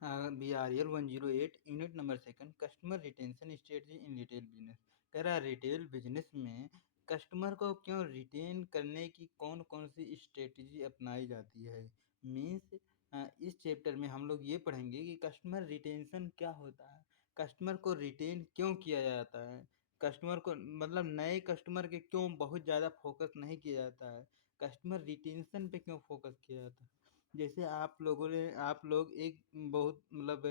BRL 108 unit number second customer retention strategy in retail business. कह रहा है retail business में कस्टमर को क्यों रिटेन करने की कौन कौन सी स्ट्रेटजी अपनाई जाती है। मीन्स इस चैप्टर में हम लोग ये पढ़ेंगे कि कस्टमर रिटेंशन क्या होता है, कस्टमर को रिटेन क्यों किया जाता है, कस्टमर को मतलब नए कस्टमर के क्यों बहुत ज़्यादा फोकस नहीं किया जाता है, कस्टमर रिटेंशन पे क्यों फोकस किया जाता है। जैसे आप लोग एक बहुत मतलब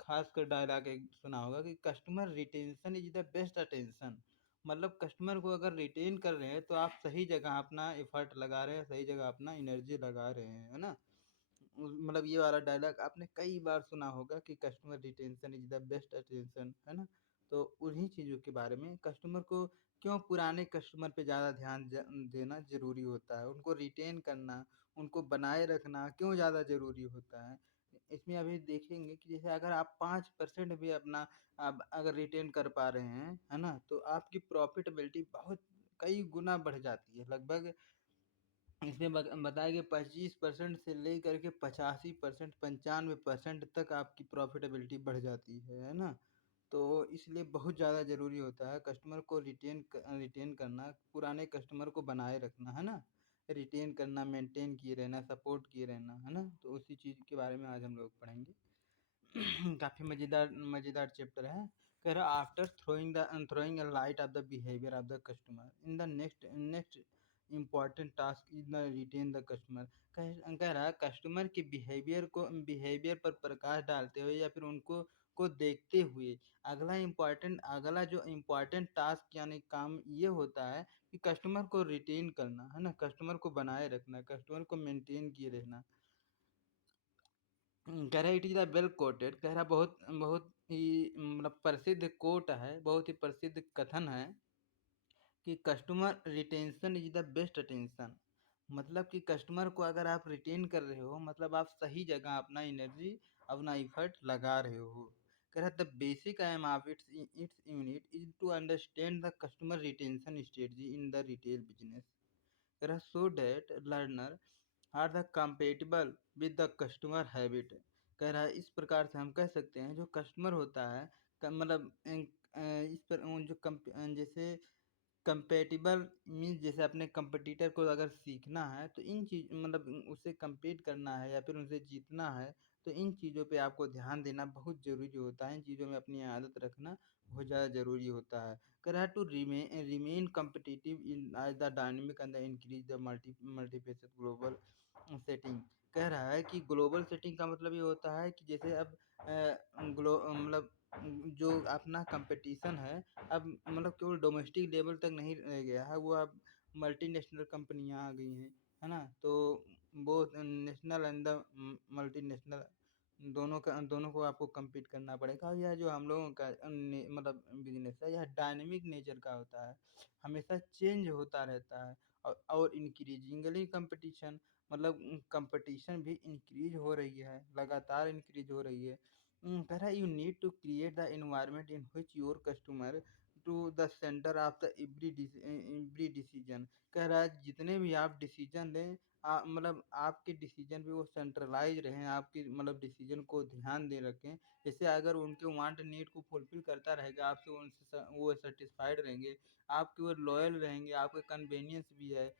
खास कर डायलॉग एक सुना होगा कि customer retention is the best attention. मतलब कस्टमर को अगर रिटेन कर रहे हैं तो आप सही जगह अपना एफर्ट लगा रहे हैं, सही जगह अपना एनर्जी लगा रहे हैं, है ना। मतलब ये वाला डायलॉग आपने कई बार सुना होगा कि customer retention is the best attention, है ना। तो उन्हीं चीज़ों के बारे में कस्टमर को क्यों पुराने कस्टमर पे ज़्यादा ध्यान देना जरूरी होता है, उनको रिटेन करना, उनको बनाए रखना क्यों ज़्यादा ज़रूरी होता है। इसमें अभी देखेंगे कि जैसे अगर आप 5% भी अपना अब अगर रिटेन कर पा रहे हैं, है ना, तो आपकी प्रॉफ़िटेबिलिटी बहुत कई गुना बढ़ जाती है। लगभग इसमें बताया कि 25% से लेकर के 85%, 95% तक आपकी प्रॉफ़िटेबिलिटी बढ़ जाती है ना? तो इसलिए बहुत ज़्यादा ज़रूरी होता है कस्टमर को रिटेन करना, पुराने कस्टमर को बनाए रखना, है ना? रिटेन करना, मेंटेन किए रहना, सपोर्ट किए रहना, है ना? तो उसी चीज़ के बारे में आज हम लोग पढ़ेंगे। काफ़ी मज़ेदार मज़ेदार चैप्टर है। कह रहा after throwing a light of the behaviour of the customer in the next important task is the retain the customer. कह रहा है कस्टमर के बिहेवियर पर प्रकाश डालते हुए या फिर उनको को देखते हुए अगला जो इम्पोर्टेंट टास्क यानी काम ये होता है कि कस्टमर को रिटेन करना, है ना, कस्टमर को बनाए रखना, कस्टमर को मेंटेन किए रहना। कह रहा है it is the well coated. कह रहा बहुत बहुत ही मतलब प्रसिद्ध कोट है, बहुत ही प्रसिद्ध कथन है कि customer retention is the best attention. मतलब कि कस्टमर को अगर आप रिटेन कर रहे हो मतलब आप सही जगह अपना एनर्जी अपना इफर्ट लगा रहे हो। कह रहा the basic aim of its unit is to understand the customer retention strategy in the retail business. कह रहा so that learner are the compatible with the customer habit. कह रहा है इस प्रकार से हम कह सकते हैं जो कस्टमर होता है मतलब इस पर जो जैसे कंपेटिबल मीन्स जैसे अपने कंपटीटर को अगर सीखना है तो इन चीज मतलब उससे compete करना है या फिर उनसे जीतना है तो इन चीज़ों पे आपको ध्यान देना बहुत ज़रूरी होता है। इन चीज़ों में अपनी आदत रखना बहुत ज़्यादा ज़रूरी होता है। कह रहा है to remain competitive in as the dynamic and the increase the multifaceted global setting. कह रहा है कि ग्लोबल सेटिंग का मतलब ये होता है कि जैसे अब मतलब जो अपना कंपटीशन है अब मतलब केवल डोमेस्टिक लेवल तक नहीं रह गया है, वो अब मल्टीनेशनल कंपनियां आ गई हैं, है ना। तो वो नेशनल एंड द मल्टीनेशनल दोनों को आपको compete करना पड़ेगा। यह जो हम लोगों का मतलब बिजनेस है यह डायनेमिक नेचर का होता है, हमेशा चेंज होता रहता है। और इंक्रीजिंगली कंपटीशन मतलब कंपटीशन भी इंक्रीज हो रही है, लगातार इंक्रीज हो रही है। कह रहा है you need to create the environment in which your customer to the centre of the every decision. कह रहा है जितने भी आप डिसीजन लें मतलब आपके डिसीजन पे वो सेंट्रलाइज रहें, आपकी मतलब डिसीजन को ध्यान दे रखें। जैसे अगर उनके वांट नीड को फुलफिल करता रहेगा आपसे उनसे वो सेटिस्फाइड रहेंगे, आपके वो लॉयल रहेंगे, आपके कन्वीनियंस भी है,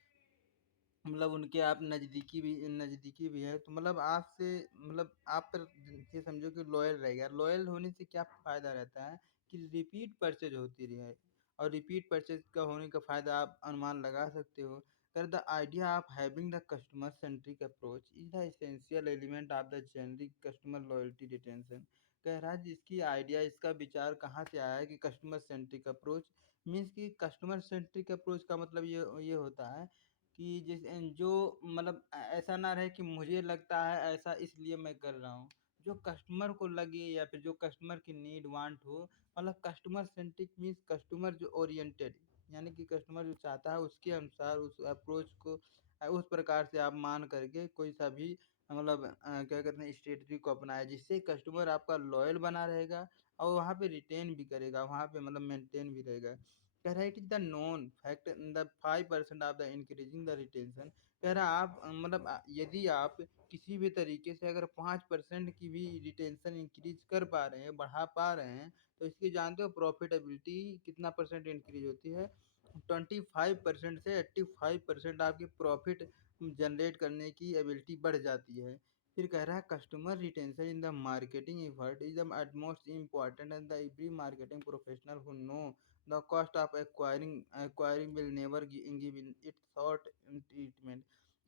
मतलब उनके आप नज़दीकी भी है तो मतलब आपसे मतलब आप पर ये समझो कि लॉयल रहेगा। लॉयल होने से क्या फ़ायदा रहता है कि रिपीट परचेज होती रहे और रिपीट परचेज का होने का फ़ायदा आप अनुमान लगा सकते हो। Sir the idea of having the customer centric approach is the essential element of the generic customer loyalty retention. कह रहा है जिसकी आइडिया इसका विचार कहाँ से आया है कि कस्टमर सेंट्रिक अप्रोच मीन्स कि कस्टमर सेंट्रिक अप्रोच का मतलब ये होता है कि जो मतलब ऐसा ना रहे कि मुझे लगता है ऐसा इसलिए मैं कर रहा हूँ। जो कस्टमर को लगे या फिर जो कस्टमर की नीड वांट हो मतलब कस्टमर सेंट्रिक मीन्स कस्टमर जो ओरिएंटेड यानी कि कस्टमर जो चाहता है उसके अनुसार उस अप्रोच को उस प्रकार से आप मान करके कोई सा भी मतलब क्या कहते हैं स्ट्रेटजी को अपनाए जिससे कस्टमर आपका लॉयल बना रहेगा और वहाँ पे रिटेन भी करेगा, वहाँ पे मतलब मेंटेन भी रहेगा। कह रहा है it is the known fact in the 5% of the increasing the retention. कह रहा आप मतलब यदि आप किसी भी तरीके से अगर 5% की भी रिटेंशन इंक्रीज़ कर पा रहे हैं, बढ़ा पा रहे हैं, तो इसकी जानते हो प्रॉफ़िटेबिलिटी कितना परसेंट इंक्रीज़ होती है? 25% से 85% आपकी प्रॉफ़िट जनरेट करने की एबिलिटी बढ़ जाती है। फिर कह रहा है customer retention in the marketing effort is the utmost important and the every marketing professional who know the cost of acquiring will never give in its short treatment।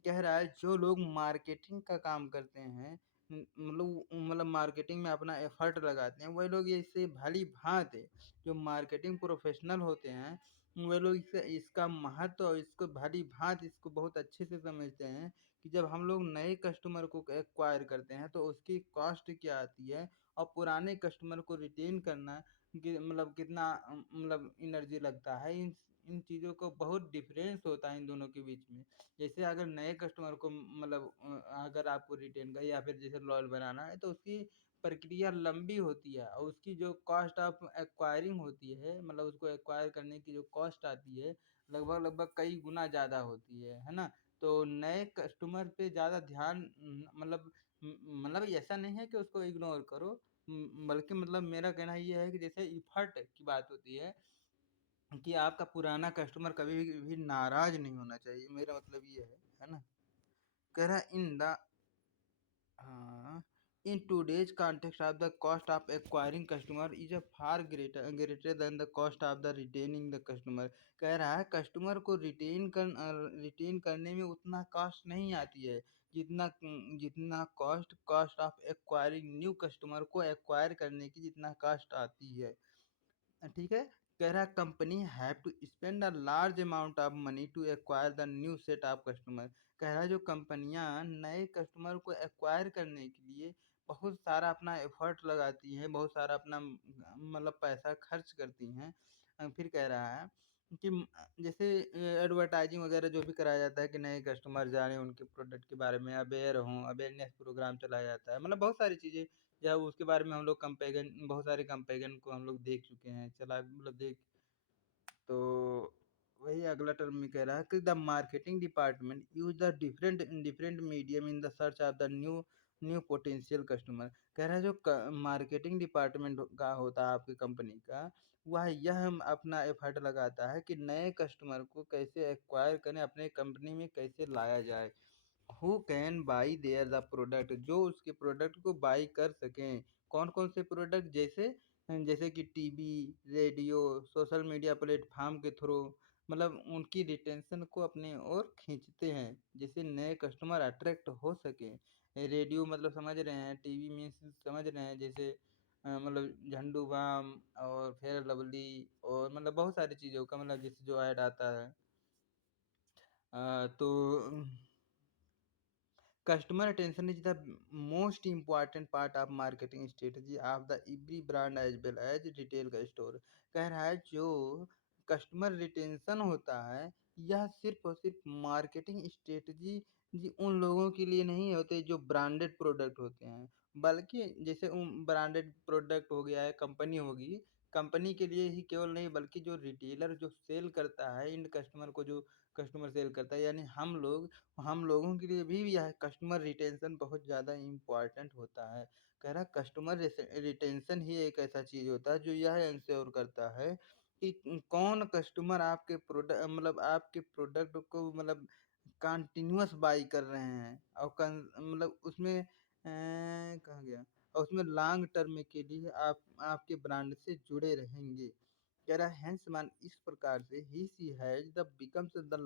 कह रहा है जो लोग मार्केटिंग का काम करते हैं मतलब मार्केटिंग में अपना एफर्ट लगाते हैं वही लोग ये इससे भली भांति जो मार्केटिंग प्रोफेशनल होते हैं वे लोग इसका महत्व और इसको भली भांति इसको बहुत अच्छे से समझते हैं कि जब हम लोग नए कस्टमर को एक्वायर करते हैं तो उसकी कॉस्ट क्या आती है और पुराने कस्टमर को रिटेन करना मतलब कितना मतलब एनर्जी लगता है इन चीज़ों को बहुत डिफरेंस होता है इन दोनों के बीच में। जैसे अगर नए कस्टमर को मतलब अगर आपको रिटेन का या फिर जैसे लॉयल बनाना है तो उसकी प्रक्रिया लंबी होती है और उसकी जो कॉस्ट ऑफ एक्वायरिंग होती है मतलब उसको एक्वायर करने की जो कॉस्ट आती है लगभग कई गुना ज़्यादा होती है ना? तो नए कस्टमर पे ज़्यादा ध्यान मतलब ऐसा नहीं है कि उसको इग्नोर करो बल्कि मतलब मेरा कहना ये है कि जैसे इफ़र्ट की बात होती है कि आपका पुराना कस्टमर कभी भी नाराज़ नहीं होना चाहिए, मेरा मतलब ये है ना? कह रहा है इन द हाँ, in today's context of the cost of acquiring customer is a far greater than the cost of the retaining the customer। कह रहा है कस्टमर को रिटेन करने में उतना कॉस्ट नहीं आती है जितना cost of acquiring new customer को एक्वायर करने की जितना कॉस्ट आती है। ठीक है? कह रहा है company have to spend a large amount of money to acquire the new set of customer. कह रहा है जो कंपनियां नए कस्टमर को एक्वायर करने के लिए बहुत सारा अपना एफर्ट लगाती हैं, बहुत सारा अपना मतलब पैसा खर्च करती हैं। फिर कह रहा है कि जैसे एडवर्टाइजिंग वगैरह जो भी कराया जाता है कि नए कस्टमर जाने उनके प्रोडक्ट के बारे में अवेयर हों, अवेयरनेस प्रोग्राम चलाया जाता है, मतलब बहुत सारी चीज़ें जब उसके बारे में हम लोग कंपेरिजन बहुत सारे कंपेरिजन को हम लोग देख चुके हैं, चला मतलब देख तो वही अगला टर्म में कह रहा है कि the marketing department use the different medium in the search of the new potential customer. कह रहा है जो मार्केटिंग डिपार्टमेंट का होता है आपकी कंपनी का वह यह अपना एफर्ट लगाता है कि नए कस्टमर को कैसे एक्वायर करें, अपने कंपनी में कैसे लाया जाए। Who can buy there the product जो उसके प्रोडक्ट को बाई कर सकें। कौन-कौन से प्रोडक्ट जैसे कि TV, radio, social media platform के थ्रू मतलब उनकी रिटेंशन को अपनी ओर खींचते हैं, जिससे नए कस्टमर अट्रैक्ट हो सकें। रेडियो मतलब समझ रहे हैं, टीवी मीन्स समझ रहे हैं जैसे मतलब झंडू बाम और फेयर लवली और मतलब बहुत सारी चीज़ों का मतलब जैसे जो ऐड आता है। तो customer attention is the most important part of marketing strategy of the every brand as well as retail का स्टोर। कह रहा है जो कस्टमर रिटेंशन होता है यह सिर्फ और सिर्फ मार्केटिंग स्ट्रेटजी जी उन लोगों के लिए नहीं होते जो ब्रांडेड प्रोडक्ट होते हैं बल्कि जैसे ब्रांडेड प्रोडक्ट हो गया है कंपनी होगी कंपनी के लिए ही केवल नहीं बल्कि जो रिटेलर जो सेल करता है इन कस्टमर को जो कस्टमर सेल करता है यानी हम लोगों के लिए भी यह कस्टमर रिटेंशन बहुत ज़्यादा इम्पोर्टेंट होता है। कह रहा है कस्टमर रिटेंशन ही एक ऐसा चीज़ होता है जो यह इंश्योर करता है कि कौन कस्टमर आपके प्रोडक्ट को मतलब कंटिन्यूअस बाई कर रहे हैं और मतलब उसमें कहाँ गया और उसमें लॉन्ग टर्म के लिए आप आपके ब्रांड से जुड़े रहेंगे। कह रहा है हेंस मैन इस प्रकार से ही she has the becomes the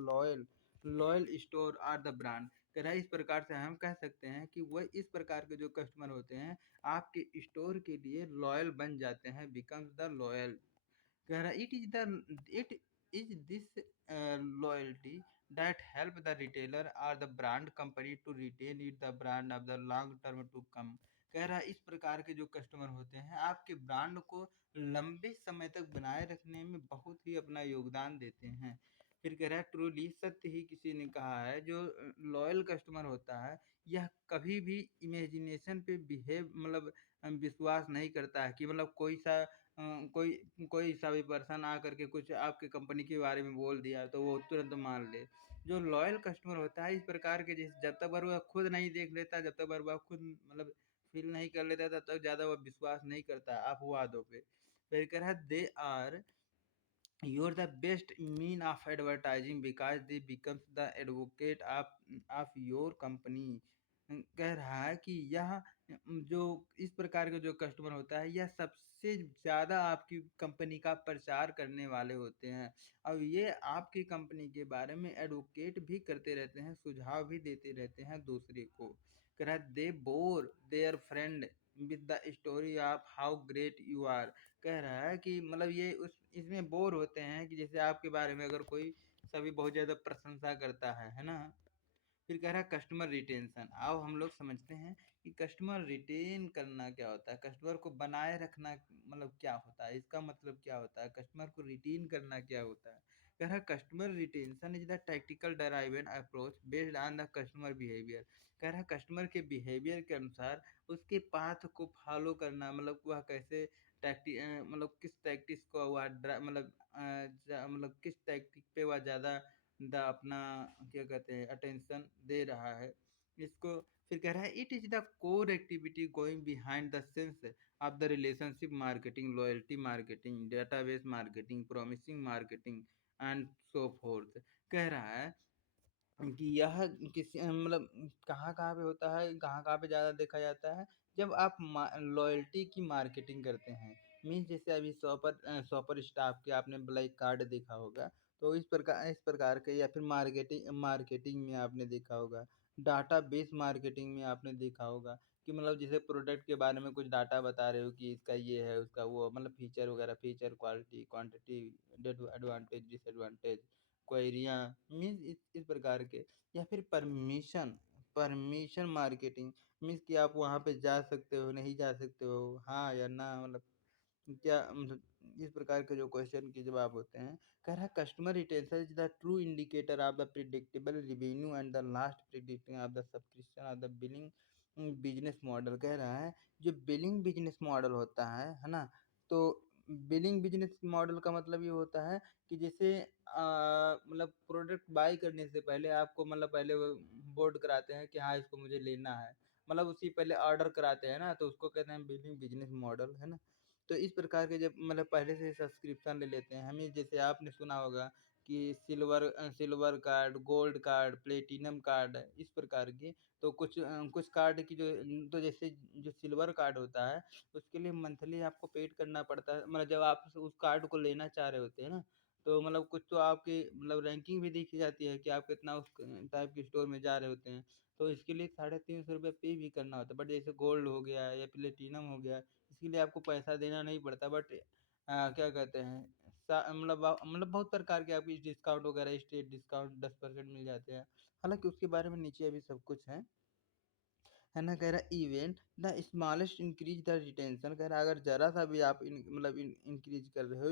loyal store are the brand. कह रहा है इस प्रकार से हम कह सकते हैं कि वह इस प्रकार के जो कस्टमर होते हैं आपके स्टोर के लिए लॉयल बन जाते हैं बिकम्स द लॉयल। कह रहा है it is this loyalty that help the retailer और the brand company to retain it the brand of the long term to come. कह रहा है इस प्रकार के जो कस्टमर होते हैं आपके ब्रांड को लंबे समय तक बनाए रखने में बहुत ही अपना योगदान देते हैं। फिर कह रहा है ट्रूली सत्य ही किसी ने कहा है जो लॉयल कस्टमर होता है यह कभी भी इमेजिनेशन पे बिहेव मतलब विश्वास नहीं करता है कि मतलब कोई कोई सा भी पर्सन आकर के कुछ आपके कंपनी के बारे में बोल दिया तो वो तुरंत मान ले। जो लॉयल कस्टमर होता है इस प्रकार के जिस जब तक भर वह खुद नहीं देख लेता, जब तक भर वह खुद मतलब फ़ील नहीं कर लेता तब तक ज़्यादा वो विश्वास नहीं करता है अपवादों पे। फिर कह रहा है they are you are the best mean of advertising because they becomes the advocate of your company। कह रहा है कि यह जो इस प्रकार का जो कस्टमर होता है यह सबसे ज़्यादा आपकी कंपनी का प्रचार करने वाले होते हैं और ये आपकी कंपनी के बारे में एडवोकेट भी करते रहते हैं, सुझाव भी देते रहते हैं दूसरे को। कह रहा है they bore their friend with the story of how great you are. कह रहा है कि मतलब ये उस इसमें बोर होते हैं कि जैसे आपके बारे में अगर कोई सभी बहुत ज़्यादा प्रशंसा करता है ना? फिर कह रहा है कस्टमर रिटेंशन। अब हम लोग समझते हैं कि कस्टमर रिटेन करना क्या होता है, कस्टमर को बनाए रखना मतलब क्या होता है, इसका मतलब क्या होता है, कस्टमर को रिटेन करना क्या होता है। कह रहा है customer retention is the tactical derived approach based on the customer behaviour. कह रहा है कस्टमर के बिहेवियर के अनुसार उसके पाथ को फॉलो करना मतलब वह कैसे मतलब किस टैक्टिस को वह मतलब किस टैक्टिक पे वह ज़्यादा अपना क्या कहते हैं अटेंशन दे रहा है इसको। फिर कह रहा है it is the core activity going behind the sense of the relationship marketing, loyalty marketing, database marketing, promising marketing and so fourth. कह रहा है कि यह किसी मतलब कहाँ-कहाँ पे होता है, कहाँ-कहाँ पे ज़्यादा देखा जाता है, जब आप लॉयल्टी की मार्केटिंग करते हैं। मीन्स जैसे अभी शॉपर स्टाफ के आपने ब्लैक कार्ड देखा होगा, तो इस प्रकार के या फिर मार्केटिंग मार्केटिंग में आपने देखा होगा, डाटाबेस मार्केटिंग में आपने देखा होगा कि मतलब जैसे प्रोडक्ट के बारे में कुछ डाटा बता रहे हो कि इसका ये है, उसका वो मतलब फीचर वगैरह, feature, quality, quantity, advantage, disadvantage, क्वेरियाँ मीन्स इस प्रकार के। या फिर परमिशन मार्केटिंग मीन्स कि आप वहाँ पे जा सकते हो, नहीं जा सकते हो, हाँ या ना मतलब क्या मतलब इस प्रकार के जो क्वेश्चन के जवाब होते हैं। कह रहा है customer retention is the true indicator of the predictable revenue and the last predicting of the subscription of the billing business model. कह रहा है जो बिलिंग बिजनेस मॉडल होता है ना? तो बिलिंग बिजनेस मॉडल का मतलब ये होता है कि जैसे मतलब प्रोडक्ट बाय करने से पहले आपको मतलब पहले वो बोर्ड कराते हैं कि हाँ इसको मुझे लेना है, मतलब उसी पहले ऑर्डर कराते हैं ना, तो उसको कहते हैं बिलिंग बिजनेस मॉडल, है ना? तो इस प्रकार के जब मतलब पहले से सब्सक्रिप्शन ले लेते हैं हमें, जैसे आपने सुना होगा कि silver card, gold card, platinum card, इस प्रकार के। तो कुछ कार्ड की तो जैसे जो सिल्वर कार्ड होता है उसके लिए मंथली आपको पेड करना पड़ता है, मतलब जब आप उस कार्ड को लेना चाह रहे होते हैं ना, तो मतलब कुछ तो आपकी मतलब रैंकिंग भी देखी जाती है कि आप कितना उस टाइप के स्टोर में जा रहे होते हैं। तो इसके लिए 350 रुपये पे भी करना होता है। बट जैसे गोल्ड हो गया या प्लेटिनम हो गया, इसके लिए आपको पैसा देना नहीं पड़ता। बट क्या कहते हैं मतलब बहुत प्रकार के आपकी डिस्काउंट वगैरह, स्टेट डिस्काउंट 10% मिल जाते हैं। हालाँकि उसके बारे में नीचे अभी सब कुछ है ना? कह रहा है even the smallest increase the retention. कह रहा है अगर ज़रा सा भी आप मतलब इंक्रीज कर रहे हो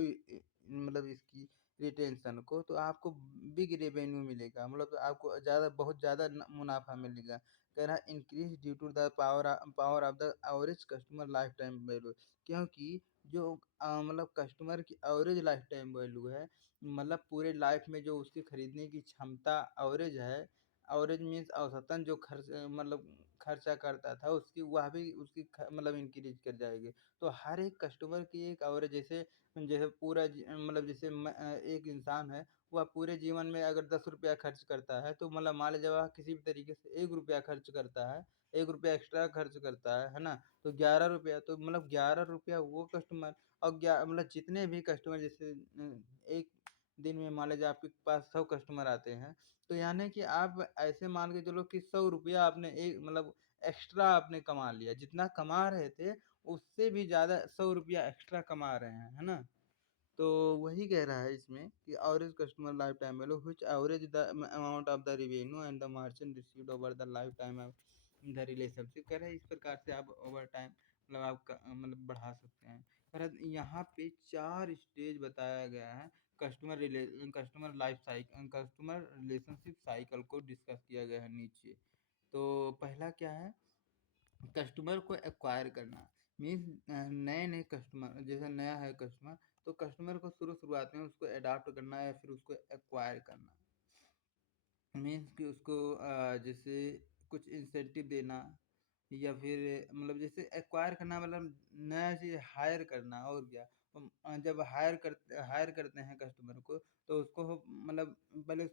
मतलब इसकी रिटेंशन को, तो आपको बिग रेवेन्यू मिलेगा, मतलब आपको बहुत ज़्यादा मुनाफा मिलेगा। कह रहा है increase due to the power of the average customer life time value. क्योंकि जो मतलब कस्टमर की एवरेज लाइफ टाइम वैल्यू है, मतलब पूरे लाइफ में जो उसकी खरीदने की क्षमता एवरेज है, एवरेज मीन्स औसतन जो मतलब खर्चा करता था उसकी वह भी उसकी मतलब इंक्रीज कर जाएगी। तो हर एक कस्टमर की एक एवरेज जैसे जैसे पूरा मतलब जैसे एक इंसान है वह पूरे जीवन में अगर 10 रुपया खर्च करता है, तो मतलब मान लीजिए वह किसी भी तरीके से 1 रुपया खर्च करता है, 1 रुपया एक्स्ट्रा खर्च करता है ना? तो 11 रुपया, तो मतलब 11 रुपया वो कस्टमर और मतलब जितने भी कस्टमर जैसे एक दिन में मान लीजिए आपके पास 100 कस्टमर आते हैं, तो यानी कि आप ऐसे मान के चलो कि 100 रुपया आपने एक मतलब एक्स्ट्रा आपने कमा लिया, जितना कमा रहे थे उससे भी ज़्यादा 100 रुपया एक्स्ट्रा कमा रहे हैं, है ना? तो वही कह रहा है इसमें कि average customer life time value which average the amount of the revenue and the margin received over the life time of the relationship. कह रहा है इस प्रकार से आप ओवर टाइम मतलब आप मतलब बढ़ा सकते हैं। कह रहा है यहाँ पे 4 स्टेज बताया गया है कस्टमर रिलेशनशिप साइकिल को डिस्कस किया गया है नीचे। तो पहला क्या है, कस्टमर को एक्वायर करना। मीन्स नए नए कस्टमर, जैसे नया है कस्टमर, तो कस्टमर को शुरुआत में उसको अडॉप्ट करना या फिर उसको एक्वायर करना। मीन्स कि उसको जैसे कुछ इंसेंटिव देना, या फिर मतलब जैसे एक्वायर करना मतलब नया चीज़ हायर करना, और क्या। जब हायर करते हैं कस्टमर को, तो उसको मतलब पहले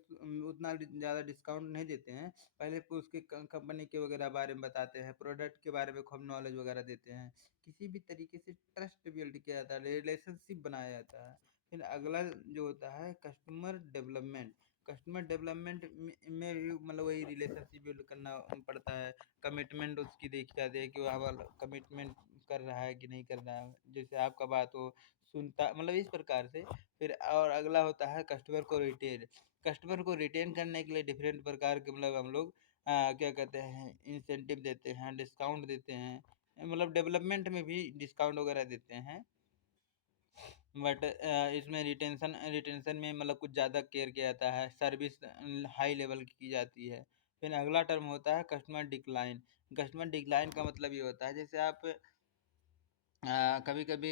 उतना ज़्यादा डिस्काउंट नहीं देते हैं। पहले उसके कंपनी के वगैरह बारे में बताते हैं, प्रोडक्ट के बारे में खूब नॉलेज वगैरह देते हैं। किसी भी तरीके से ट्रस्ट बिल्ड किया जाता है, रिलेशनशिप बनाया जाता है। फिर अगला जो होता है कस्टमर डेवलपमेंट। कस्टमर डेवलपमेंट में भी मतलब वही रिलेशनशिप बिल्ड करना पड़ता है। कमिटमेंट उसकी देखी जाती है कि वो वाला कमिटमेंट कर रहा है कि नहीं कर रहा है, जैसे आपका बात हो सुनता, मतलब इस प्रकार से। फिर और अगला होता है कस्टमर को रिटेन। कस्टमर को रिटेन करने के लिए डिफरेंट प्रकार के मतलब हम लोग क्या कहते हैं, इंसेंटिव देते हैं, डिस्काउंट देते हैं। मतलब डेवलपमेंट में भी डिस्काउंट वगैरह देते हैं। बट इसमें रिटेंशन रिटेंशन में मतलब कुछ ज़्यादा केयर किया जाता है, सर्विस हाई लेवल की जाती है। फिर अगला टर्म होता है कस्टमर डिक्लाइन। कस्टमर डिक्लाइन का मतलब ये होता है, जैसे आप कभी कभी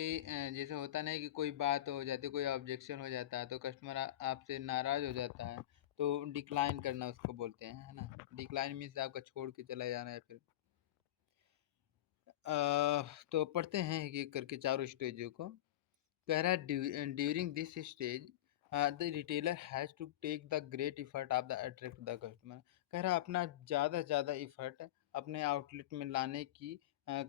जैसे होता नहीं कि कोई बात हो जाती है, कोई ऑब्जेक्शन हो जाता है, तो कस्टमर आपसे नाराज़ हो जाता है, तो डिक्लाइन करना उसको बोलते हैं, है ना। डिक्लाइन मीन्स आपका छोड़ के चला जाना है। फिर तो पढ़ते हैं एक एक करके चारों स्टेजों को। कह रहा है during this stage the retailer has to take the great effort of the attract the customer. कह रहा है अपना ज़्यादा से ज़्यादा इफर्ट अपने आउटलेट में लाने की,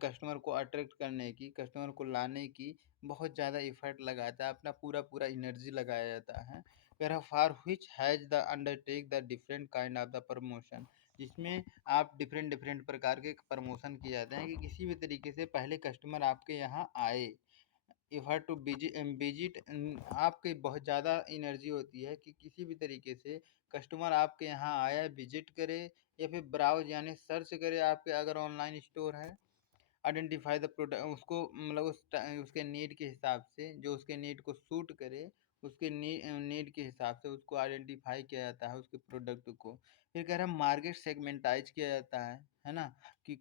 कस्टमर को अट्रैक्ट करने की, कस्टमर को लाने की बहुत ज़्यादा इफर्ट लगाता है, अपना पूरा पूरा एनर्जी लगाया जाता है। कह रहा for which has the undertake the different kind of the promotion, जिसमें आप डिफरेंट डिफरेंट प्रकार के प्रमोशन किए जाते हैं कि किसी भी तरीके से पहले कस्टमर आपके यहाँ आए। You have to visit. आपकी बहुत ज़्यादा एनर्जी होती है कि किसी भी तरीके से कस्टमर आपके यहाँ आया, विजिट करे, या फिर ब्राउज यानी सर्च करे आपके अगर ऑनलाइन स्टोर है। आइडेंटिफाई द प्रोडक्ट, उसको मतलब उसके नीड के हिसाब से, जो उसके नीड को सूट करे, उसके नीड के हिसाब से उसको आइडेंटिफाई किया जाता है उसके प्रोडक्ट को। फिर कह रहा है मार्केट सेगमेंटाइज किया जाता है ना, कि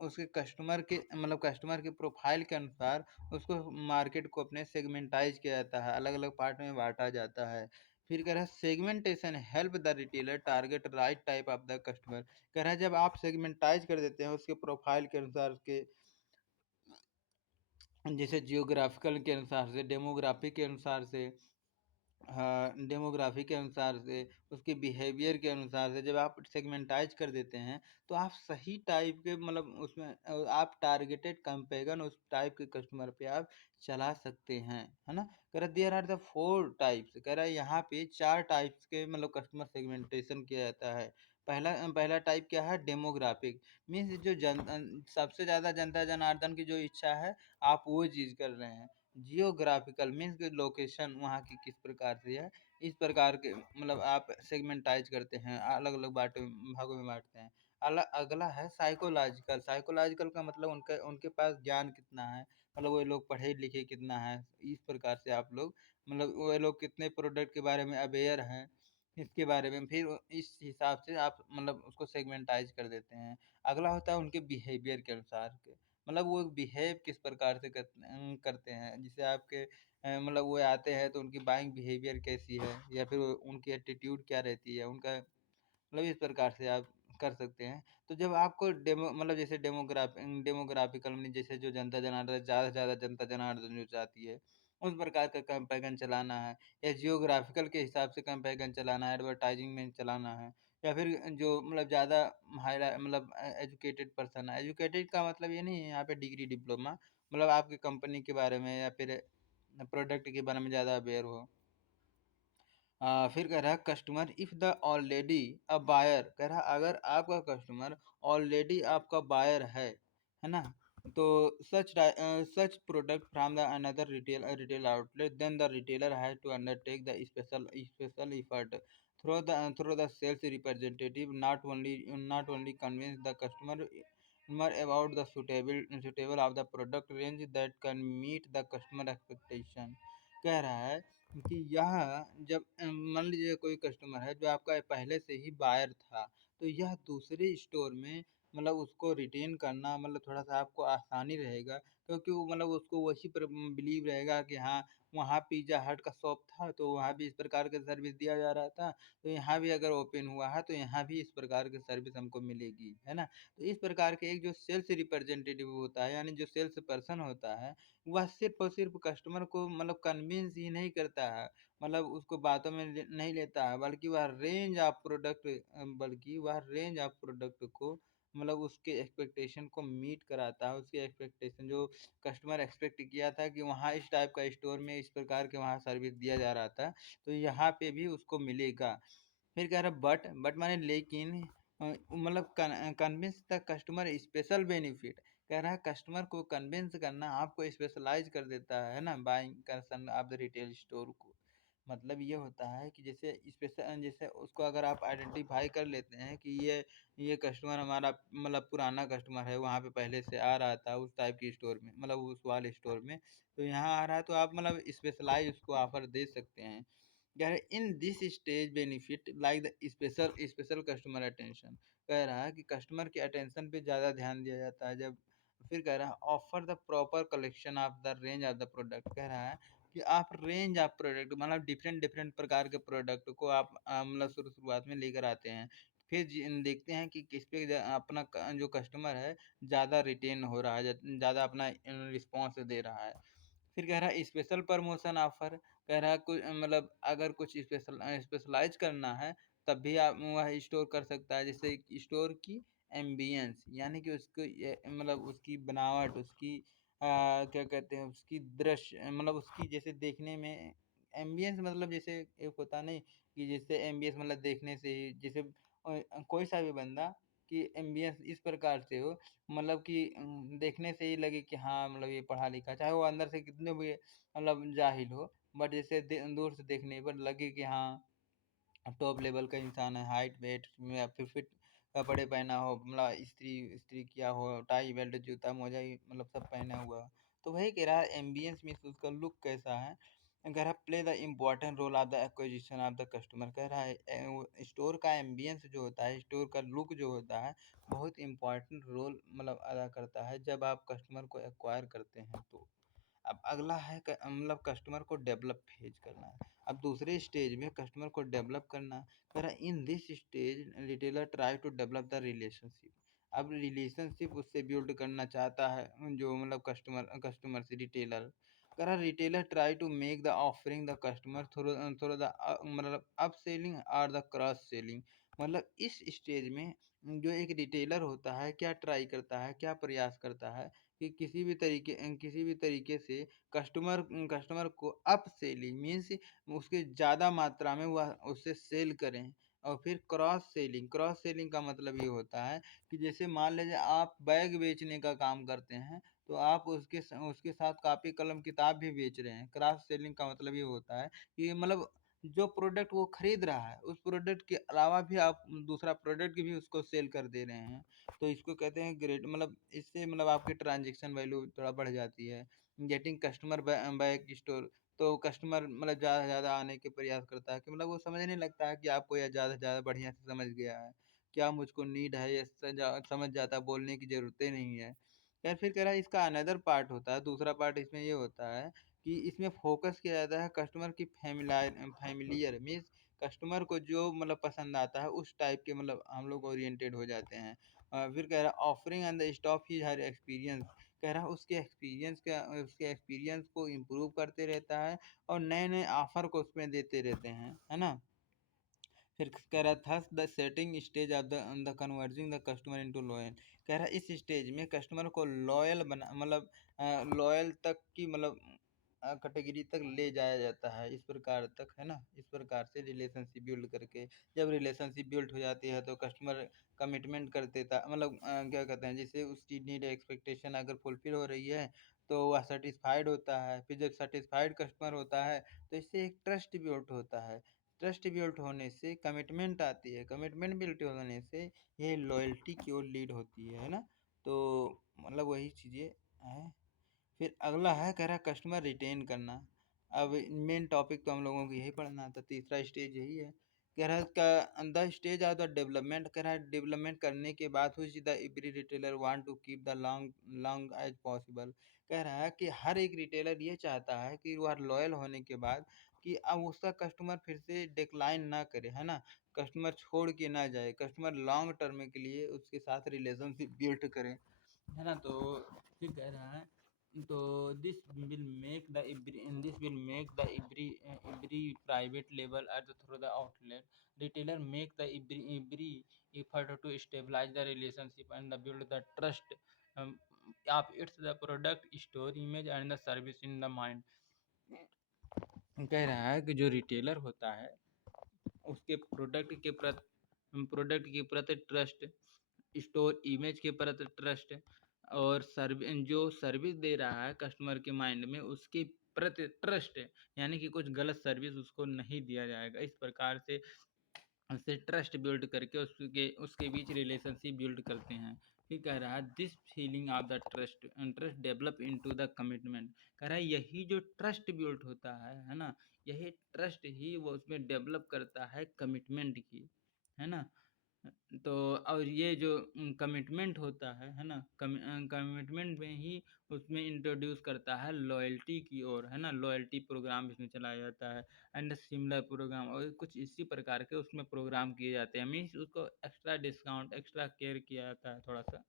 उसके कस्टमर के मतलब कस्टमर के प्रोफाइल के अनुसार उसको मार्केट को अपने सेगमेंटाइज किया जाता है, अलग अलग पार्ट में बांटा जाता है। फिर कह रहा है segmentation help the retailer target right type of the customer. कह रहा है जब आप सेगमेंटाइज कर देते हैं उसके प्रोफाइल के अनुसार, उसके जैसे जियोग्राफिकल के अनुसार से, डेमोग्राफी के अनुसार से, हाँ, डेमोग्राफी के अनुसार से, उसके बिहेवियर के अनुसार से जब आप सेगमेंटाइज कर देते हैं, तो आप सही टाइप के मतलब उसमें आप टारगेटेड कैंपेगन उस टाइप के कस्टमर पे आप चला सकते हैं, है ना। कह रहा देयर आर द 4 टाइप्स। कह रहा है यहाँ पे 4 टाइप्स के मतलब कस्टमर सेगमेंटेशन किया जाता है। पहला पहला टाइप क्या है, डेमोग्राफिक। मीन्स जो सबसे ज़्यादा जनता जनार्दन की जो इच्छा है, आप वो चीज़ कर रहे हैं। जियोग्राफिकल मीन्स कि लोकेशन वहाँ की किस प्रकार से है, इस प्रकार के मतलब आप सेगमेंटाइज करते हैं, अलग अलग भागों में बांटते हैं। अगला है साइकोलॉजिकल। साइकोलॉजिकल का मतलब उनका उनके पास ज्ञान कितना है, मतलब वो लोग पढ़े लिखे कितना है, इस प्रकार से आप लोग मतलब वो लोग कितने प्रोडक्ट के बारे में अवेयर हैं, इसके बारे में फिर इस हिसाब से आप मतलब उसको सेगमेंटाइज कर देते हैं। अगला होता है उनके बिहेवियर के अनुसार के, मतलब वो बिहेव किस प्रकार से करते हैं, जिसे आपके मतलब वो आते हैं तो उनकी बाइंग बिहेवियर कैसी है, या फिर उनकी एटीट्यूड क्या रहती है उनका, मतलब इस प्रकार से आप कर सकते हैं। तो जब आपको मतलब जैसे डेमोग्राफिकल में जैसे जो जनता जनार्दन, ज़्यादा से ज़्यादा जनता जनार्दन जो चाहती है, उस प्रकार का कैंपेगन चलाना है, या जियोग्राफिकल के हिसाब से कैंपेगन चलाना है, एडवर्टाइजिंग में चलाना है, या फिर जो मतलब ज़्यादा मतलब एजुकेटेड पर्सन है। एजुकेटेड का मतलब ये नहीं है यहाँ पे डिग्री डिप्लोमा, मतलब आपकी कंपनी के बारे में या फिर प्रोडक्ट के बारे में ज़्यादा अवेयर हो। फिर कह रहा है customer if the already a buyer. कह रहा अगर आपका कस्टमर ऑलरेडी आपका बायर है ना, तो such product from the another retail outlet, then the retailer has to undertake the special effort through the sales representative, not only convince the customer about the suitable of the product range that can meet the customer expectation। कह रहा है कि यह जब मान लीजिए कोई customer है जो आपका पहले से ही बायर था, तो यह दूसरे स्टोर में मतलब उसको रिटेन करना मतलब थोड़ा-सा आपको आसानी रहेगा, क्योंकि वो मतलब उसको वही पर बिलीव रहेगा कि हाँ, वहाँ पिज़्ज़ा हट का शॉप था, तो वहाँ भी इस प्रकार का सर्विस दिया जा रहा था, तो यहाँ भी अगर ओपन हुआ है, तो यहाँ भी इस प्रकार की सर्विस हमको मिलेगी, है ना? तो इस प्रकार के एक जो सेल्स रिप्रेजेंटेटिव होता है, यानी जो सेल्स पर्सन होता है, वह सिर्फ़ और सिर्फ़ कस्टमर को मतलब कन्विंस ही नहीं करता है, मतलब उसको बातों में नहीं लेता है, बल्कि वह रेंज ऑफ प्रोडक्ट को मतलब उसके एक्सपेक्टेशन को मीट कराता है। उसके एक्सपेक्टेशन जो कस्टमर एक्सपेक्ट किया था कि वहाँ इस टाइप का स्टोर में इस प्रकार के वहाँ सर्विस दिया जा रहा था, तो यहाँ पे भी उसको मिलेगा। फिर कह रहा बट माने लेकिन मतलब convince the customer special benefit, कह रहा है कस्टमर को कन्विंस करना आपको स्पेशलाइज कर देता है ना, buying concern of the retail store को। मतलब ये होता है कि जैसे उसको अगर आप आइडेंटिफाई कर लेते हैं कि ये कस्टमर हमारा मतलब पुराना कस्टमर है, वहाँ पे पहले से आ रहा था उस टाइप की स्टोर में, मतलब उस वाले स्टोर में, तो यहाँ आ रहा है तो आप मतलब स्पेशलाइज उसको ऑफर दे सकते हैं। कह रहा है इन this stage benefit like the special customer attention, कह रहा है कि कस्टमर के अटेंशन पे ज़्यादा ध्यान दिया जाता है जब। फिर कह रहा है offer the proper collection of the range of the product, कह रहा है कि आप रेंज ऑफ प्रोडक्ट मतलब डिफरेंट डिफरेंट प्रकार के प्रोडक्ट को आप मतलब शुरुआत में लेकर आते हैं। फिर देखते हैं कि किस पे अपना जो कस्टमर है ज़्यादा रिटेन हो रहा है, ज़्यादा अपना रिस्पॉन्स दे रहा है। फिर कह रहा है स्पेशल प्रमोशन ऑफर, कह रहा है कुछ मतलब अगर कुछ स्पेशलाइज करना है, तब भी आप वह स्टोर कर सकता है। जैसे स्टोर की एम्बियंस, यानी कि उसको ये मतलब उसकी बनावट, उसकी क्या कहते हैं, उसकी दृश्य मतलब उसकी जैसे देखने में एम्बियंस, मतलब जैसे एक होता नहीं कि जैसे एम्बियंस मतलब देखने से ही जैसे कोई सा भी बंदा कि एम्बियंस इस प्रकार से हो, मतलब कि देखने से ही लगे कि हाँ, मतलब ये पढ़ा लिखा, चाहे वो अंदर से कितने भी मतलब जाहिल हो, बट जैसे दूर से देखने पर लगे कि हाँ, टॉप लेवल का इंसान है, हाइट वेट या फिर फिट कपड़े पहना हो, मतलब इस्त्री इस्त्री किया हो, टाई बेल्ट जूता मोजा मतलब सब पहना हुआ हो। तो वही कह रहा है एम्बियंस मीन्स उसका लुक कैसा है। कह रहा play the important role of the acquisition of the customer, कह रहा है स्टोर का एम्बियंस जो होता है, स्टोर का लुक जो होता है, बहुत इम्पोर्टेंट रोल मतलब अदा करता है जब आप कस्टमर को एक्वायर करते हैं तो। अब अगला है मतलब कस्टमर को डेवलप फेज करना है। अब दूसरे स्टेज में कस्टमर को डेवलप करना, कह in this stage retailer try to develop the relationship. अब रिलेशनशिप उससे बिल्ड करना चाहता है जो मतलब कस्टमर से रिटेलर, कह रहा retailer try to make the offering the customer through through the मतलब अप सेलिंग और द क्रॉस सेलिंग। मतलब इस स्टेज में जो एक रिटेलर होता है क्या ट्राई करता है, क्या प्रयास करता है कि किसी भी तरीके से कस्टमर को अप सेलिंग मीन्स उसके ज़्यादा मात्रा में वह उससे सेल करें। और फिर क्रॉस सेलिंग का मतलब ये होता है कि जैसे मान लीजिए आप बैग बेचने का काम करते हैं, तो आप उसके साथ कॉपी कलम किताब भी बेच रहे हैं। क्रॉस सेलिंग का मतलब ये होता है कि मतलब जो प्रोडक्ट वो खरीद रहा है, उस प्रोडक्ट के अलावा भी आप दूसरा प्रोडक्ट भी उसको सेल कर दे रहे हैं। तो इसको कहते हैं ग्रेड, मतलब इससे मतलब आपकी ट्रांजैक्शन वैल्यू थोड़ा बढ़ जाती है। गेटिंग कस्टमर बैक स्टोर, तो कस्टमर मतलब ज़्यादा से ज़्यादा आने के प्रयास करता है कि मतलब वो समझने लगता है कि आपको यह ज़्यादा से ज़्यादा बढ़िया से समझ गया है। क्या मुझको नीड है ये समझ जाता है, बोलने की ज़रूरतें नहीं है। खैर फिर कह रहा है इसका अनदर पार्ट होता है, दूसरा पार्ट इसमें ये होता है कि इसमें फ़ोकस किया जाता है कस्टमर की फ़ैमिलियर मीन्स कस्टमर को जो मतलब पसंद आता है उस टाइप के मतलब हम लोग ओरिएंटेड हो जाते हैं। फिर कह रहा है offering and the stop his her experience, कह रहा है उसके एक्सपीरियंस को इम्प्रूव करते रहता है और नए-नए ऑफ़र को उसमें देते रहते हैं, है ना? फिर कह रहा thus the setting stage of the converging the customer into loyal, कह रहा है इस स्टेज में कस्टमर को लॉयल बना मतलब लॉयल तक की मतलब कैटेगरी तक ले जाया जाता है, इस प्रकार तक, है ना? इस प्रकार से रिलेशनशिप बिल्ड करके जब रिलेशनशिप बिल्ड हो जाती है तो कस्टमर कमिटमेंट कर देता मतलब क्या कहते हैं, जैसे उसकी नीड एक्सपेक्टेशन अगर फुलफिल हो रही है तो वह सेटिस्फाइड होता है। फिर जब सेटिस्फाइड कस्टमर होता है तो इससे एक ट्रस्ट बिल्ड होता है। ट्रस्ट बिल्ड होने से कमिटमेंट आती है, कमिटमेंट बिल्ड होने से ये लॉयल्टी की ओर लीड होती है ना? तो मतलब वही चीज़ें हैं। फिर अगला है कह रहा है कस्टमर रिटेन करना। अब मेन टॉपिक तो हम लोगों को यही पढ़ना था, तीसरा स्टेज यही है। कह रहा है का the stage of the development, कह रहा है डेवलपमेंट करने के बाद which the every retailer want to keep the long long as possible. कह रहा है कि हर एक रिटेलर ये चाहता है कि वह लॉयल होने के बाद कि अब उसका कस्टमर फिर से डिक्लाइन ना करे, है ना? कस्टमर छोड़ के ना जाए, कस्टमर लॉन्ग टर्म के लिए उसके साथ रिलेशनशिप बिल्ड करे, है ना? तो फिर कह रहा है तो this will make the every private label at the through the outlet retailer make the every effort to stabilize the relationship and the build the trust um, of its the product store image and the service in the mind। कह रहा है कि जो retailer होता है उसके product के प्रति ट्रस्ट, स्टोर इमेज के प्रति ट्रस्ट और जो सर्विस दे रहा है कस्टमर के माइंड में उसके प्रति ट्रस्ट, यानी कि कुछ गलत सर्विस उसको नहीं दिया जाएगा। इस प्रकार से उससे ट्रस्ट बिल्ड करके उसके उसके बीच रिलेशनशिप बिल्ड करते हैं। फिर कह रहा है this feeling of the trust trust develop into the commitment. कह रहा है यही जो ट्रस्ट बिल्ड होता है ना, यही ट्रस्ट ही वो उसमें डेवलप करता है कमिटमेंट की, है ना? तो और ये जो कमिटमेंट होता है ना? कमिटमेंट में ही उसमें इंट्रोड्यूस करता है लॉयल्टी की ओर, है ना? लॉयल्टी प्रोग्राम इसमें चलाया जाता है एंड सिमिलर प्रोग्राम, और कुछ इसी प्रकार के उसमें प्रोग्राम किए जाते हैं, मीन्स उसको एक्स्ट्रा डिस्काउंट एक्स्ट्रा केयर किया जाता है थोड़ा सा।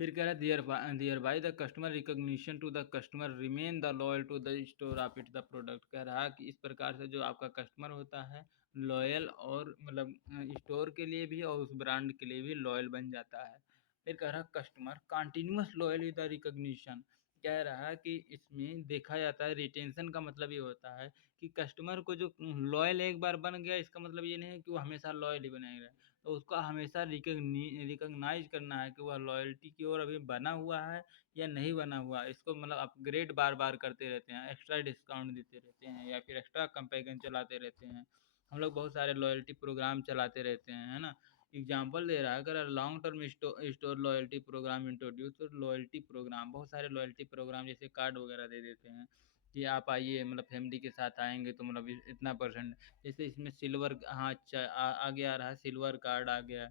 फिर कह रहा है thereby the customer recognition to the customer remain the loyal to the store of it the product. कह रहा है कि इस प्रकार से जो आपका कस्टमर होता है लॉयल और मतलब स्टोर के लिए भी और उस ब्रांड के लिए भी लॉयल बन जाता है। फिर कह रहा है customer continuous loyal with the recognition. कह रहा है कि इसमें देखा जाता है रिटेंशन का मतलब ये होता है कि कस्टमर को जो लॉयल एक बार बन गया इसका मतलब ये नहीं है कि वो हमेशा लॉयल ही बनेगा, तो उसको हमेशा रिकॉग्नाइज करना है कि वह लॉयल्टी की ओर अभी बना हुआ है या नहीं बना हुआ है। इसको मतलब अपग्रेड बार बार करते रहते हैं, एक्स्ट्रा डिस्काउंट देते रहते हैं या फिर एक्स्ट्रा कंपेगन चलाते रहते हैं। हम लोग बहुत सारे लॉयल्टी प्रोग्राम चलाते रहते हैं, है ना? एग्जाम्पल दे रहा है, अगर long term store loyalty program introduce, तो लॉयल्टी प्रोग्राम बहुत सारे लॉयल्टी प्रोग्राम जैसे कार्ड वगैरह दे देते हैं कि आप आइए, मतलब फैमिली के साथ आएंगे तो मतलब इतना परसेंट। जैसे इसमें सिल्वर, हाँ अच्छा आगे आ रहा है, सिल्वर कार्ड आ गया।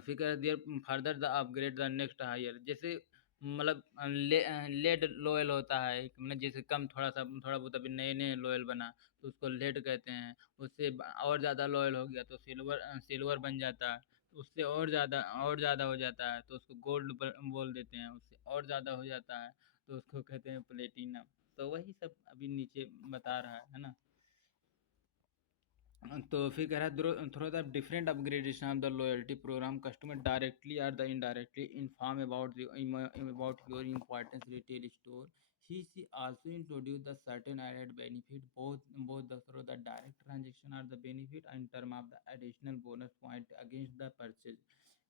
फिर कह there further the upgrade the next higher, जैसे मतलब लेड लॉयल होता है मतलब जैसे कम थोड़ा बहुत अभी नए नए लॉयल बना तो उसको लेड कहते हैं। उससे और ज़्यादा लॉयल हो गया तो सिल्वर बन जाता है। तो उससे और ज़्यादा हो जाता है तो उसको गोल्ड बोल देते हैं। उससे और ज़्यादा हो जाता है तो उसको कहते हैं प्लेटिनम। तो वही सब अभी नीचे बता रहा है ना? तो फिर कह रहा है through the different upgradation of the loyalty program customer directly और the indirectly inform about your importance retail store. She also introduced the certain added benefit both through the direct transaction or the benefit in term of the additional bonus point against the purchase।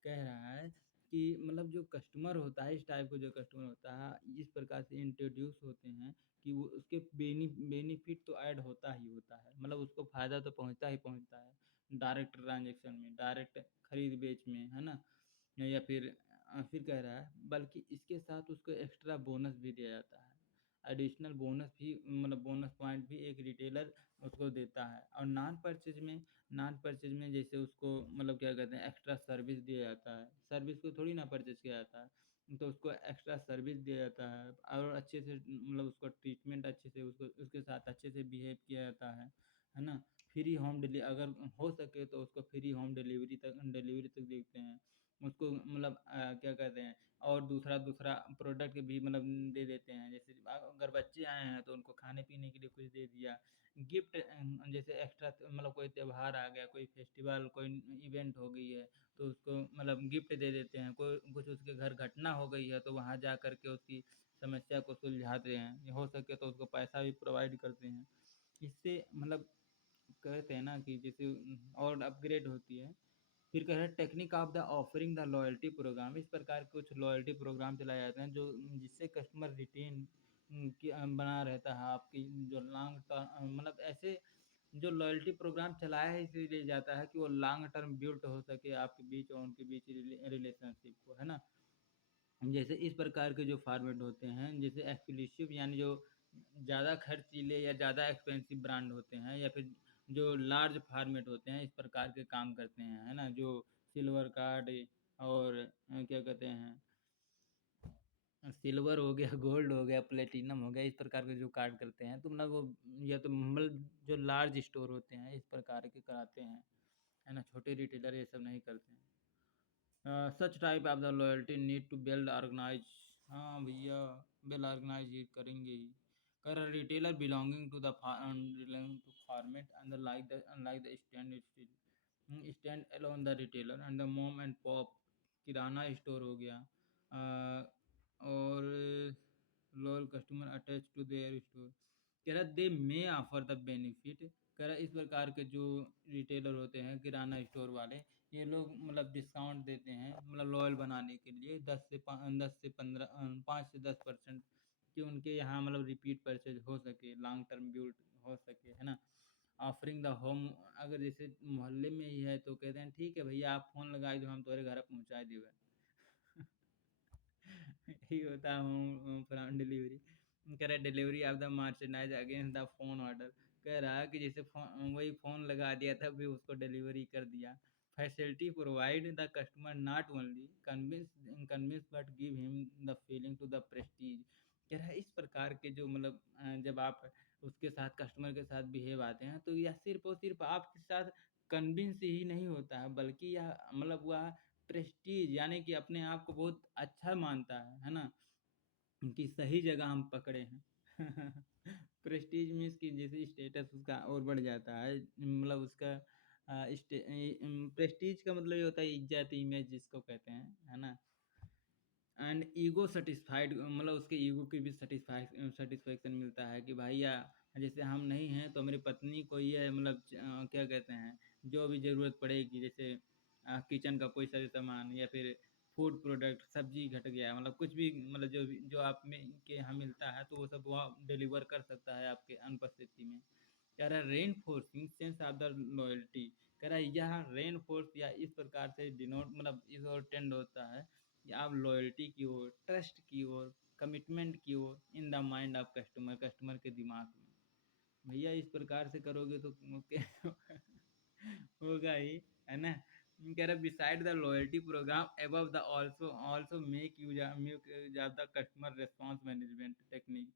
कह रहा है कि मतलब जो customer होता है, इस type का जो कस्टमर होता है इस प्रकार से इंट्रोड्यूस होते हैं कि वो उसके बेनिफिट तो ऐड होता ही होता है, मतलब उसको फ़ायदा तो पहुँचता ही पहुँचता है डायरेक्ट ट्रांजैक्शन में, डायरेक्ट खरीद बेच में, है ना? या फिर कह रहा है बल्कि इसके साथ उसको एक्स्ट्रा बोनस भी दिया जाता है। एडिशनल बोनस भी मतलब बोनस पॉइंट भी एक रिटेलर उसको देता है। और नॉन परचेज में जैसे उसको मतलब क्या कहते हैं एक्स्ट्रा सर्विस दिया जाता है। सर्विस को थोड़ी ना परचेज किया जाता है, तो उसको एक्स्ट्रा सर्विस दिया जाता है और अच्छे से मतलब उसको ट्रीटमेंट अच्छे से उसको उसके साथ अच्छे से बिहेव किया जाता है ना? फ्री होम डिली अगर हो सके तो उसको फ्री होम डिलीवरी तक देखते हैं। उसको मतलब क्या कहते हैं और दूसरा दूसरा प्रोडक्ट भी मतलब दे देते हैं। जैसे अगर बच्चे आए हैं तो उनको खाने पीने के लिए कुछ दे दिया। गिफ्ट जैसे एक्स्ट्रा मतलब कोई त्योहार आ गया, कोई फेस्टिवल, कोई इवेंट हो गई है तो उसको मतलब गिफ्ट दे देते हैं। कोई कुछ उसके घर घटना हो गई है तो वहाँ जा कर के उसकी समस्या को सुलझाते हैं। हो सके तो उसको पैसा भी प्रोवाइड करते हैं। इससे मतलब कहते हैं ना कि जैसे और अपग्रेड होती है। फिर कह रहे हैं technique of the offering the loyalty program. इस प्रकार के कुछ लॉयल्टी प्रोग्राम चलाए जाते हैं जो जिससे कस्टमर रिटेन बना रहता है आपकी जो लॉन्ग टर्म मतलब ऐसे जो लॉयल्टी प्रोग्राम चलाया है इसलिए जाता है कि वो लॉन्ग टर्म बिल्ट हो सके आपके बीच और उनके बीच रिलेशनशिप को, है ना? जैसे इस प्रकार के जो फॉर्मेट होते हैं जैसे एक्सक्लूसिव यानी जो ज़्यादा खर्चीले या ज़्यादा एक्सपेंसिव ब्रांड होते हैं या फिर जो लार्ज फॉर्मेट होते हैं, इस प्रकार के काम करते हैं, है ना? जो सिल्वर कार्ड और क्या कहते हैं, सिल्वर हो गया, गोल्ड हो गया, प्लेटिनम हो गया, इस प्रकार के जो कार्ड करते हैं, तो मतलब वो या तो मतलब जो लार्ज स्टोर होते हैं, इस प्रकार के कराते हैं, है ना? छोटे रिटेलर ये सब नहीं करते हैं। Such type of the loyalty need to build organize. हाँ भैया, वेल ऑर्गेनाइज ये करेंगे ही। कर retailer belonging to the belonging to format and like the stand still stand alone the retailer and the mom and pop kirana store हो गया, और loyal customer attach to their store. कह रहा they may offer the benefit. कह रहा इस प्रकार के जो रिटेलर होते हैं, किराना स्टोर वाले, ये लोग मतलब डिस्काउंट देते हैं, मतलब लॉयल बनाने के लिए 10 से 15 5 से 10% कि उनके यहाँ मतलब रिपीट परचेज हो सके, लॉन्ग टर्म बिल्ड हो सके, है ना? ऑफरिंग द होम, अगर जैसे मोहल्ले में ही है तो कहते हैं ठीक है भैया, आप फ़ोन लगाई दो, हम तुम्हारे घर पहुँचा देंगे। यही होता है होम फ्रॉम डिलीवरी। कह रहा है delivery of the merchandise against the phone order. कह रहा है कि जैसे फोन, वही फ़ोन लगा दिया था, फिर उसको डिलीवरी कर दिया। Facility provide the customer not only convince but give him the feeling to the prestige. कह रहा है इस प्रकार के जो मतलब जब आप उसके साथ कस्टमर के साथ बिहेव आते हैं, तो यह सिर्फ और सिर्फ आपके साथ कन्विंस ही नहीं होता है, बल्कि यह मतलब वह प्रेस्टीज यानी कि अपने आप को बहुत अच्छा मानता है ना? कि सही जगह हम पकड़े हैं। प्रेस्टीज मीन्स कि जैसे स्टेटस उसका और बढ़ जाता है, मतलब उसका प्रेस्टीज का मतलब ये होता है इज्जत, इमेज जिसको कहते हैं, है ना? एंड ईगो सेटिस्फाइड, मतलब उसके ईगो की भी सेटिस्फैक्शन मिलता है कि भैया जैसे हम नहीं हैं तो मेरी पत्नी को ये मतलब क्या कहते हैं, जो भी ज़रूरत पड़ेगी, जैसे किचन का कोई सा सामान या फिर फूड प्रोडक्ट, सब्जी घट गया, मतलब कुछ भी, मतलब जो भी जो आप में के यहाँ मिलता है, तो वो सब वह डिलीवर कर सकता है आपके अनुपस्थिति में। कह रहा है reinforcing sense of the loyalty. कह रहा है यह रेनफोर्स या इस प्रकार से डिनोट मतलब इस ओर टेंड होता है कि आप लॉयल्टी की ओर, ट्रस्ट की ओर, कमिटमेंट की ओर in the mind of customer, customer के दिमाग में। भैया इस प्रकार से करोगे तो होगा ही, है ना? कह रहा beside the loyalty program above the also also make use of the customer response management technique.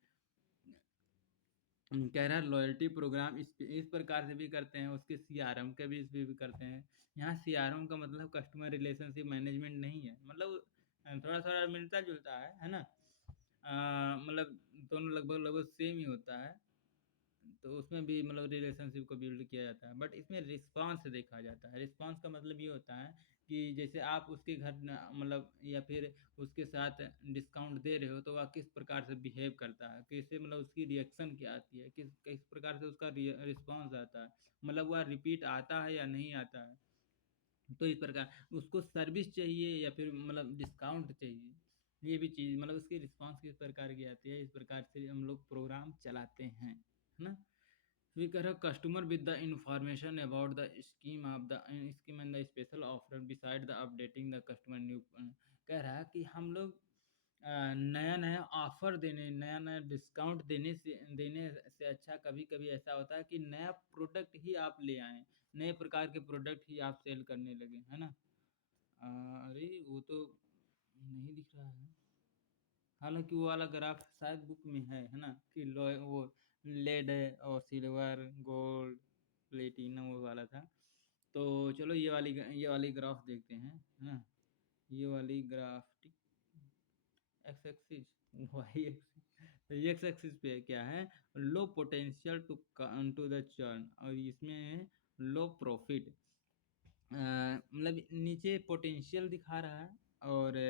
कह रहा है लॉयल्टी प्रोग्राम इस प्रकार से भी करते हैं, उसके सीआरएम के भी इस पे भी करते हैं। यहाँ सीआरएम का मतलब कस्टमर रिलेशनशिप मैनेजमेंट नहीं है, मतलब थोड़ा थोड़ा मिलता जुलता है ना? मतलब दोनों लगभग लगभग सेम ही होता है, तो उसमें भी मतलब रिलेशनशिप को बिल्ड किया जाता है, बट इसमें रिस्पांस देखा जाता है। रिस्पांस का मतलब ये होता है कि जैसे आप उसके घर मतलब या फिर उसके साथ डिस्काउंट दे रहे हो, तो वह किस प्रकार से बिहेव करता है, कैसे मतलब उसकी रिएक्शन क्या आती है, किस किस प्रकार से उसका रिस्पॉन्स आता है, मतलब वह रिपीट आता है या नहीं आता है। तो इस प्रकार उसको सर्विस चाहिए या फिर मतलब डिस्काउंट चाहिए, ये भी चीज़ मतलब उसकी रिस्पॉन्स किस प्रकार की आती है, इस प्रकार से हम लोग प्रोग्राम चलाते हैं, है ना? We correct customer with the information about the scheme of the scheme and the special offer beside the updating the customer new। कह रहा है कि हम लोग नया नया ऑफर देने, नया नया डिस्काउंट देने से अच्छा कभी कभी ऐसा होता है कि नया प्रोडक्ट ही आप ले आएं, नए प्रकार के प्रोडक्ट ही आप सेल करने लगे, है ना? अरे वो तो नहीं दिख रहा है, हालाँकि वो वाला ग्राफ शायद बुक में है ना? कि वो लेड और सिल्वर, गोल्ड, प्लेटिनम वो वाला था। तो चलो ये वाली ग्राफ देखते हैं, है ना? ये वाली graph tick X axis, Y axis. तो एक्स एक्सिस पे क्या है? Low potential to the churn, और इसमें लो प्रॉफिट। मतलब नीचे पोटेंशियल दिखा रहा है और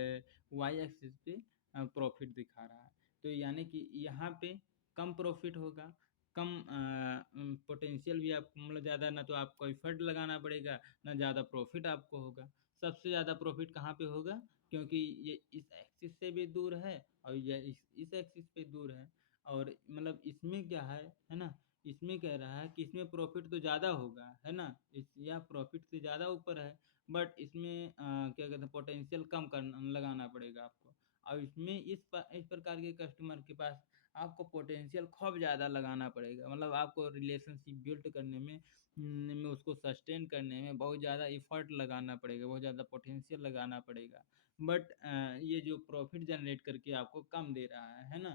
वाई एक्सिस पे प्रॉफिट दिखा रहा है। तो यानी कि यहाँ पे कम प्रॉफिट होगा, कम पोटेंशियल भी आपको मतलब ज़्यादा, ना तो आपको एफर्ट लगाना पड़ेगा, ना ज़्यादा प्रॉफिट आपको होगा। सबसे ज़्यादा प्रॉफिट कहाँ पे होगा? क्योंकि ये इस एक्सिस से भी दूर है और ये इस एक्सिस पे दूर है, और मतलब इसमें क्या है ना? इसमें कह रहा है कि इसमें प्रॉफिट तो ज़्यादा होगा, है ना? इस या प्रॉफिट से ज़्यादा ऊपर है, बट इसमें क्या कहते हैं, पोटेंशियल कम करना लगाना पड़ेगा आपको। और इसमें इस प्रकार के कस्टमर के पास आपको पोटेंशियल खूब ज़्यादा लगाना पड़ेगा। मतलब आपको रिलेशनशिप बिल्ड करने में उसको सस्टेन करने में बहुत ज़्यादा एफर्ट लगाना पड़ेगा, बहुत ज़्यादा पोटेंशियल लगाना पड़ेगा। बट ये जो प्रॉफ़िट जनरेट करके आपको कम दे रहा है ना?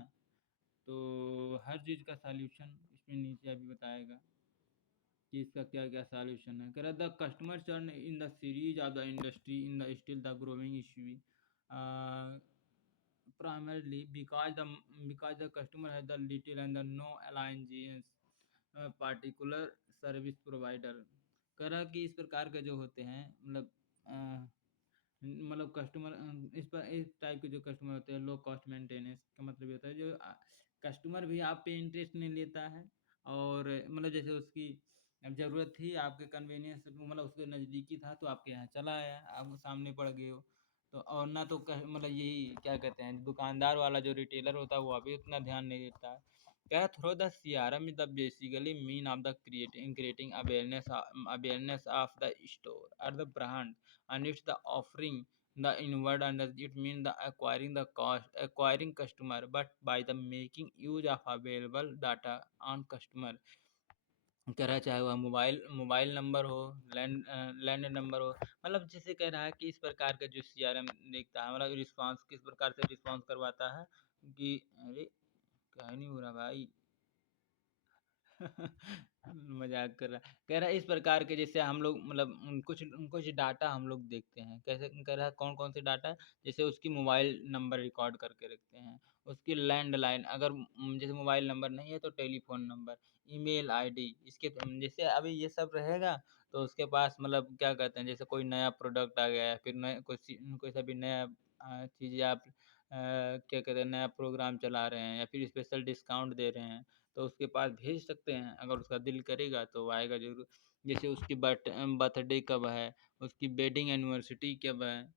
तो हर चीज़ का सॉल्यूशन इसमें नीचे अभी बताएगा कि इसका क्या-क्या सॉल्यूशन है। कह रहा the customer churn in the series of the industry in the still the growing issue primarily because the customer has the little and the no allegiance particular service provider। कह रहा कि इस प्रकार के जो होते हैं मतलब कस्टमर इस टाइप के जो कस्टमर होते हैं लो कॉस्ट मेंटेनेंस का मतलब ये होता है जो कस्टमर भी आप पे इंटरेस्ट नहीं लेता है और मतलब जैसे उसकी अब ज़रूरत थी आपके कन्वीनियंस मतलब उसके नज़दीकी था तो आपके यहाँ चला आया आप सामने पड़ गए हो तो और ना तो मतलब यही क्या कहते हैं दुकानदार वाला जो रिटेलर होता है वो अभी उतना ध्यान नहीं देता है क्या through the CRM is the basically mean of the creating awareness of the store or the brand and it's the offering the inward and it means the acquiring customer but by the making use of available data on customer कह रहा है चाहे वह mobile number हो land number हो मतलब जैसे कह रहा है कि इस प्रकार का जो CRM देखता है मतलब रिस्पांस किस प्रकार से रिस्पांस करवाता है कि अरे क्या नहीं हो रहा भाई मजाक कर रहा कह रहा है इस प्रकार के जैसे हम लोग मतलब कुछ डाटा हम लोग देखते हैं कैसे कह रहा है कौन कौन से डाटा जैसे उसकी मोबाइल नंबर रिकॉर्ड करके रखते हैं उसकी लैंडलाइन अगर जैसे मोबाइल नंबर नहीं है तो टेलीफोन नंबर ईमेल आईडी इसके जैसे अभी ये सब रहेगा तो उसके पास मतलब क्या कहते हैं जैसे कोई नया प्रोडक्ट आ गया है फिर नया कोई सा भी नया चीज़ आप क्या कहते हैं नया प्रोग्राम चला रहे हैं या फिर स्पेशल डिस्काउंट दे रहे हैं तो उसके पास भेज सकते हैं अगर उसका दिल करेगा तो वो आएगा ज़रूर जैसे उसकी बर्थडे कब है उसकी वेडिंग एनिवर्सरी कब है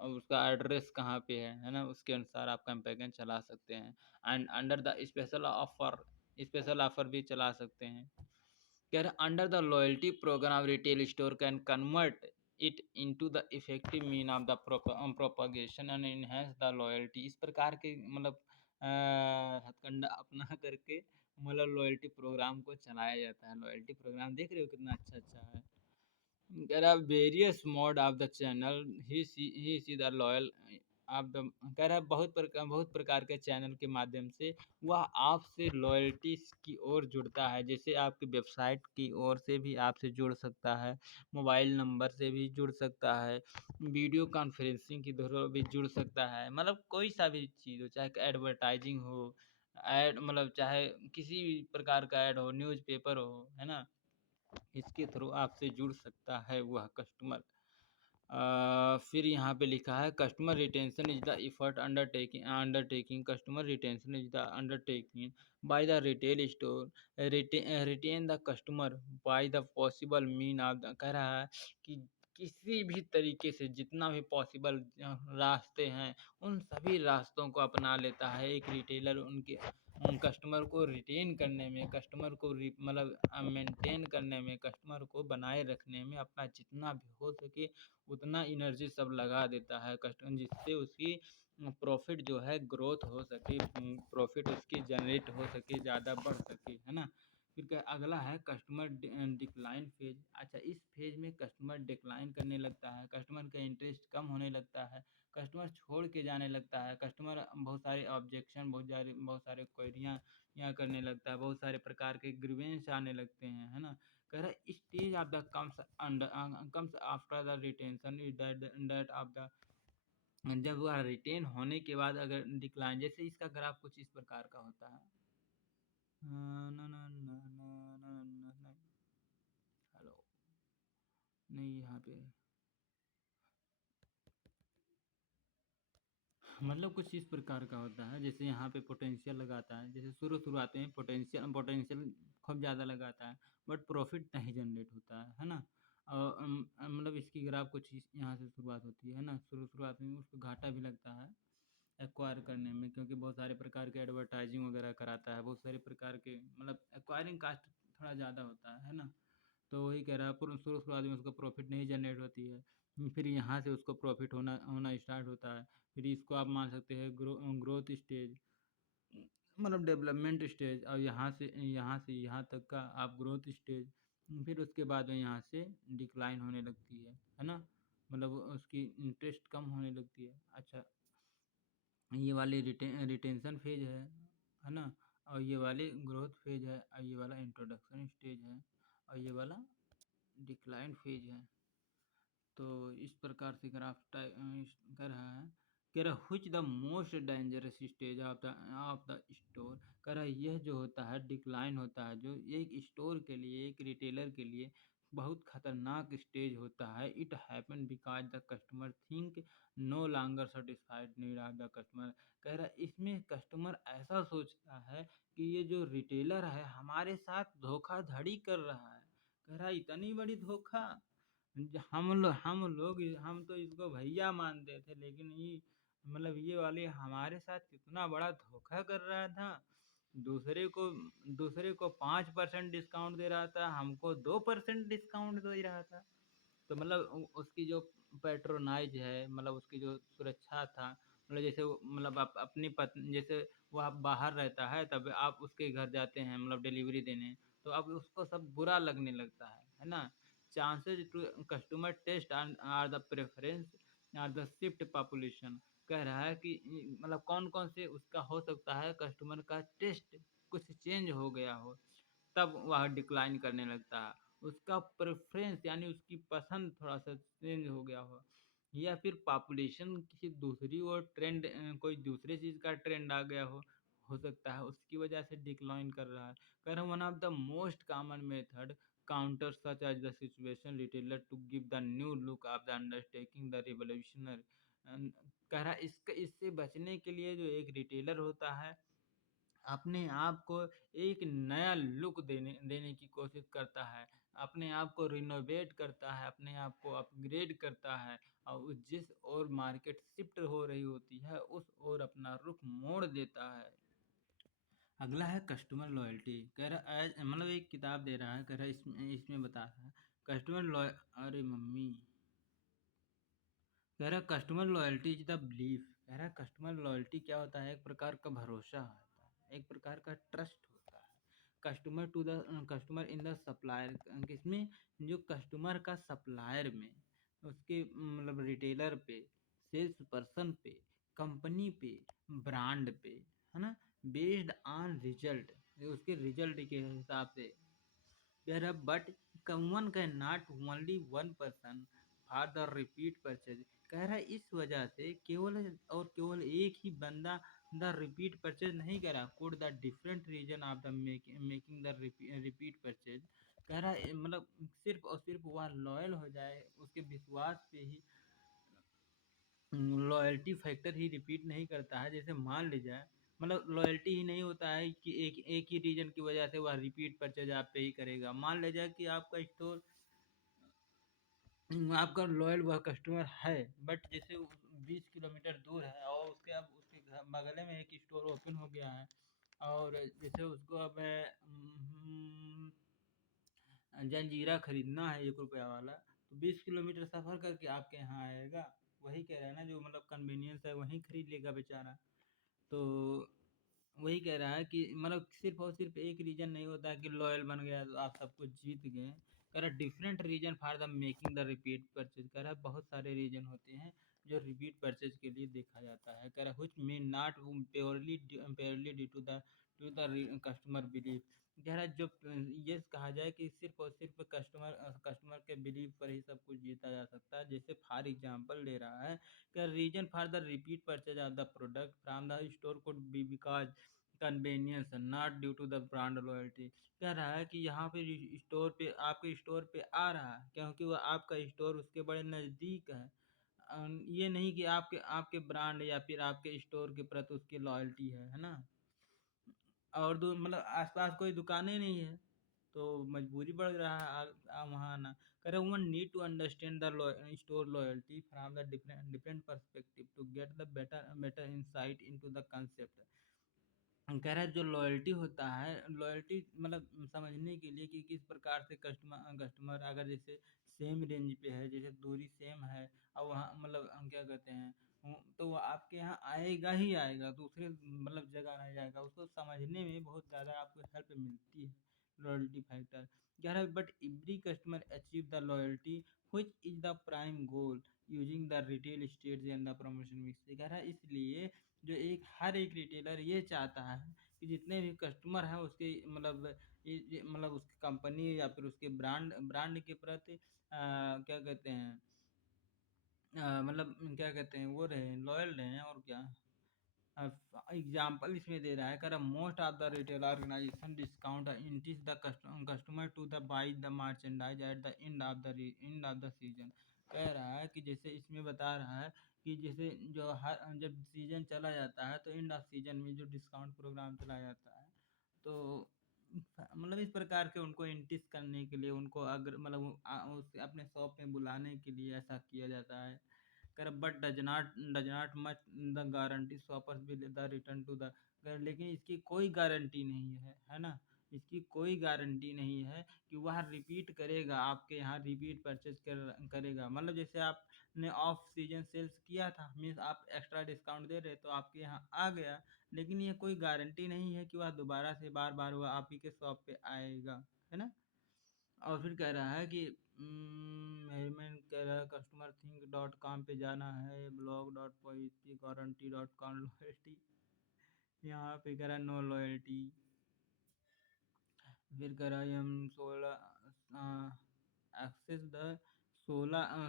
और उसका एड्रेस कहाँ पे है ना उसके अनुसार आप कैंपेन चला सकते हैं and under the special offer भी चला सकते हैं कह रहे under the loyalty programme retail store can convert it into the effective mean of the propagation and enhance the loyalty इस प्रकार के मतलब हथकंडा अपना करके मतलब लॉयल्टी प्रोग्राम को चलाया जाता है लॉयल्टी प्रोग्राम देख रहे हो कितना अच्छा है there are various mode of the channel he see the loyal आप द कह रहा है बहुत प्रकार के चैनल के माध्यम से वह आपसे लॉयल्टी की ओर जुड़ता है जैसे आपकी वेबसाइट की ओर से भी आपसे जुड़ सकता है मोबाइल नंबर से भी जुड़ सकता है वीडियो कॉन्फ्रेंसिंग की थ्रू भी जुड़ सकता है मतलब कोई सा भी चीज़ हो चाहे एडवर्टाइजिंग हो ऐड मतलब चाहे किसी भी प्रकार का ऐड हो न्यूज़पेपर हो है ना इसके थ्रू आपसे जुड़ सकता है वह कस्टमर फिर यहाँ पे लिखा है customer retention is the effort undertaking customer retention is the undertaking by the retail store retain the customer by the possible mean of the कह रहा है कि किसी भी तरीके से जितना भी पॉसिबल रास्ते हैं उन सभी रास्तों को अपना लेता है एक रिटेलर उनके कस्टमर को रिटेन करने में कस्टमर को मतलब मेंटेन करने में कस्टमर को बनाए रखने में अपना जितना भी हो सके उतना एनर्जी सब लगा देता है कस्टमर जिससे उसकी प्रॉफिट जो है ग्रोथ हो सके प्रॉफिट उसकी जनरेट हो सके ज़्यादा बढ़ सके है ना फिर क्या अगला है कस्टमर डिक्लाइन फेज अच्छा इस फेज में कस्टमर डिक्लाइन करने लगता है कस्टमर का इंटरेस्ट कम होने लगता है कस्टमर छोड़ के जाने लगता है कस्टमर बहुत सारे ऑब्जेक्शन बहुत सारे क्वेरियाँ यहाँ करने लगता है बहुत सारे प्रकार के ग्रीवेंस आने लगते हैं है ना कह रहा है stage of the comes after the retention is that of the जब वह रिटेन होने के बाद अगर डिक्लाइन जैसे इसका ग्राफ कुछ इस प्रकार का होता है हेलो नहीं यहाँ पे मतलब कुछ इस प्रकार का होता है जैसे यहाँ पे पोटेंशियल लगाता है जैसे शुरुआत में पोटेंशियल खूब ज़्यादा लगाता है बट प्रॉफिट नहीं जनरेट होता है ना और मतलब इसकी ग्राफ कुछ यहाँ से शुरुआत होती है ना शुरुआत में उसको घाटा भी लगता है एक्वायर करने में क्योंकि बहुत सारे प्रकार के एडवर्टाइजिंग वगैरह कराता है बहुत सारे प्रकार के मतलब एक्वायरिंग कास्ट थोड़ा ज़्यादा होता है ना तो वही कह रहा है शुरुआत में उसको प्रॉफिट नहीं जनरेट होती है फिर यहाँ से उसको प्रॉफिट होना होना स्टार्ट होता है फिर इसको आप मान सकते हैं ग्रोथ स्टेज मतलब डेवलपमेंट स्टेज, और यहाँ से यहाँ तक का आप ग्रोथ स्टेज, फिर उसके बाद में यहाँ से डिक्लाइन होने लगती है ना? मतलब उसकी इंटरेस्ट कम होने लगती है। अच्छा, ये वाली रिटेंशन फेज है ना? और ये वाली ग्रोथ फेज है, और ये वाला इंट्रोडक्शन स्टेज है, और ये वाला डिक्लाइन फेज है। तो इस प्रकार से ग्राफ कर रहा है। कह रहा which the most dangerous stage of the store. कह रहा यह जो होता है डिक्लाइन होता है, जो एक स्टोर के लिए, एक रिटेलर के लिए बहुत खतरनाक स्टेज होता है। It happen because the customer think no longer satisfied need of the customer. कह रहा इसमें कस्टमर ऐसा सोचता है कि ये जो रिटेलर है हमारे साथ धोखाधड़ी कर रहा है। कह रहा इतनी बड़ी धोखा, हम तो इसको भैया मानते थे, लेकिन ये मतलब ये वाले हमारे साथ कितना बड़ा धोखा कर रहा था। दूसरे को दूसरे को 5% डिस्काउंट दे रहा था, हमको 2% डिस्काउंट दे रहा था। तो मतलब उसकी जो पैट्रोनाइज है, मतलब उसकी जो सुरक्षा था, मतलब जैसे मतलब आप अपनी पत्नी, जैसे वो आप बाहर रहता है तब आप उसके घर जाते हैं मतलब डिलीवरी देने, तो अब उसको सब बुरा लगने लगता है ना? Chances to customer taste are the preference are the shift population. कह रहा है कि मतलब कौन कौन से उसका हो सकता है, कस्टमर का टेस्ट कुछ चेंज हो गया हो, तब वह डिक्लाइन करने लगता है। उसका प्रेफ़रेंस यानी उसकी पसंद थोड़ा-सा चेंज हो गया हो, या फिर पॉपुलेशन किसी दूसरी ओर कोई दूसरे चीज़ का ट्रेंड आ गया हो सकता है, उसकी वजह से डिक्लाइन कर रहा है। कह रहा है one of the most common method counter such as the situation retailer to give the new look of the undertaking the revolutionary. कह रहा है इससे बचने के लिए जो एक रिटेलर होता है, अपने आप को एक नया लुक देने देने की कोशिश करता है, अपने आप को रिनोवेट करता है, अपने आप को अपग्रेड करता है, और जिस ओर मार्केट शिफ्ट हो रही होती है उस ओर अपना रुख मोड़ देता है। अगला है कस्टमर लॉयल्टी। कह रहा मतलब एक किताब दे रहा है, कह रहा है इसमें इसमें बता रहा है कस्टमर लॉय अरे मम्मी, कह रहा customer loyalty is the belief. कह रहा कस्टमर लॉयल्टी क्या होता है, एक प्रकार का भरोसा होता है, एक प्रकार का ट्रस्ट होता है। कस्टमर इन द सप्लायर, किसमें, जो कस्टमर का सप्लायर में, उसके मतलब रिटेलर पे, सेल्स पर्सन पे, कंपनी पे, ब्रांड पे, है ना? बेस्ड ऑन रिजल्ट, उसके रिजल्ट के हिसाब से। There are but one cannot only one person for the repeat purchase। कह रहा है इस वजह से केवल और केवल एक ही बंदा द रिपीट परचेज नहीं करा, could the different reason of the making the repeat purchase. कह रहा है मतलब सिर्फ और सिर्फ वह लॉयल हो जाए, उसके विश्वास पे ही लॉयल्टी फैक्टर ही रिपीट नहीं करता है। जैसे मान लीजिए मतलब लॉयल्टी ही नहीं होता है कि एक एक ही रीजन की वजह से वह रिपीट परचेज आप पे ही करेगा। मान लीजिए कि आपका स्टोर, आपका लॉयल वह कस्टमर है, बट जैसे 20 किलोमीटर दूर है और उसके अब उसके घर बगल में एक स्टोर ओपन हो गया है, और जैसे उसको अब जंजीरा खरीदना है 1 रुपया वाला, तो 20 किलोमीटर सफ़र करके आपके यहाँ आएगा। वही कह रहा है ना, जो मतलब कन्वीनियंस है वहीं खरीद लेगा बेचारा। तो वही कह रहा है कि मतलब सिर्फ और सिर्फ एक रीजन नहीं होता है कि लॉयल बन गया तो आप सब कुछ जीत गए। कह रहा different reason for the making the repeat purchase. कह रहा है बहुत सारे रीजन होते हैं जो रिपीट परचेज के लिए देखा जाता है। कह रहा है which may not purely due to the customer belief. कह रहा है जो ये कहा जाए कि सिर्फ और सिर्फ कस्टमर के बिलीफ पर ही सब कुछ जीता जा सकता है। जैसे फॉर एग्जांपल दे रहा है कि reason for the repeat purchase of the product from the store could be because convenience not due to the brand loyalty. कह रहा है कि यहाँ पे स्टोर पे आपके स्टोर पे आ रहा है क्योंकि वो आपका स्टोर उसके बड़े नज़दीक है। ये नहीं कि आपके आपके ब्रांड या फिर आपके स्टोर के प्रति उसकी लॉयल्टी है ना? और मतलब आसपास कोई दुकानें नहीं है, तो मजबूरी पड़ रहा है वहाँ आना। कह रहे one need to understand the store loyalty from the different different perspective to get the better better insight into the concept. कह रहा है जो लॉयल्टी होता है, लॉयल्टी मतलब समझने के लिए कि किस प्रकार से कस्टमर कस्टमर अगर जैसे सेम रेंज पे है, जैसे दूरी सेम है और वहाँ मतलब हम क्या कहते हैं तो वो आपके यहाँ आएगा ही आएगा, दूसरे मतलब जगह नहीं जाएगा। उसको समझने में बहुत ज़्यादा आपको हेल्प मिलती है लॉयल्टी फैक्टर। कह रहा है but every customer achieve the loyalty which is the prime goal using the retail states and the promotion mix. कह रहा है इसलिए जो एक हर एक रिटेलर ये चाहता है कि जितने भी कस्टमर हैं उसके मतलब ये मतलब उसकी कंपनी या फिर उसके ब्रांड ब्रांड के प्रति क्या कहते हैं मतलब क्या कहते हैं वो रहे लॉयल रहें और क्या। एग्जाम्पल इसमें दे रहा है कर most of the retail organization discount entice the customer to the buy the merchandise at the end of the season. कह रहा है कि जैसे इसमें बता रहा है कि जैसे जो हर जब सीजन चला जाता है तो एंड ऑफ सीजन में जो डिस्काउंट प्रोग्राम चला जाता है तो मतलब इस प्रकार के उनको इंटिस करने के लिए उनको अगर मतलब अपने शॉप में बुलाने के लिए ऐसा किया जाता है। कर but does not much the guarantee shoppers will the return to the. लेकिन इसकी कोई गारंटी नहीं है ना। इसकी कोई गारंटी नहीं है कि वह रिपीट करेगा आपके यहाँ रिपीट परचेज करेगा। मतलब जैसे आपने ऑफ सीजन सेल्स किया था मीन्स आप एक्स्ट्रा डिस्काउंट दे रहे तो आपके यहाँ आ गया, लेकिन ये कोई गारंटी नहीं है कि वह दोबारा से बार बार वह आप ही के शॉप पे आएगा, है ना। और फिर कह रहा है कि मेजरमेंट कह रहा है कस्टमर थिंक डॉट कॉम पे जाना है, blog dot policy guarantee dot com loyalty, यहाँ पे कह रहा है नो लॉयल्टी। फिर कह रहा है हम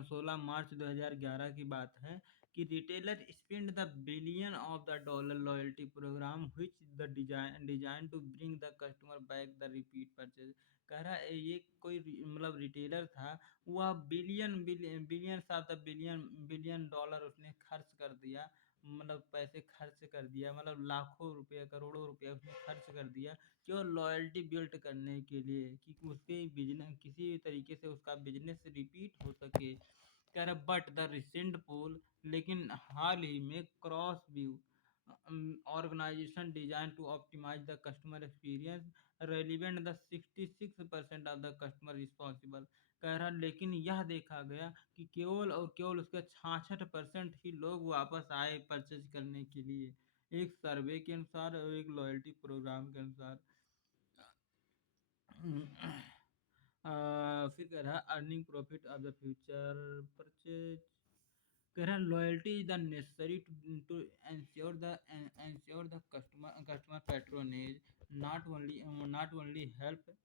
16 मार्च 2011 की बात है कि retailer spend the billion of the dollar loyalty programme which the design to bring the customer back the repeat purchase. कह रहा है ये कोई मतलब रिटेलर था, वह billion of the billion dollar उसने खर्च कर दिया, मतलब पैसे खर्च कर दिया, मतलब लाखों रुपया करोड़ों रुपया उसने खर्च कर दिया क्यों लॉयल्टी बिल्ड करने के लिए कि उसके बिजनेस किसी भी तरीके से उसका बिजनेस रिपीट हो सके। कह रहा बट द रिसेंट पोल, लेकिन हाल ही में cross view organisation design to optimise the customer experience relevant the 66% of the customer responsible. कह रहा लेकिन यह देखा गया कि केवल और केवल उसके 66% ही लोग वापस आए परचेज करने के लिए, एक सर्वे के अनुसार और एक लॉयल्टी प्रोग्राम के अनुसार। फिर कह रहा earning profit of the future purchase. कह रहा loyalty is the necessary to ensure the customer patronage, not only help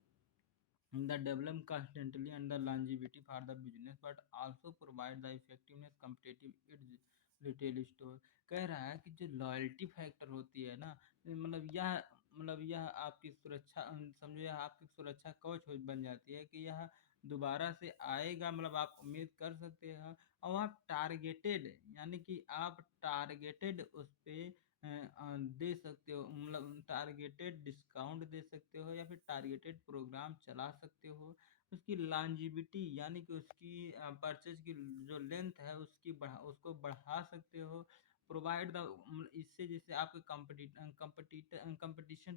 the develop constantly and the longevity for the business but also provide the effectiveness competitive edge retail store. कह रहा है कि जो loyalty factor होती है ना मतलब यह आपकी सुरक्षा समझो यह आपकी सुरक्षा कवच बन जाती है कि यह दोबारा से आएगा, मतलब आप उम्मीद कर सकते हैं। और आप टारगेटेड यानी कि आप टारगेटेड उस पर दे सकते हो, मतलब टारगेटेड डिस्काउंट दे सकते हो या फिर टारगेटेड प्रोग्राम चला सकते हो। उसकी लॉन्जिविटी यानी कि उसकी परचेज की जो लेंथ है उसको बढ़ा सकते हो। प्रोवाइड द इससे जैसे आपके कंपटीशन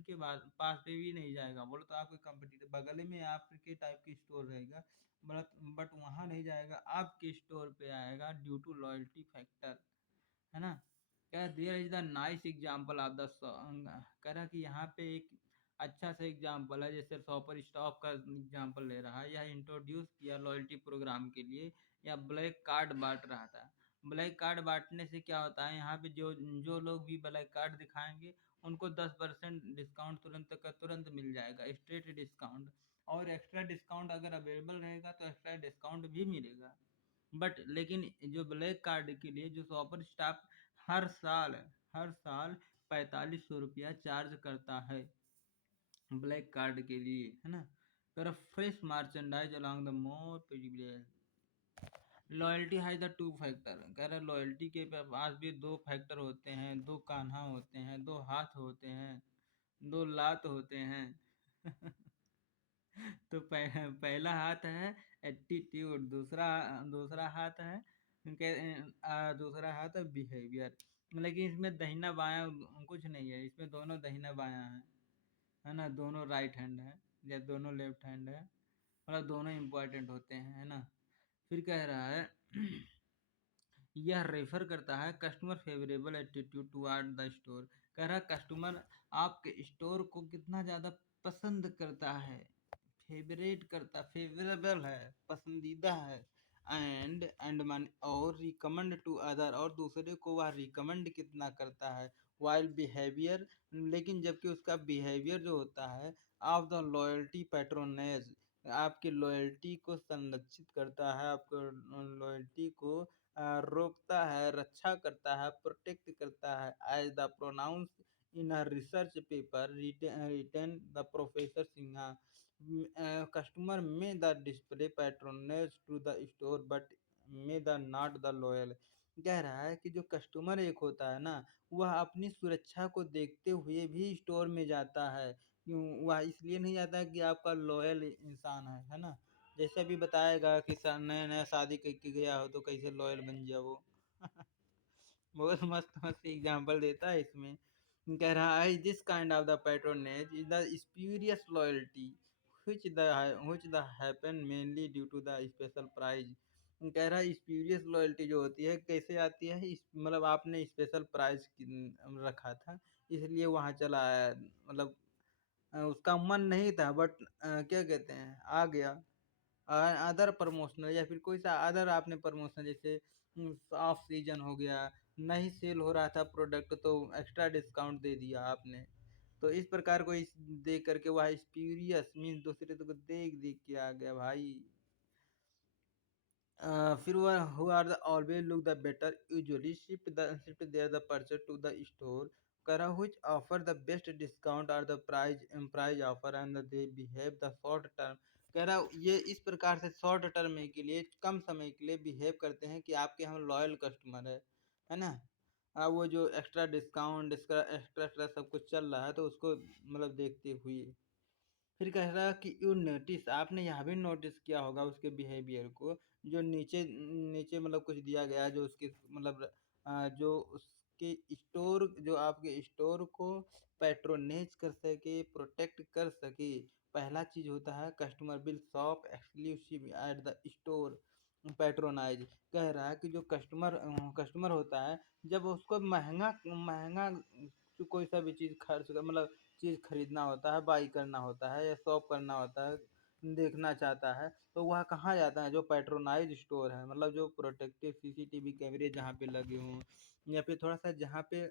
के बाद पास पे भी नहीं जाएगा, बोलो तो आपके कंपटीटर बगल में आपके टाइप की स्टोर रहेगा बट वहाँ नहीं जाएगा, आपके स्टोर पे आएगा ड्यू टू लॉयल्टी फैक्टर, है ना। क्या there is the nice example of the song. कह रहा कि यहाँ पे एक अच्छा सा एग्जाम्पल है, जैसे शॉपर स्टॉप का एग्जाम्पल ले रहा है। यह इंट्रोड्यूस किया लॉयल्टी प्रोग्राम के लिए या ब्लैक कार्ड बांट रहा था। ब्लैक कार्ड बांटने से क्या होता है, यहाँ पे जो जो लोग भी ब्लैक कार्ड दिखाएंगे उनको 10% डिस्काउंट तुरंत का तुरंत मिल जाएगा, स्ट्रेट डिस्काउंट। और एक्स्ट्रा डिस्काउंट अगर अवेलेबल रहेगा तो एक्स्ट्रा डिस्काउंट भी मिलेगा। बट लेकिन जो ब्लैक कार्ड के लिए जो शॉपर स्टाफ हर साल 4500 रुपया चार्ज करता है ब्लैक कार्ड के लिए, है ना। कर fresh merchandise along the more privilege. Loyalty has the two factor. कह रहा लॉयल्टी के पास भी दो फैक्टर होते हैं, दो कान्हा होते हैं, दो हाथ होते हैं, दो लात होते हैं। तो पहला हाथ है एटीट्यूड, दूसरा दूसरा हाथ है दूसरा हाथ है बिहेवियर। लेकिन इसमें दहिना बायां कुछ नहीं है, इसमें दोनों दहिना बायां है ना, दोनों राइट हैंड है या दोनों लेफ्ट हैंड है, मतलब दोनों इम्पोर्टेंट होते हैं, है ना। फिर कह रहा है यह रेफर करता है customer favourable attitude toward the store. कह रहा है कस्टमर आपके स्टोर को कितना ज़्यादा पसंद करता है, फेवरेट करता, फेवरेबल है, पसंदीदा है। एंड मन और रिकमेंड टू अदर, और दूसरे को वह रिकमेंड कितना करता है। वाइल बिहेवियर, लेकिन जबकि उसका बिहेवियर जो होता है ऑफ द लॉयल्टी पैट्रोनेज, आपकी लॉयल्टी को संरक्षित करता है, आपको लॉयल्टी को रोकता है, रक्षा करता है, प्रोटेक्ट करता है। As the pronounce in a research paper written the professor Sinha, customer में the display patronage to the store but में द नॉट द लॉयल। कह रहा है कि जो कस्टमर एक होता है ना, वह अपनी सुरक्षा को देखते हुए भी स्टोर में जाता है। क्यों वह इसलिए नहीं जाता है कि आपका लॉयल इंसान है ना। जैसे अभी बताएगा कि नया नया शादी करके गया हो तो कैसे लॉयल बन जाओ वो। बहुत मस्त मस्त एग्जाम्पल देता है इसमें। कह रहा है this kind of the patronage is the spurious loyalty which the happen mainly due to the special prize। कह रहा है स्प्यूरियस लॉयल्टी जो होती है कैसे आती है, मतलब आपने स्पेशल प्राइज रखा था इसलिए वहां चला आया, मतलब उसका मन नहीं था बट क्या कहते हैं आ गया। अदर प्रमोशनल या फिर कोई सा अदर आपने प्रमोशन, जैसे ऑफ सीजन हो गया, नहीं सेल हो रहा था प्रोडक्ट तो एक्स्ट्रा डिस्काउंट दे दिया आपने। तो इस प्रकार को इस देख करके वह स्प्यूरियस मीन्स दूसरे को देख देख के आ गया भाई। फिर वह who are the always look the better usually shift their the purchase to the store. कह रहा which offer the best discount और the price offer and they behave the short term. कह रहा ये इस प्रकार से शॉर्ट टर्म के लिए, कम समय के लिए बिहेव करते हैं कि आपके हम लॉयल कस्टमर है ना। वो जो extra discount extra extra extra सब कुछ चल रहा है तो उसको मतलब देखते हुए। फिर कह रहा कि यू नोटिस, आपने यहाँ भी नोटिस किया होगा उसके बिहेवियर को, जो नीचे नीचे मतलब कुछ दिया गया है जो उसके मतलब जो उसके स्टोर, जो आपके स्टोर को पैट्रोनेज कर सके, प्रोटेक्ट कर सके। पहला चीज होता है customer bill shop exclusive eight the store patronise. कह रहा है कि जो कस्टमर होता है जब उसको महंगा महंगा कोई सा भी चीज़ खर्च कर मतलब चीज़ खरीदना होता है, बाई करना होता है या शॉप करना होता है, देखना चाहता है, तो वह कहाँ जाता है, जो पैट्रोनाइज स्टोर है, मतलब जो प्रोटेक्टिव सीसीटीवी कैमरे जहाँ पे लगे हों या फिर थोड़ा सा जहाँ पे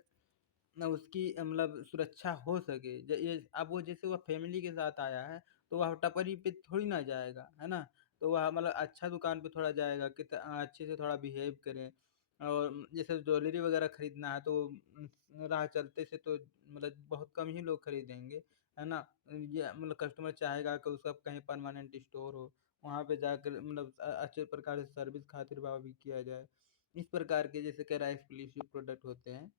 ना उसकी मतलब सुरक्षा हो सके। ये अब वो जैसे वो फैमिली के साथ आया है तो वह टपरी पे थोड़ी ना जाएगा है ना। तो वह मतलब अच्छा दुकान पे थोड़ा जाएगा कि अच्छे से थोड़ा बिहेव करें। और जैसे ज्वेलरी वगैरह खरीदना है तो राह चलते से तो मतलब बहुत कम ही लोग खरीदेंगे है ना। ये मतलब कस्टमर चाहेगा कि उसका कहीं परमानेंट स्टोर हो, वहाँ पे जाकर मतलब अच्छे प्रकार से सर्विस खातिर भाव भी किया जाए। इस प्रकार के जैसे कह रहा है एक्सक्लूसिव प्रोडक्ट होते हैं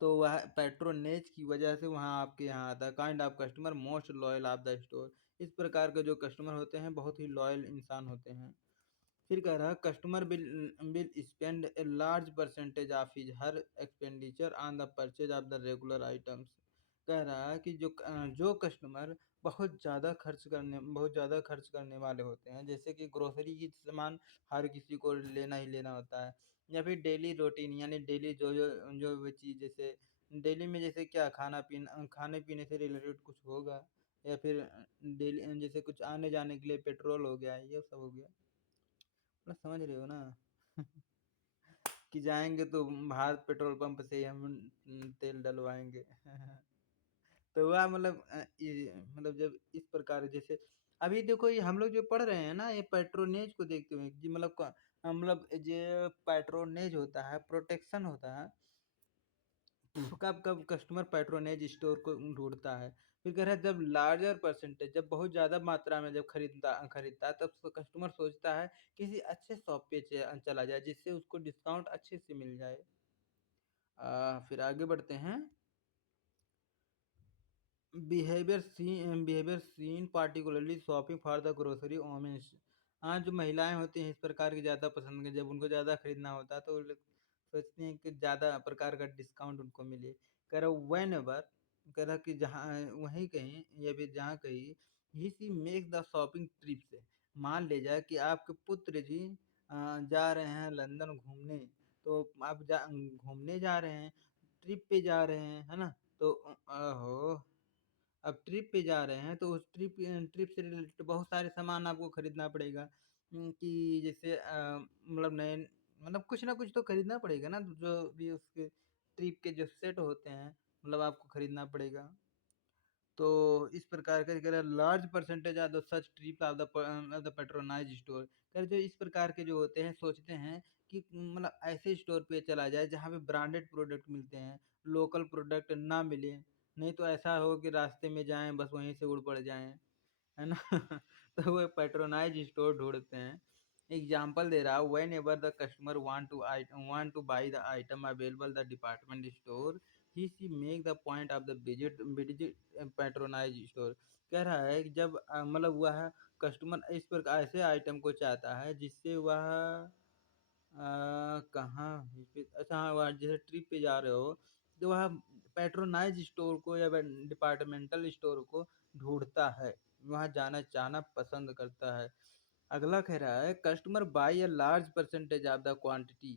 तो वह पेट्रोनेज की वजह से वहाँ आपके यहाँ आता है। Kind of customer most loyal of the store. इस प्रकार के जो कस्टमर होते हैं बहुत ही लॉयल इंसान होते हैं। फिर कह रहा है customer will spend a large percentage of his her expenditure on the purchase of the regular items. कह रहा है कि जो कस्टमर बहुत ज़्यादा खर्च करने वाले होते हैं, जैसे कि ग्रोसरी की सामान हर किसी को लेना ही लेना होता है, या फिर डेली रूटीन यानी डेली जो जो जो वो चीज़ जैसे डेली में जैसे क्या खाने पीने से रिलेटेड कुछ होगा, या फिर डेली जैसे कुछ आने जाने के लिए पेट्रोल हो गया, ये सब हो गया, मतलब समझ रहे हो ना। कि जाएंगे तो भारत पेट्रोल पंप से ही हम तेल डलवाएंगे। तो वह मतलब मतलब जब इस प्रकार जैसे अभी देखो ये हम लोग जो पढ़ रहे हैं ना ये पेट्रोनेज को देखते हुए जी मतलब मतलब जो पेट्रोनेज होता है प्रोटेक्शन होता है, कब कब कस्टमर पैट्रोनेज स्टोर को ढूंढता है। फिर कह रहा है जब लार्जर परसेंटेज, जब बहुत ज़्यादा मात्रा में जब खरीदता है तब कस्टमर सोचता है किसी अच्छे शॉप पे चला जाए जिससे उसको डिस्काउंट अच्छे से मिल जाए। फिर आगे बढ़ते हैं। Behaviour seen particularly shopping for the grocery women's. हाँ जो महिलाएं होती हैं इस प्रकार की ज़्यादा पसंद है, जब उनको ज़्यादा खरीदना होता है तो वो लोग सोचते हैं कि ज़्यादा प्रकार का डिस्काउंट उनको मिले। कह रहा वेन एवर, कह रहा कि जहाँ वहीं कहीं या फिर जहाँ कहीं ही सी मेक द शॉपिंग ट्रिप्स, मान लीजिए कि आपके पुत्र जी जा रहे हैं लंदन घूमने, तो आप घूमने जा रहे हैं, ट्रिप पे जा रहे हैं, है ना? तो ओहो! अब ट्रिप पे जा रहे हैं तो उस ट्रिप से रिलेटेड बहुत सारे सामान आपको खरीदना पड़ेगा। कि जैसे मतलब नए मतलब कुछ ना कुछ तो खरीदना पड़ेगा ना, जो भी उसके ट्रिप के जो सेट होते हैं, मतलब आपको खरीदना पड़ेगा। तो इस प्रकार का कह रहा है large percentage of the such trip of the patronise store. कह रहे जो इस प्रकार के जो होते हैं सोचते हैं कि मतलब ऐसे स्टोर पे चला जाए जहाँ पे ब्रांडेड प्रोडक्ट मिलते हैं, लोकल प्रोडक्ट ना मिले। नहीं तो ऐसा हो कि रास्ते में जाएँ बस वहीं से उड़ पड़ जाएँ। है ना? तो वो पैट्रोनाइज़ स्टोर ढूँढते हैं। एग्ज़ाम्पल दे रहा हूँ, whenever the customer want to buy the item available the department store, he she make the point of the visit patronize store. कह रहा है कि जब मतलब वह कस्टमर इस प्रकार ऐसे आइटम को चाहता है जिससे वह कहाँ अच्छा हाँ, वहाँ जैसे ट्रिप पे जा रहे हो, तो वह पैट्रोनाइज़ स्टोर को या डिपार्टमेंटल स्टोर को ढूँढता है, वहाँ जाना जाना पसंद करता है। अगला कह रहा है customer bye a large percentage of the quantity.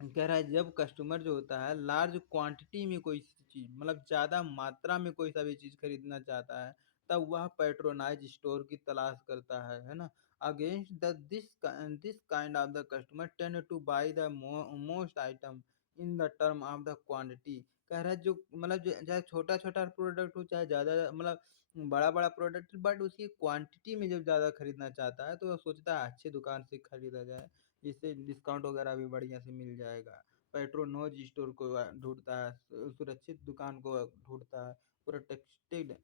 कह रहा है जब कस्टमर जो होता है लार्ज क्वांटिटी में कोई चीज़ मतलब ज़्यादा मात्रा में कोई सा भी चीज़ खरीदना चाहता है, तब वह पैट्रोनाइज़ स्टोर की तलाश करता है ना? Against the this kind of the customer tend to buy the most item in the term of the quantity. कह रहा है जो मतलब चाहे छोटा-छोटा प्रोडक्ट हो चाहे ज़्यादा मतलब बड़ा-बड़ा प्रोडक्ट बट उसकी क्वांटिटी में जब ज़्यादा खरीदना चाहता है तो वह सोचता है अच्छी दुकान से खरीदा जाए। जिससे डिस्काउंट वगैरह भी बढ़िया से मिल जाएगा। पेट्रोनोज स्टोर को ढूँढता है, सुरक्षित दुकान को ढूँढता है, प्रोटेक्टेड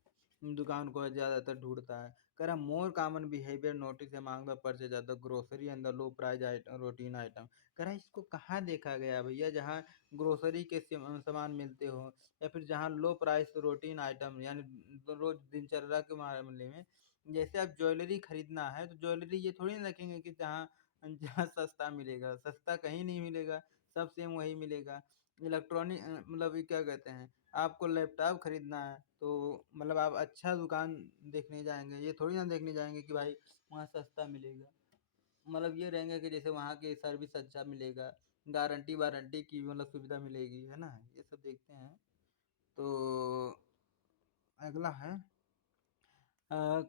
दुकान को ज़्यादातर ढूँढता है। कह रहा more common behaviour notice among the purchase of the grocery and the low price item routine item. कह रहा है इसको कहाँ देखा गया भैया जहाँ ग्रोसरी के सामान मिलते हो या फिर जहाँ लो प्राइस रूटीन आइटम यानी रोज़ दिनचर्या के मामले में। जैसे आप ज्वेलरी खरीदना है तो ज्वेलरी ये थोड़ी ना देखेंगे कि जहाँ सस्ता मिलेगा, सस्ता कहीं नहीं मिलेगा, सब सेम वही मिलेगा। मतलब ये क्या कहते हैं, आपको लैपटॉप खरीदना है, तो मतलब आप अच्छा दुकान देखने जाएँगे, ये थोड़ी ना देखने जाएँगे कि भाई वहाँ सस्ता मिलेगा। मतलब ये रहेंगे कि जैसे वहाँ की सर्विस अच्छा मिलेगा, गारंटी-वारंटी की मतलब सुविधा मिलेगी, है ना? ये सब देखते हैं। तो अगला है अ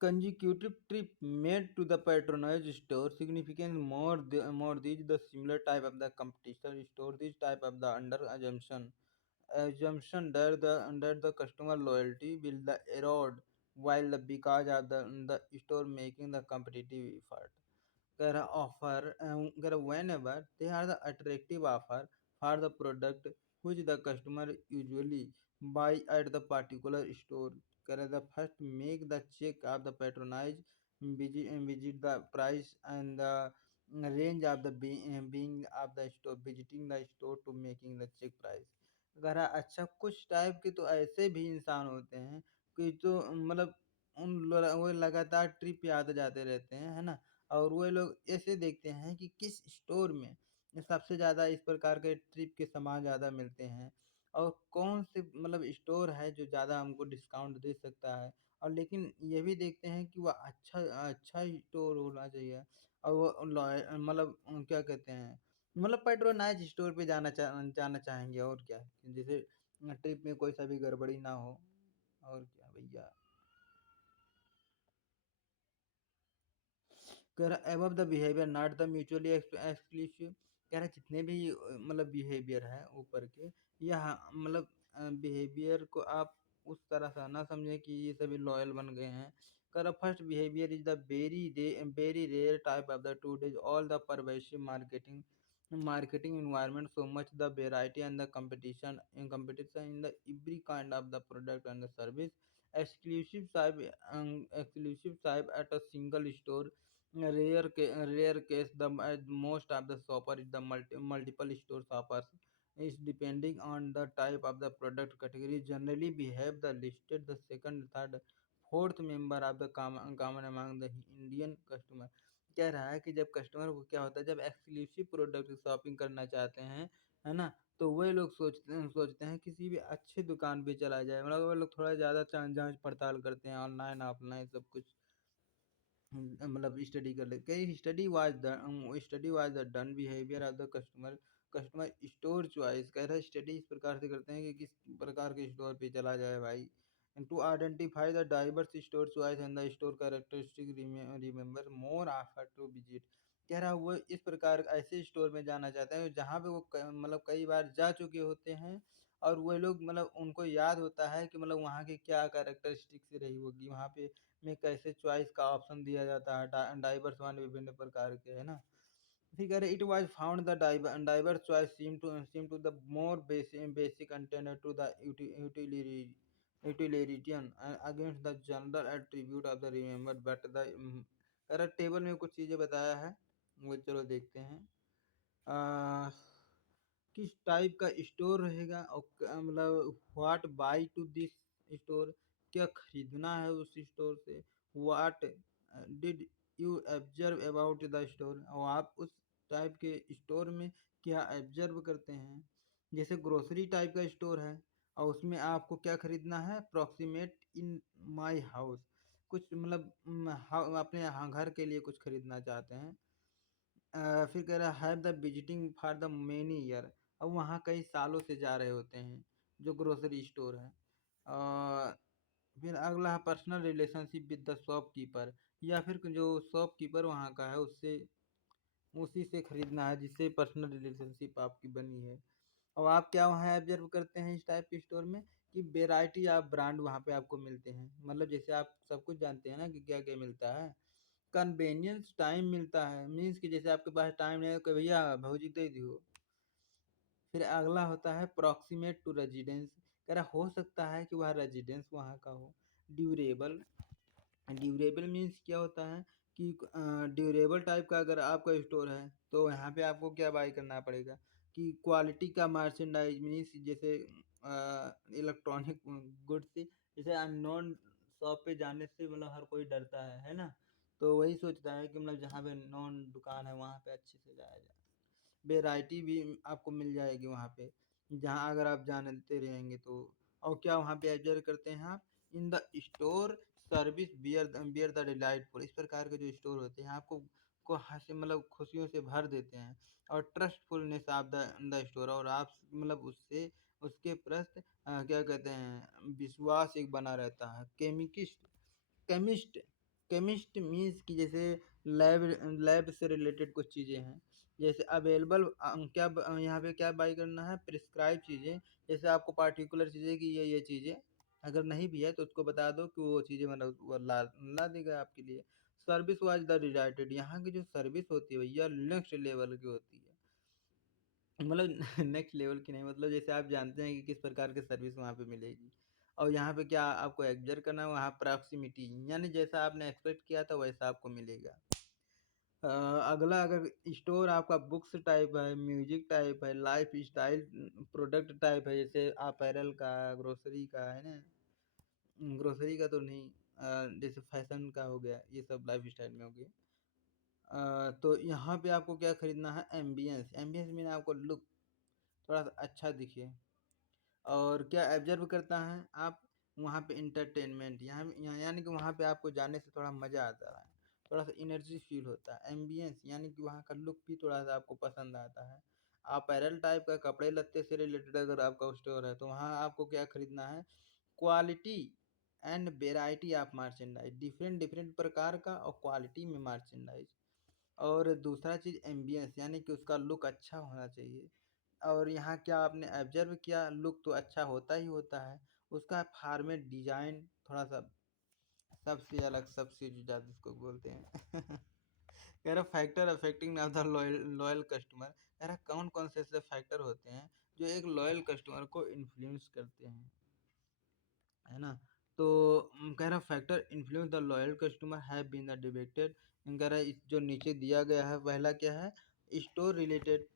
consecutive trip made to the patronage store significant more these the similar type of the competition store this type of the under assumption that the customer loyalty will the erode while the because of the store making the competitive effort get a offer get a whenever they are the attractive offer for the product which the customer usually buy at the particular store get the first make the check of the patronize visit the price and the range of the being of the store visiting the store to making the check price अगर अच्छा कुछ type के तो ऐसे भी इंसान होते हैं कि जो मतलब वो लगातार ट्रिप पे आते जाते रहते हैं है ना और वो लोग ऐसे देखते हैं कि किस स्टोर में सबसे ज़्यादा इस प्रकार के ट्रिप के सामान ज़्यादा मिलते हैं और कौन से मतलब स्टोर है जो ज़्यादा हमको डिस्काउंट दे सकता है और लेकिन ये भी देखते हैं कि वह अच्छा स्टोर होना चाहिए और वो मतलब क्या कहते हैं मतलब पैट्रोनाइज स्टोर पे जाना चाहेंगे और क्या जैसे ट्रिप में कोई सा भी गड़बड़ी ना हो और क्या भैया कह रहा above the behaviour not the mutually exclusive कह रहा जितने भी मतलब बिहेवियर है ऊपर के यह मतलब बिहेवियर को आप उस तरह से ना समझें कि ये सभी लॉयल बन गए हैं कह रहा first behaviour is the very rare type of the today's all the pervasive marketing environment so much the variety and the competition in the every kind of the product and the service exclusive type at a single store rare case most of the shopper is the multiple store shoppers is depending on the type of the product category generally behave the listed the second third fourth member of the common among the indian customer कह रहा है कि जब customer को क्या होता है जब एक्सक्लूसिव प्रोडक्ट की शॉपिंग करना चाहते हैं है ना तो वही लोग सोचते हैं किसी भी अच्छी दुकान पे चला जाए मतलब वो लोग थोड़ा ज़्यादा जांच पड़ताल करते हैं ऑनलाइन ऑफलाइन सब कुछ मतलब स्टडी कर ले कई study was the done behaviour of the customer store choice. कह रहा है स्टडी इस प्रकार से करते हैं कि किस प्रकार के स्टोर पे चला जाए भाई। To identify the diverse store choice and the store characteristic remember more offer to visit. कह रहा है वो इस प्रकार ऐसे स्टोर में जाना चाहते हैं जहाँ पे वो मतलब कई बार जा चुके होते हैं, और वो लोग मतलब उनको याद होता है कि मतलब वहाँ की क्या कैरेक्टरिस्टिक्स रही होगी, वहाँ पे में कैसे चॉइस का ऑप्शन दिया जाता है, डाइवर्स वन विभिन्न प्रकार के, है ना। ठीक है, it was found the diverse choice seem to the more basic container to the utilitarian against the general attribute of the remember but the table में कुछ चीजें बताया है, वो चलो देखते हैं। आ, किस टाइप का स्टोर रहेगा और मतलब what by two this store, क्या खरीदना है उस स्टोर से। What did you observe about the store, और आप उस टाइप के स्टोर में क्या ऑब्जर्व करते हैं। जैसे ग्रोसरी टाइप का स्टोर है और उसमें आपको क्या खरीदना है, अप्रोक्सीमेट इन माय हाउस, कुछ मतलब अपने यहाँ घर के लिए कुछ खरीदना चाहते हैं। फिर कह रहा है have the visiting for the many year, अब वहाँ कई सालों से जा रहे होते हैं जो ग्रोसरी स्टोर है। और फिर अगला है personal relationship with the shopkeeper, या फिर जो शॉपकीपर वहाँ का है उससे उसी से खरीदना है जिससे पर्सनल रिलेशनशिप आपकी बनी है। और आप क्या वहाँ ऑब्जर्व करते हैं इस टाइप के स्टोर में कि वेराइटी ऑफ ब्रांड वहाँ पे आपको मिलते हैं, मतलब जैसे आप सब कुछ जानते हैं ना कि क्या क्या मिलता है। कन्वीनियंस टाइम मिलता है, मीन्स कि जैसे आपके पास टाइम नहीं है तो भैया भौजी दे दियो। फिर अगला होता है प्रॉक्सिमेट टू रेजिडेंस, कह रहा हो सकता है कि वह रेजिडेंस वहाँ का हो। ड्यूरेबल, ड्यूरेबल मीन्स क्या होता है कि ड्यूरेबल टाइप का अगर आपका स्टोर है तो यहाँ पे आपको क्या बाई करना पड़ेगा कि क्वालिटी का मर्चेंडाइज मीन्स जैसे इलेक्ट्रॉनिक गुड्स से, जैसे अननोन शॉप पे जाने से मतलब हर कोई डरता है ना। तो वही सोचता है कि मतलब जहाँ पे नॉन दुकान है वहाँ पे अच्छे से जाया जाए। वैरायटी भी आपको मिल जाएगी वहाँ पे, जहाँ अगर आप जानते रहेंगे तो। और क्या वहाँ पे ऑब्जर्व करते हैं आप, in the store service bear the delightful, इस प्रकार के जो स्टोर होते हैं आपको को हंसी मतलब खुशियों से भर देते हैं। और ट्रस्टफुलनेस ऑफ द स्टोर, और आप मतलब उससे उसके प्रति क्या कहते हैं विश्वास एक बना रहता है। केमिस्ट केमिस्ट मीन्स कि जैसे लैब लैब से रिलेटेड कुछ चीज़ें हैं, जैसे अवेलेबल यहाँ पे क्या बाई करना है, प्रिस्क्राइब चीज़ें, जैसे आपको पार्टिकुलर चीज़ें कि ये चीज़ें अगर नहीं भी है तो उसको बता दो कि वो चीज़ें मतलब वो ला देगा आपके लिए। सर्विस वाज द रिलेटेड, यहाँ की जो सर्विस होती है भैया नेक्स्ट लेवल की होती है, मतलब नेक्स्ट लेवल की नहीं, मतलब जैसे आप जानते हैं कि किस प्रकार की सर्विस वहाँ पे मिलेगी। और यहाँ पे क्या आपको एग्जर करना है, वहाँ प्रॉक्सिमिटी, यानी जैसा आपने एक्सपेक्ट किया था वैसा आपको मिलेगा। अगला अगर स्टोर आपका बुक्स टाइप है, म्यूजिक टाइप है, लाइफ स्टाइल प्रोडक्ट टाइप है, जैसे अपैरल का, ग्रोसरी का, है ना। ग्रोसरी का तो नहीं, जैसे फैशन का हो गया, ये सब लाइफ स्टाइल में हो गया। तो यहाँ पे आपको क्या खरीदना है, एम्बियंस, एम्बियंस मीन आपको लुक थोड़ा सा अच्छा दिखे। और क्या ऑब्जर्व करता है आप, वहाँ पे इंटरटेनमेंट, यानी कि वहाँ पे आपको जाने से थोड़ा मज़ा आता है, थोड़ा सा एनर्जी फील होता है। एम्बियंस यानी कि वहाँ का लुक भी थोड़ा सा आपको पसंद आता है। अपैरल टाइप का, कपड़े लत्ते से रिलेटेड अगर आपका स्टोर है तो वहाँ आपको क्या खरीदना है, quality and variety of merchandise, different different प्रकार का और क्वालिटी में मर्चेंडाइज। और दूसरा चीज़ एम्बियंस, यानी कि उसका लुक अच्छा होना चाहिए। और यहाँ क्या आपने ऑब्जर्व किया, लुक तो अच्छा होता ही होता है, उसका फॉर्मेट डिजाइन थोड़ा सा सबसे अलग, सबसे जो ज़्यादा इसको बोलते हैं कह रहा factor affecting of the loyal loyal customer, कह रहा कौन कौन से ऐसे फैक्टर होते हैं जो एक लॉयल कस्टमर को इन्फ्लुएंस करते हैं, है ना। तो कह रहा factor influence the loyal customer have been the debated. कह रहा है जो नीचे दिया गया है पहला क्या है, store related,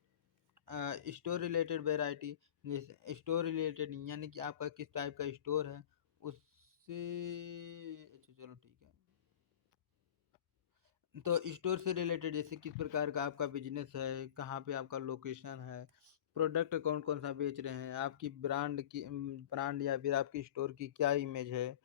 store related variety, जैसे स्टोर रिलेटेड यानी कि आपका किस टाइप का स्टोर है उससे, अच्छा चलो ठीक है। तो स्टोर से रिलेटेड जैसे किस प्रकार का आपका बिजनेस है, कहाँ पे आपका लोकेशन है, प्रोडक्ट कौन कौन सा बेच रहे हैं, आपकी ब्रांड या फिर आपकी स्टोर की क्या इमेज है।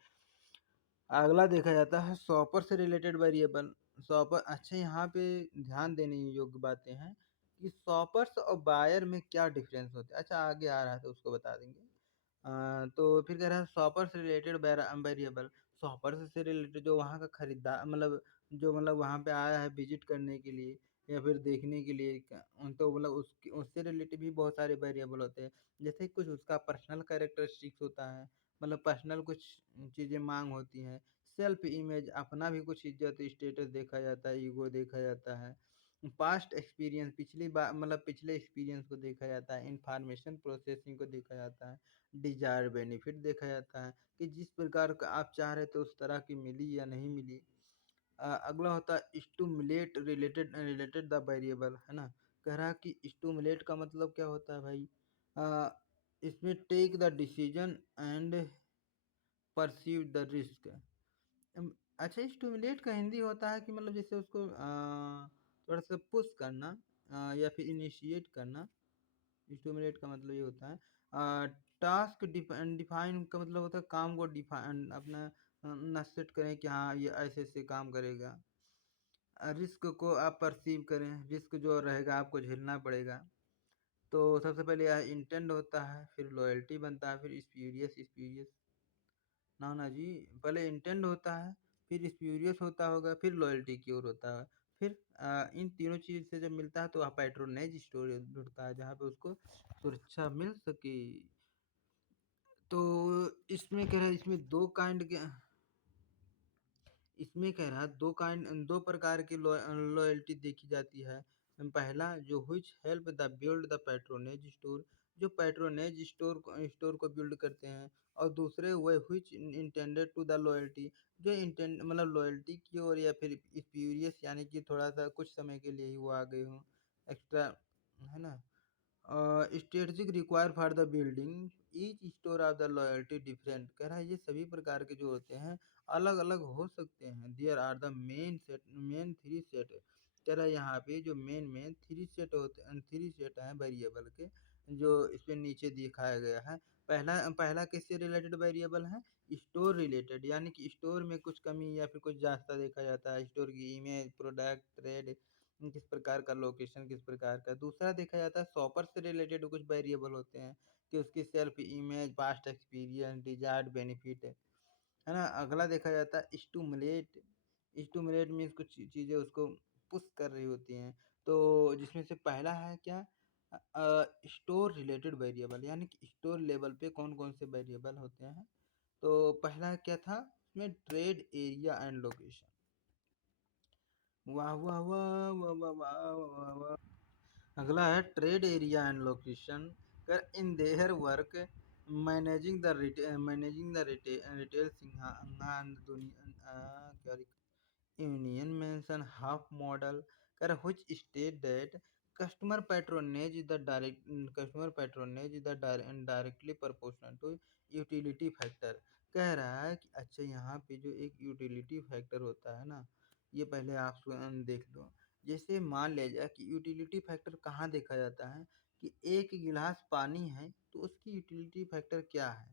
अगला देखा जाता है शॉपर से रिलेटेड वेरिएबल, शॉपर अच्छा यहाँ पे ध्यान देने योग्य बातें हैं कि शॉपर्स और बायर में क्या डिफरेंस होते हैं। अच्छा आगे आ रहा है तो उसको बता देंगे। तो फिर कह रहा है शॉपर से रिलेटेड वेरिएबल, शॉपर से रिलेटेड जो वहाँ का खरीदार मतलब जो मतलब वहाँ पे आया है विजिट करने के लिए या फिर देखने के लिए तो मतलब उसके उससे रिलेटेड भी बहुत सारे वेरिएबल होते हैं। जैसे कुछ उसका पर्सनल कैरेक्टरिस्टिक्स होता है, मतलब पर्सनल कुछ चीज़ें मांग होती हैं। सेल्फ इमेज अपना भी कुछ इज्जत स्टेटस देखा जाता है, ईगो देखा जाता है। पास्ट एक्सपीरियंस पिछली बार मतलब पिछले एक्सपीरियंस को देखा जाता है, इंफॉर्मेशन प्रोसेसिंग को देखा जाता है, डिजायर बेनिफिट देखा जाता है कि जिस प्रकार का आप चाह रहे थे उस तरह की मिली या नहीं मिली। अगला होता है stimulate related related the variable, है ना? कह रहा है कि स्टूमुलेट का मतलब क्या होता है भाई? अ, इसमें take the decision and perceive the risk. अम, अच्छा स्टूमुलेट का हिंदी होता है कि मतलब जैसे उसको थोड़ा सा पुश करना या फिर इनिशिएट करना। स्टूमुलेट का मतलब ये होता है। टास्क डिफाइन का मतलब होता है काम को डिफाइन अपना निश्चित करें कि हाँ ये ऐसे ऐसे काम करेगा। रिस्क को आप परसीव करें, रिस्क जो रहेगा आपको झेलना पड़ेगा। तो सबसे पहले यह इंटेंड होता है, फिर लॉयल्टी बनता है, फिर स्पीरियस स्पीरियस ना ना जी, पहले इंटेंड होता है, फिर स्प्यूरियस होता होगा, फिर लॉयल्टी क्योर होता है। फिर इन तीनों चीज़ से जब मिलता है तो वहाँ पैट्रोनेज स्टोरी जुड़ता है जहाँ पे उसको सुरक्षा मिल सके। तो इसमें कह रहा है इसमें दो काइंड के इसमें कह रहा है दो प्रकार की लॉयल्टी देखी जाती है। पहला जो which help the build the patronage store, जो पैट्रोनेज स्टोर को बिल्ड करते हैं। और दूसरे हुए which intended to the loyalty, जो इंटेंड मतलब लॉयल्टी की ओर या फिर स्प्यूरियस यानी कि थोड़ा सा कुछ समय के लिए ही वो आ गए हों एक्स्ट्रा, है ना? Strategic require for the building each store of the loyalty different, कह रहा है ये सभी प्रकार के जो होते हैं अलग अलग हो सकते हैं। There are the main three set, कह रहा है यहाँ पे जो मेन थ्री सेट हैं वेरिएबल के जो इसमें नीचे दिखाया गया है। पहला पहला किससे रिलेटेड वेरिएबल है? स्टोर रिलेटेड, यानी कि स्टोर में कुछ कमी या फिर कुछ ज्यादा देखा जाता है, स्टोर की इमेज प्रोडक्ट ट्रेड किस प्रकार का, लोकेशन किस प्रकार का। दूसरा देखा जाता है शॉपर से रिलेटेड कुछ वेरिएबल होते हैं कि उसकी self image, past experience, desired benefit, है ना? अगला देखा जाता है स्टूमुलेट, स्टूमुलेट मीन्स कुछ चीज़ें उसको पुश कर रही होती हैं। तो जिसमें से पहला है क्या? स्टोर रिलेटेड वेरिएबल, यानी कि स्टोर लेवल पे कौन कौन से वेरिएबल होते हैं। तो पहला क्या था इसमें? Trade area and location. वाह वाह वाह वाह वाह वाह वाह वाह। अगला है trade area and location. In their work managing the retail सिंहान दुनिया क्या यूनियन मेंशन हाफ मॉडल कर which state that customer patronage is the directly proportional to utility factor। कह रहा है कि अच्छा यहाँ पे जो एक यूटिलिटी फैक्टर होता है ना, ये पहले आप देख लो। जैसे मान लिया जाए कि यूटिलिटी फैक्टर कहाँ देखा जाता है कि एक गिलास पानी है तो उसकी यूटिलिटी फैक्टर क्या है,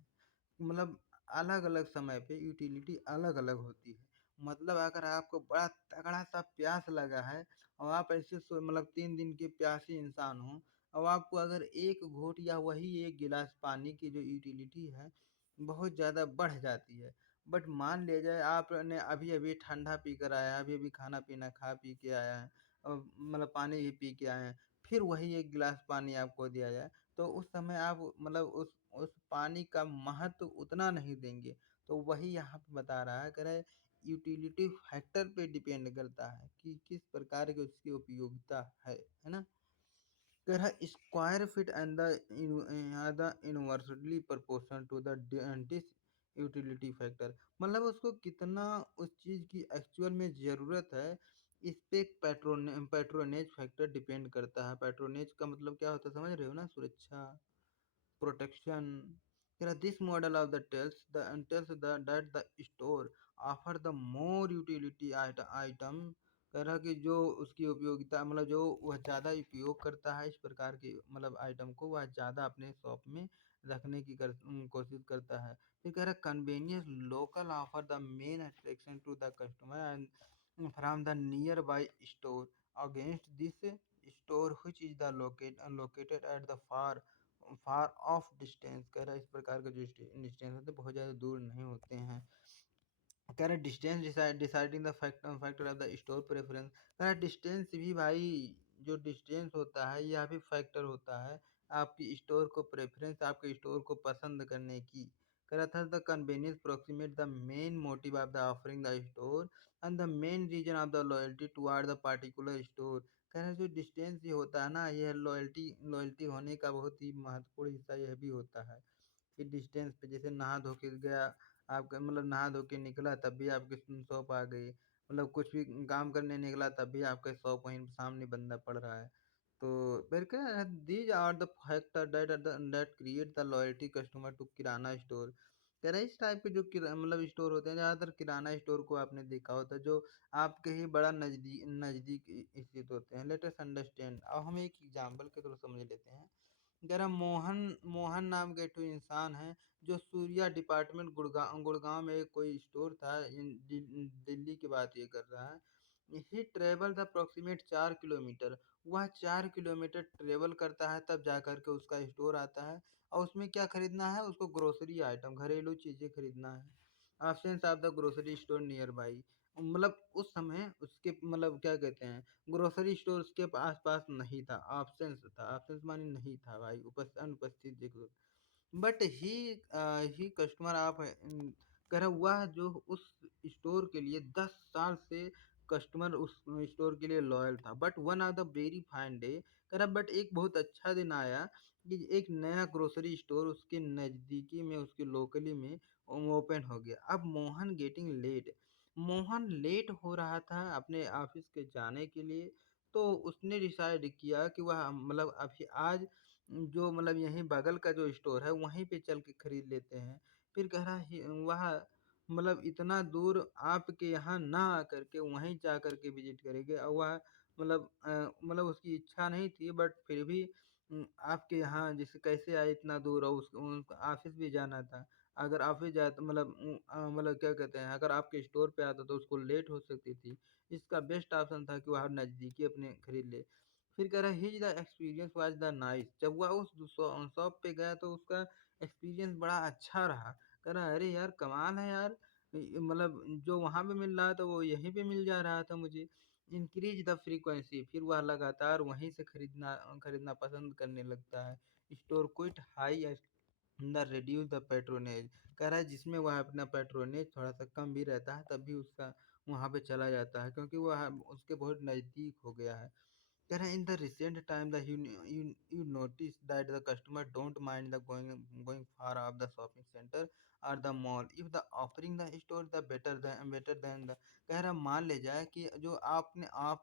मतलब अलग-अलग समय पे यूटिलिटी अलग-अलग होती है। मतलब अगर आपको बड़ा तगड़ा-सा प्यास लगा है और आप ऐसे मतलब 3 दिन के प्यासे इंसान हो, अब आपको अगर 1 घूँट या वही 1 गिलास पानी की जो यूटिलिटी है, बहुत ज़्यादा बढ़ जाती है। बट मान लिया जाए आपने अभी-अभी ठंडा पी कर आया है, अभी-अभी खाना-पीना खा पी के आया है मतलब पानी ही पी के आए हैं, फिर वही 1 गिलास पानी आपको दिया जाए, तो उस समय आप मतलब उस पानी का महत्व उतना नहीं देंगे। तो वही यहाँ पे बता रहा है, कह रहा है यूटिलिटी फैक्टर पे डिपेंड करता है कि किस प्रकार की उसकी उपयोगिता है ना? कह रहा है square feet and the inversely proportional to the disutility factor, मतलब उसको कितना उस चीज़ की एक्चुअल में ज़रूरत है, इस पे पैट्रोनेज फैक्टर डिपेंड करता है। पैट्रोनेज का मतलब क्या होता है समझ रहे हो ना? सुरक्षा, protection. Here, this model of the tells the that the store offer the more utility item। कह रहा कि जो उसकी उपयोगिता मतलब जो वह ज़्यादा उपयोग करता है इस प्रकार के मतलब आइटम को, वह ज़्यादा अपने शॉप में रखने की कोशिश करता है। फिर कह रहा convenience local offer the main attraction to the customer from the nearby store against this store which is the located at the far off distance। कह रहा है इस प्रकार के जो डिस्टेंस होते हैं बहुत ज़्यादा दूर नहीं होते हैं। कह रहा है distance deciding the factor of the store preference. कह रहा है डिस्टेंस भी भाई, जो डिस्टेंस होता है यह भी फैक्टर होता है आपकी स्टोर को प्रेफरेंस, आपके स्टोर को पसंद करने की। कह रहा था the convenience proximate the main motive of the offering the store and the main reason of the loyalty toward the particular store. कह रहा है जो डिस्टेंस ये होता है ना, यह लॉयल्टी लॉयल्टी होने का बहुत ही महत्वपूर्ण हिस्सा यह भी होता है कि डिस्टेंस पे जैसे नहा धो के गया, आपका मतलब नहा धो के निकला तब भी आपकी शॉप आ गई, मतलब कुछ भी काम करने निकला तब भी आपका शॉप वहीं सामने बंदा पड़ रहा है। तो फिर क्या, these are the factor that create the loyalty customer to kirana store. कह रहा है इस टाइप के जो मतलब स्टोर होते हैं, ज़्यादातर किराना स्टोर को आपने देखा होता है जो आपके ही बड़ा नज़दीक नज़दीक स्थित होते हैं। लेट अस अंडरस्टैंड, अब हम एक एग्जांपल के थ्रू समझ लेते हैं। जरा मोहन मोहन नाम के एक ठो इंसान है जो सूर्या डिपार्टमेंट गुड़गांव गुड़गांव में कोई स्टोर था, दिल्ली की बात ये कर रहा है। ही ट्रेवल द अप्रोक्सीमेट 4 किलोमीटर, वह 4 किलोमीटर ट्रेवल करता है तब जा कर के उसका स्टोर आता है। और उसमें क्या खरीदना है, उसको ग्रोसरी आइटम घरेलू चीज़ें खरीदना है। Options of the grocery store near by, मतलब उस समय उसके मतलब क्या कहते हैं, ग्रोसरी स्टोर उसके आस-पास नहीं था, ऑप्शंस था, ऑप्शंस माने नहीं था भाई, अनुपस्थित देखो। बट ही कस्टमर आप कह रहा वह जो उस स्टोर के लिए 10 साल से कस्टमर उस स्टोर के लिए लॉयल था। But one of the very fine day, कह रहा बट एक बहुत अच्छा दिन आया कि एक नया ग्रोसरी स्टोर उसके नज़दीकी में, उसके लोकली में ओपन हो गया। अब Mohan getting late, Mohan late हो रहा था अपने ऑफिस के जाने के लिए। तो उसने डिसाइड किया कि वह मतलब अभी आज जो मतलब यहीं बगल का जो स्टोर है वहीं पे चल के खरीद लेते हैं। फिर कह रहा है वह मतलब इतना दूर आपके यहाँ ना आकर के वहीं जा कर के विज़िट करेंगे, और वह मतलब उसकी इच्छा नहीं थी बट फिर भी आपके यहाँ जैसे कैसे आए इतना दूर, और उसको ऑफ़िस भी जाना था। अगर ऑफ़िस जाए तो मतलब क्या कहते हैं, अगर आपके स्टोर पे आता तो उसको लेट हो सकती थी। इसका बेस्ट ऑप्शन था कि वह नज़दीकी अपने खरीद ले। फिर कह रहा है his the experience was the nice, जब वह उस शॉप पे गया तो उसका एक्सपीरियंस बड़ा अच्छा रहा। कह रहा है अरे यार कमाल है यार, मतलब जो वहाँ पे मिल रहा था वो यहीं पे मिल जा रहा था मुझे। इंक्रीज द फ्रीक्वेंसी, फिर वह लगातार वहीं से खरीदना खरीदना पसंद करने लगता है। Store quit high the reduce the patronage, कह रहा है जिसमें वह अपना पैट्रोनेज थोड़ा सा कम भी रहता है तब भी उसका वहाँ पे चला जाता है क्योंकि वह उसके बहुत नज़दीक हो गया है। कह रहा है in the recent time the you notice that the customer don't mind the going far off the shopping center or the mall if the offering the store the better than the। कह रहा मान ले जाए कि जो आप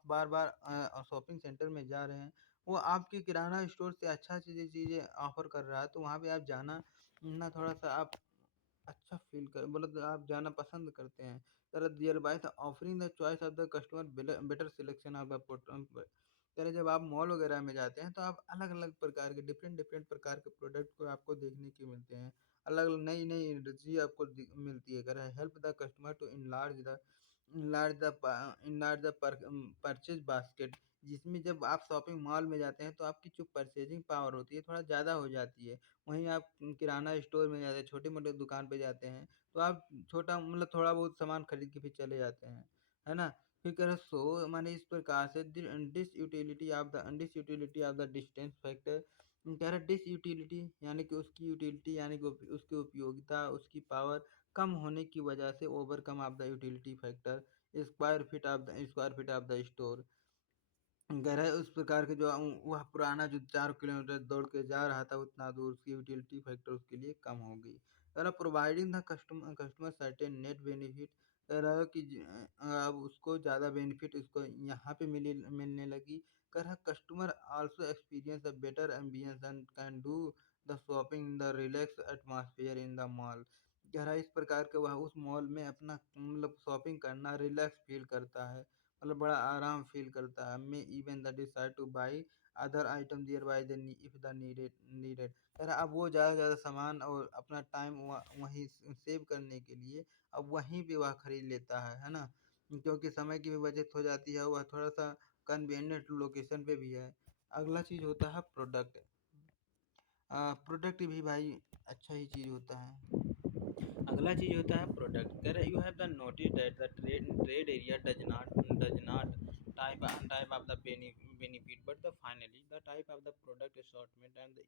बार बार shopping centre में जा रहे हैं, वो आपके किराना स्टोर से अच्छा चीज़ें चीज़ें ऑफर कर रहा है तो वहाँ पे आप जाना ना थोड़ा सा आप अच्छा फ़ील कर मतलब आप जाना पसंद करते हैं। तर thereby the offering the choice of the customer better selection of the कह रहे जब आप मॉल वगैरह में जाते हैं तो आप अलग-अलग प्रकार के डिफरेंट डिफरेंट प्रकार के प्रोडक्ट को आपको देखने को मिलते हैं। अलग-अलग नई-नई चीज़ आपको मिलती है। कह रहा है help the customer to enlarge the purchase basket, जिसमें जब आप शॉपिंग मॉल में जाते हैं तो आपकी जो परचेज़िंग पावर होती है थोड़ा ज़्यादा हो जाती है। वहीं आप किराना स्टोर में जाते हैं, छोटे-मोटे दुकान पे जाते हैं, तो आप छोटा मतलब थोड़ा बहुत सामान खरीद के फिर चले जाते हैं, है ना? फिर कह रहा सो माने इस प्रकार से disutility of the distance factor. कह रहा डिसयूटिलिटी यानी कि उसकी यूटिलिटी यानी कि उसकी उपयोगिता, उसकी पावर कम होने की वजह से overcome of the utility factor square feet of the store. कह रहा है उस प्रकार के जो वह पुराना जो 4 किलोमीटर दौड़ के जा रहा था उतना दूर, उसकी यूटिलिटी फैक्टर उसके लिए कम हो गई। कह रहा providing the customer certain net benefit, कह रहा है कि अब उसको ज़्यादा बेनिफिट उसको यहाँ पे मिलने लगी। कह रहा customer also experience a better ambience and can do the shopping in the relax atmosphere in the mall. कह रहा है इस प्रकार के वह उस मॉल में अपना मतलब शॉपिंग करना रिलैक्स फील करता है, मतलब बड़ा आराम फ़ील करता है। May even the decide to buy other item there buy the if the needed. कह रहा अब वो ज़्यादा से ज़्यादा सामान और अपना टाइम वहीं सेव करने के लिए अब वहीं पे वह खरीद लेता है ना? क्योंकि समय की भी बचत हो जाती है, वह थोड़ा-सा कन्वीनिएंट लोकेशन पे भी है। अगला चीज़ होता है प्रोडक्ट। प्रोडक्ट भी भाई अच्छा ही चीज़ होता है। अगला चीज़ होता है प्रोडक्ट। कह रहे you have the notice that the trade area does not type of the benefit, but the finally the type of the product assortment and the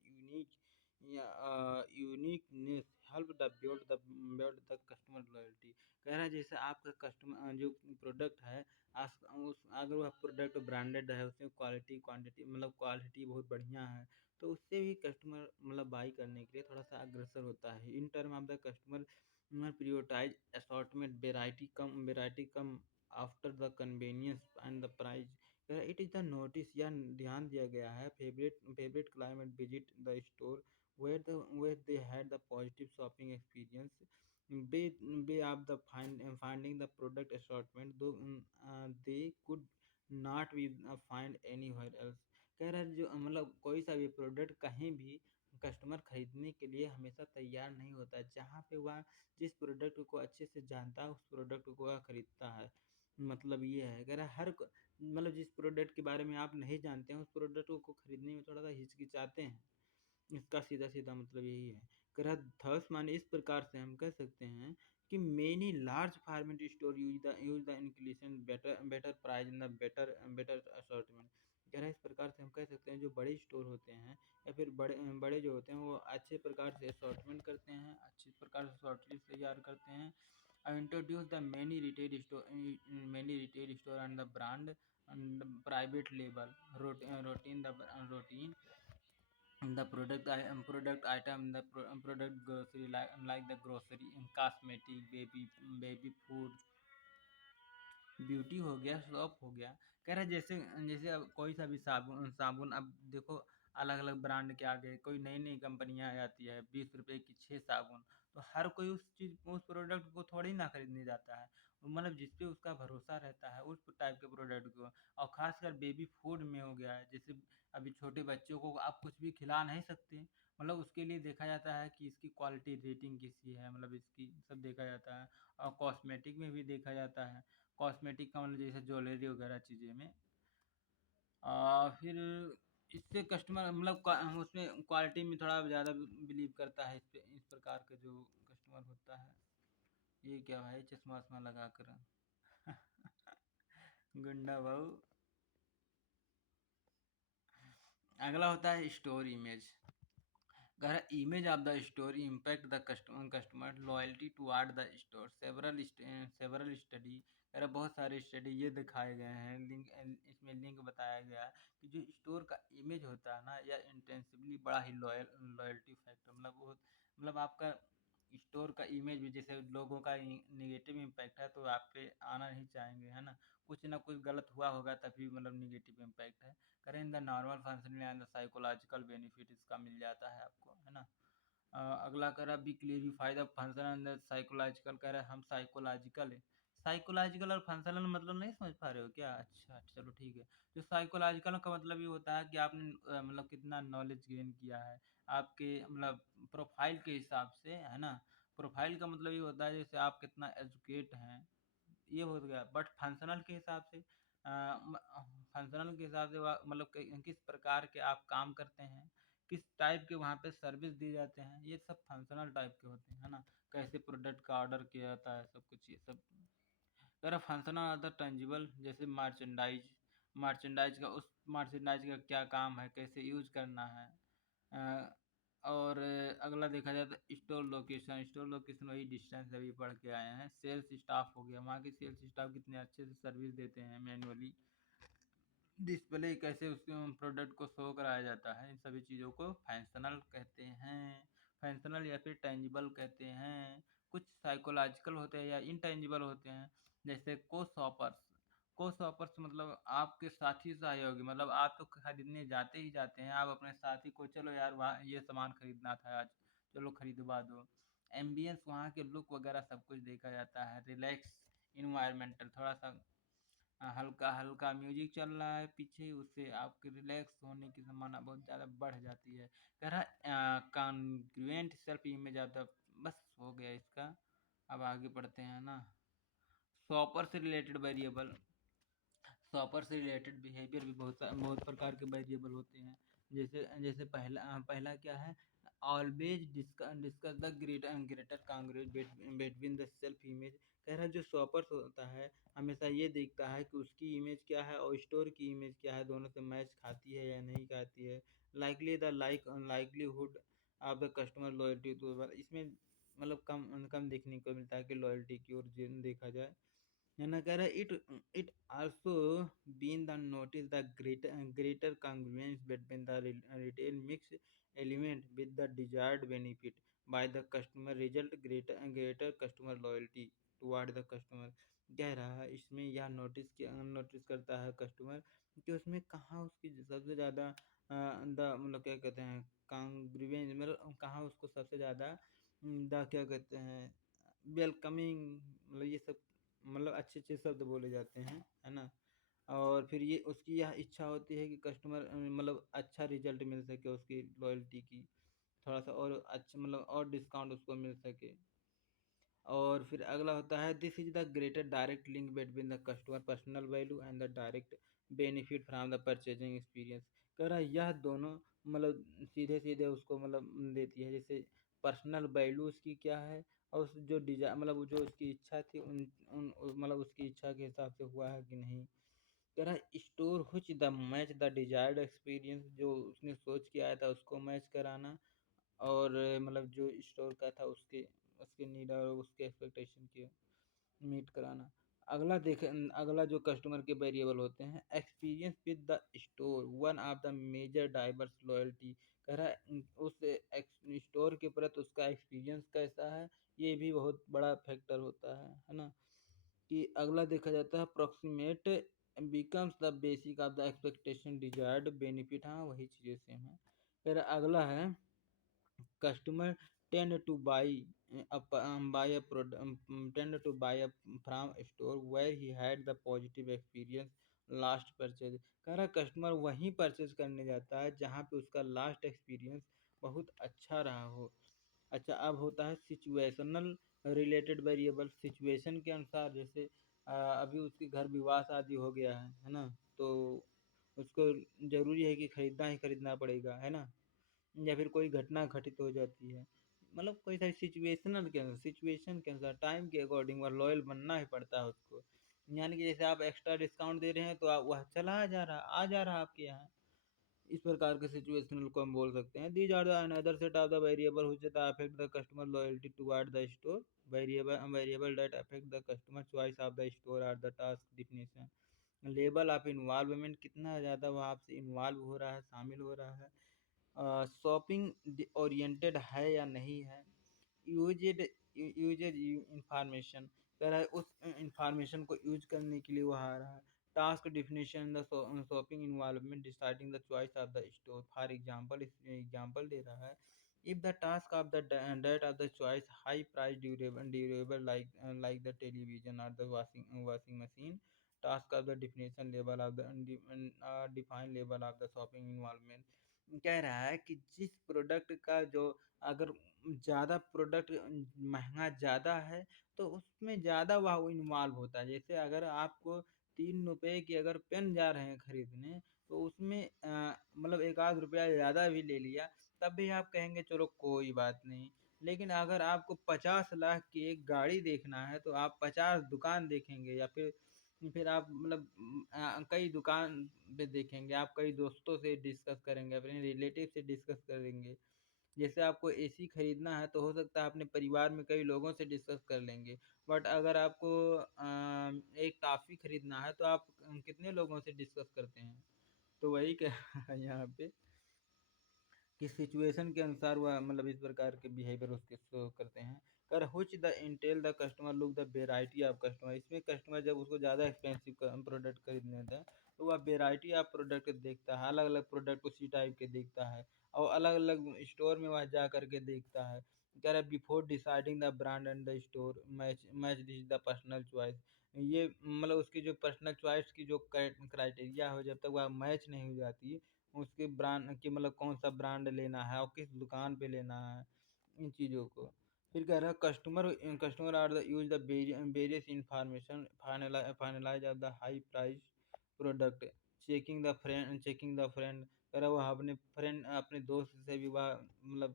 uniqueness help the build the customer loyalty। कह रहा है जैसे आपका customer जो product है, अगर वह product branded है, उसमें क्वालिटी क्वांटिटी मतलब क्वालिटी बहुत बढ़िया है, तो उससे भी कस्टमर मतलब बाई करने के लिए थोड़ा सा अग्रसर होता है। In term of the customer prioritize assortment, variety come after the convenience and the price। It is the notice या ध्यान दिया गया है favourite climate visit the store where they had the positive shopping experience way way of the finding the product assortment though they could not be find anywhere else। कह रहा है जो मतलब कोई सा भी प्रोडक्ट कहीं भी कस्टमर खरीदने के लिए हमेशा तैयार नहीं होता, जहाँ पे वह जिस प्रोडक्ट को अच्छे से जानता है उस प्रोडक्ट को वह खरीदता है। मतलब ये है, अगर मतलब जिस प्रोडक्ट के बारे में आप नहीं जानते हैं उस प्रोडक्ट को खरीदने में थोड़ा सा हिचकिचाते हैं। इसका सीधा सीधा मतलब यही है। थर्स माने इस प्रकार से हम कह सकते हैं कि many large format store use the inclusion better price in the better assortment. कह रहा है इस प्रकार से हम कह सकते हैं जो बड़े स्टोर होते हैं या फिर बड़े बड़े जो होते हैं वो अच्छे प्रकार से असॉर्टमेंट करते हैं, अच्छे प्रकार से असॉर्टमेंट तैयार करते हैं। I introduced the many retail store and the brand and the private label routine the product item the product grocery like the grocery and cosmetic baby food beauty हो गया, शॉप हो गया। कह रहा है जैसे जैसे अब कोई सा भी साबुन साबुन अब देखो अलग अलग ब्रांड के आ गए, कोई नई नई कंपनियां आती है, 20 रुपए की 6 साबुन। तो हर कोई उस प्रोडक्ट को थोड़ी ना खरीदने जाता है, मतलब जिसपे उसका भरोसा रहता है उस टाइप के प्रोडक्ट को। और खासकर बेबी फूड में हो गया है, जैसे अभी छोटे बच्चों को आप कुछ भी खिला नहीं सकते, मतलब उसके लिए देखा जाता है कि इसकी क्वालिटी रेटिंग कैसी है, मतलब इसकी सब देखा जाता है। और कॉस्मेटिक में भी देखा जाता है, कॉस्मेटिक का मतलब जैसे ज्वेलरी वगैरह चीज़ें में। फिर इससे कस्टमर मतलब उसमें क्वालिटी में थोड़ा ज़्यादा बिलीव करता है, इस प्रकार का जो कस्टमर होता है। ये क्या भाई चश्मा वश्मा लगा कर गुंडा भाऊ। अगला होता है store image. The image of the store impact the customer loyalty toward the store। several study अरे बहुत सारे स्टडी ये दिखाए गए हैं, इसमें लिंक बताया गया है कि जो स्टोर का इमेज होता है ना या इंटेंसिवली बड़ा ही लॉयल्टी फैक्टर मतलब बहुत मतलब आपका स्टोर का इमेज भी जैसे लोगों का निगेटिव इम्पैक्ट है तो आप पे आना नहीं चाहेंगे, है ना। कुछ ना कुछ गलत हुआ होगा तभी मतलब निगेटिव इम्पैक्ट है। करें the normal functional and psychological benefit इसका मिल जाता है आपको, है ना। अगला कह रहा be clarify the functional and the psychological. कह रहा है हम साइकोलॉजिकल है, साइकोलॉजिकल और फंक्शनल मतलब नहीं समझ पा रहे हो क्या? अच्छा चलो ठीक है। जो साइकोलॉजिकल का मतलब ये होता है कि आपने मतलब कितना नॉलेज गेन किया है आपके मतलब प्रोफाइल के हिसाब से, है ना। प्रोफाइल का मतलब ये होता है जैसे आप कितना एजुकेट हैं, ये हो गया। बट फंक्शनल के हिसाब से फंक्शनल के हिसाब से मतलब किस प्रकार के आप काम करते हैं, किस टाइप के वहाँ पे सर्विस दिए जाते हैं, ये सब फंक्शनल टाइप के होते हैं, है ना। कैसे प्रोडक्ट का ऑर्डर किया जाता है, सब कुछ ये सब। अगर फंक्शनल अदर टेंजिबल जैसे मर्चेंडाइज का उस मर्चेंडाइज का क्या काम है, कैसे यूज करना है। अ, और अगला देखा जाए तो स्टोर लोकेशन वही डिस्टेंस अभी पढ़ के आए हैं। सेल्स स्टाफ हो गया, वहाँ के सेल्स स्टाफ कितने अच्छे से सर्विस देते हैं मैनुअली। डिस्प्ले कैसे उस प्रोडक्ट को शो कराया जाता है, इन सभी चीज़ों को फंक्शनल कहते हैं। फंक्शनल या फिर टेंजिबल कहते हैं। कुछ साइकोलॉजिकल होते हैं या इनटेंजिबल होते हैं, जैसे को शॉपर्स मतलब आपके साथी सहयोगी, मतलब आप तो खरीदने जाते ही जाते हैं, आप अपने साथी को चलो यार वहाँ ये सामान खरीदना था आज, चलो खरीदवा दो। एम्बियंस वहाँ के लुक वगैरह सब कुछ देखा जाता है। रिलैक्स इन्वायरमेंटल, थोड़ा सा हल्का हल्का म्यूजिक चल रहा है पीछे, उससे आपके रिलैक्स होने की संभावना बहुत ज़्यादा बढ़ जाती है। कह रहा congruent self image of the, बस हो गया इसका। अब आगे पढ़ते हैं ना। शॉपर से रिलेटेड वेरिएबल, शॉपर से रिलेटेड बिहेवियर भी बहुत बहुत प्रकार के वेरिएबल होते हैं। जैसे जैसे पहला क्या है, always discuss the greater Congress between the self image. कह रहा है जो शॉपर्स होता है हमेशा ये देखता है कि उसकी इमेज क्या है और स्टोर की इमेज क्या है, दोनों से मैच खाती है या नहीं खाती है। Likelihood of the customer loyalty to, इसमें मतलब कम कम देखने को मिलता है कि लॉयल्टी की ओर देखा जाए, है ना। कह रहा है it also been the notice the greater congruence between the retail mix element with the desired benefit by the customer result greater customer loyalty toward the customer। कह रहा है इसमें यह नोटिस करता है कस्टमर कि उसमें कहाँ उसकी सबसे ज़्यादा मतलब क्या कहते हैं कांग्रुएंस, मतलब कहाँ उसको सबसे ज़्यादा द क्या कहते हैं वेलकमिंग, मतलब ये सब मतलब अच्छे अच्छे शब्द बोले जाते हैं, है ना। और फिर ये उसकी यह इच्छा होती है कि कस्टमर मतलब अच्छा रिजल्ट मिल सके, उसकी लॉयल्टी की थोड़ा सा और अच्छा मतलब और डिस्काउंट उसको मिल सके। और फिर अगला होता है this is the greater direct link between the customer personal value and the direct benefit from the purchasing experience. कह रहा है यह दोनों मतलब सीधे सीधे उसको मतलब देती है, जैसे पर्सनल वैल्यू उसकी क्या है और उस जो डिजाइन मतलब जो उसकी इच्छा थी उन मतलब उसकी इच्छा के हिसाब से हुआ है कि नहीं। कह रहा है store हुच the match the desired experience, जो उसने सोच के आया था उसको मैच कराना, और मतलब जो स्टोर का था उसके उसके नीड और उसके एक्सपेक्टेशन के मीट कराना। अगला जो कस्टमर के वेरिएबल होते हैं experience with the store one of the major diverse loyalty. कह रहा है उस स्टोर के प्रति उसका एक्सपीरियंस कैसा है, ये भी बहुत बड़ा फैक्टर होता है ना। कि अगला देखा जाता है approximate becomes the basic of the expectation desired benefit, हाँ वही चीज़ें सेम है। फिर अगला है customer tend to buy a product tend to buy a from a store where he had the positive experience last purchase. कह रहा है कस्टमर वहीं परचेज करने जाता है जहाँ पे उसका लास्ट एक्सपीरियंस बहुत अच्छा रहा हो। अच्छा अब होता है सिचुएशनल रिलेटेड वेरिएबल, सिचुएशन के अनुसार, जैसे अभी उसके घर विवाह शादी हो गया है ना, तो उसको ज़रूरी है कि खरीदना पड़ेगा, है ना। या फिर कोई घटना घटित हो जाती है, मतलब कोई सारी सिचुएशन के अनुसार टाइम के अकॉर्डिंग वह लॉयल बनना ही पड़ता है उसको। यानी कि जैसे आप एक्स्ट्रा डिस्काउंट दे रहे हैं तो आप वह चला आ जा रहा आपके यहाँ, इस प्रकार के सिचुएशनल को हम बोल सकते हैं। These are the another set of the variable which affect the customer loyalty toward the store. Variable that affect the customer choice of the store are the task definition. Level of involvement, कितना ज़्यादा वह आपसे involve हो रहा है, शामिल हो रहा है, शॉपिंग ओरिएंटेड है या नहीं है, यूजेड यूजेज इंफॉर्मेशन, कह रहा है उस इंफॉर्मेशन को यूज करने के लिए वो आ रहा है। Task definition the shopping involvement deciding the choice of the store. For example इसमें एग्जांपल दे रहा है, if the task of the date of the choice high price durable like the television or the washing machine, task of the definition level of the defined level of the shopping involvement। कह रहा है कि जिस product का जो अगर ज़्यादा product महंगा ज़्यादा है तो उसमें ज़्यादा वह इन्वॉल्व होता है। जैसे अगर आपको 3 रुपए की अगर पेन जा रहे हैं खरीदने, तो उसमें मतलब एक आध रुपया ज़्यादा भी ले लिया तब भी आप कहेंगे चलो कोई बात नहीं। लेकिन अगर आपको 50 लाख की एक गाड़ी देखना है तो आप 50 दुकान देखेंगे, या फिर आप मतलब कई दुकान पे देखेंगे, आप कई दोस्तों से डिस्कस करेंगे, अपने रिलेटिव से डिस्कस करेंगे। जैसे आपको एसी खरीदना है तो हो सकता है अपने परिवार में कई लोगों से डिस्कस कर लेंगे, बट अगर आपको एक टॉफ़ी खरीदना है तो आप कितने लोगों से डिस्कस करते हैं। तो वही कह रहा है यहाँ पे कि सिचुएशन के अनुसार वह मतलब इस प्रकार के बिहेवियर उसके शो करते हैं। कर हुच the Intel the customer look the variety of customer, इसमें कस्टमर जब उसको ज़्यादा एक्सपेंसिव प्रोडक्ट खरीदने होता है तो वह वेराइटी ऑफ प्रोडक्ट देखता है, अलग अलग प्रोडक्ट उसी टाइप के देखता है और अलग अलग स्टोर में वह जा करके देखता है। कह रहा है before deciding the brand and the store match this the personal choice. ये मतलब उसकी जो पर्सनल चॉइस की जो क्राइटेरिया हो, जब तक वह मैच नहीं हो जाती उसके ब्रांड की, मतलब कौन सा ब्रांड लेना है और किस दुकान पे लेना है, इन चीज़ों को। फिर कह रहा है customer are the use the various information finalise of the high price product, checking the friend. कह रहा वह अपने फ्रेंड अपने दोस्त से भी वह मतलब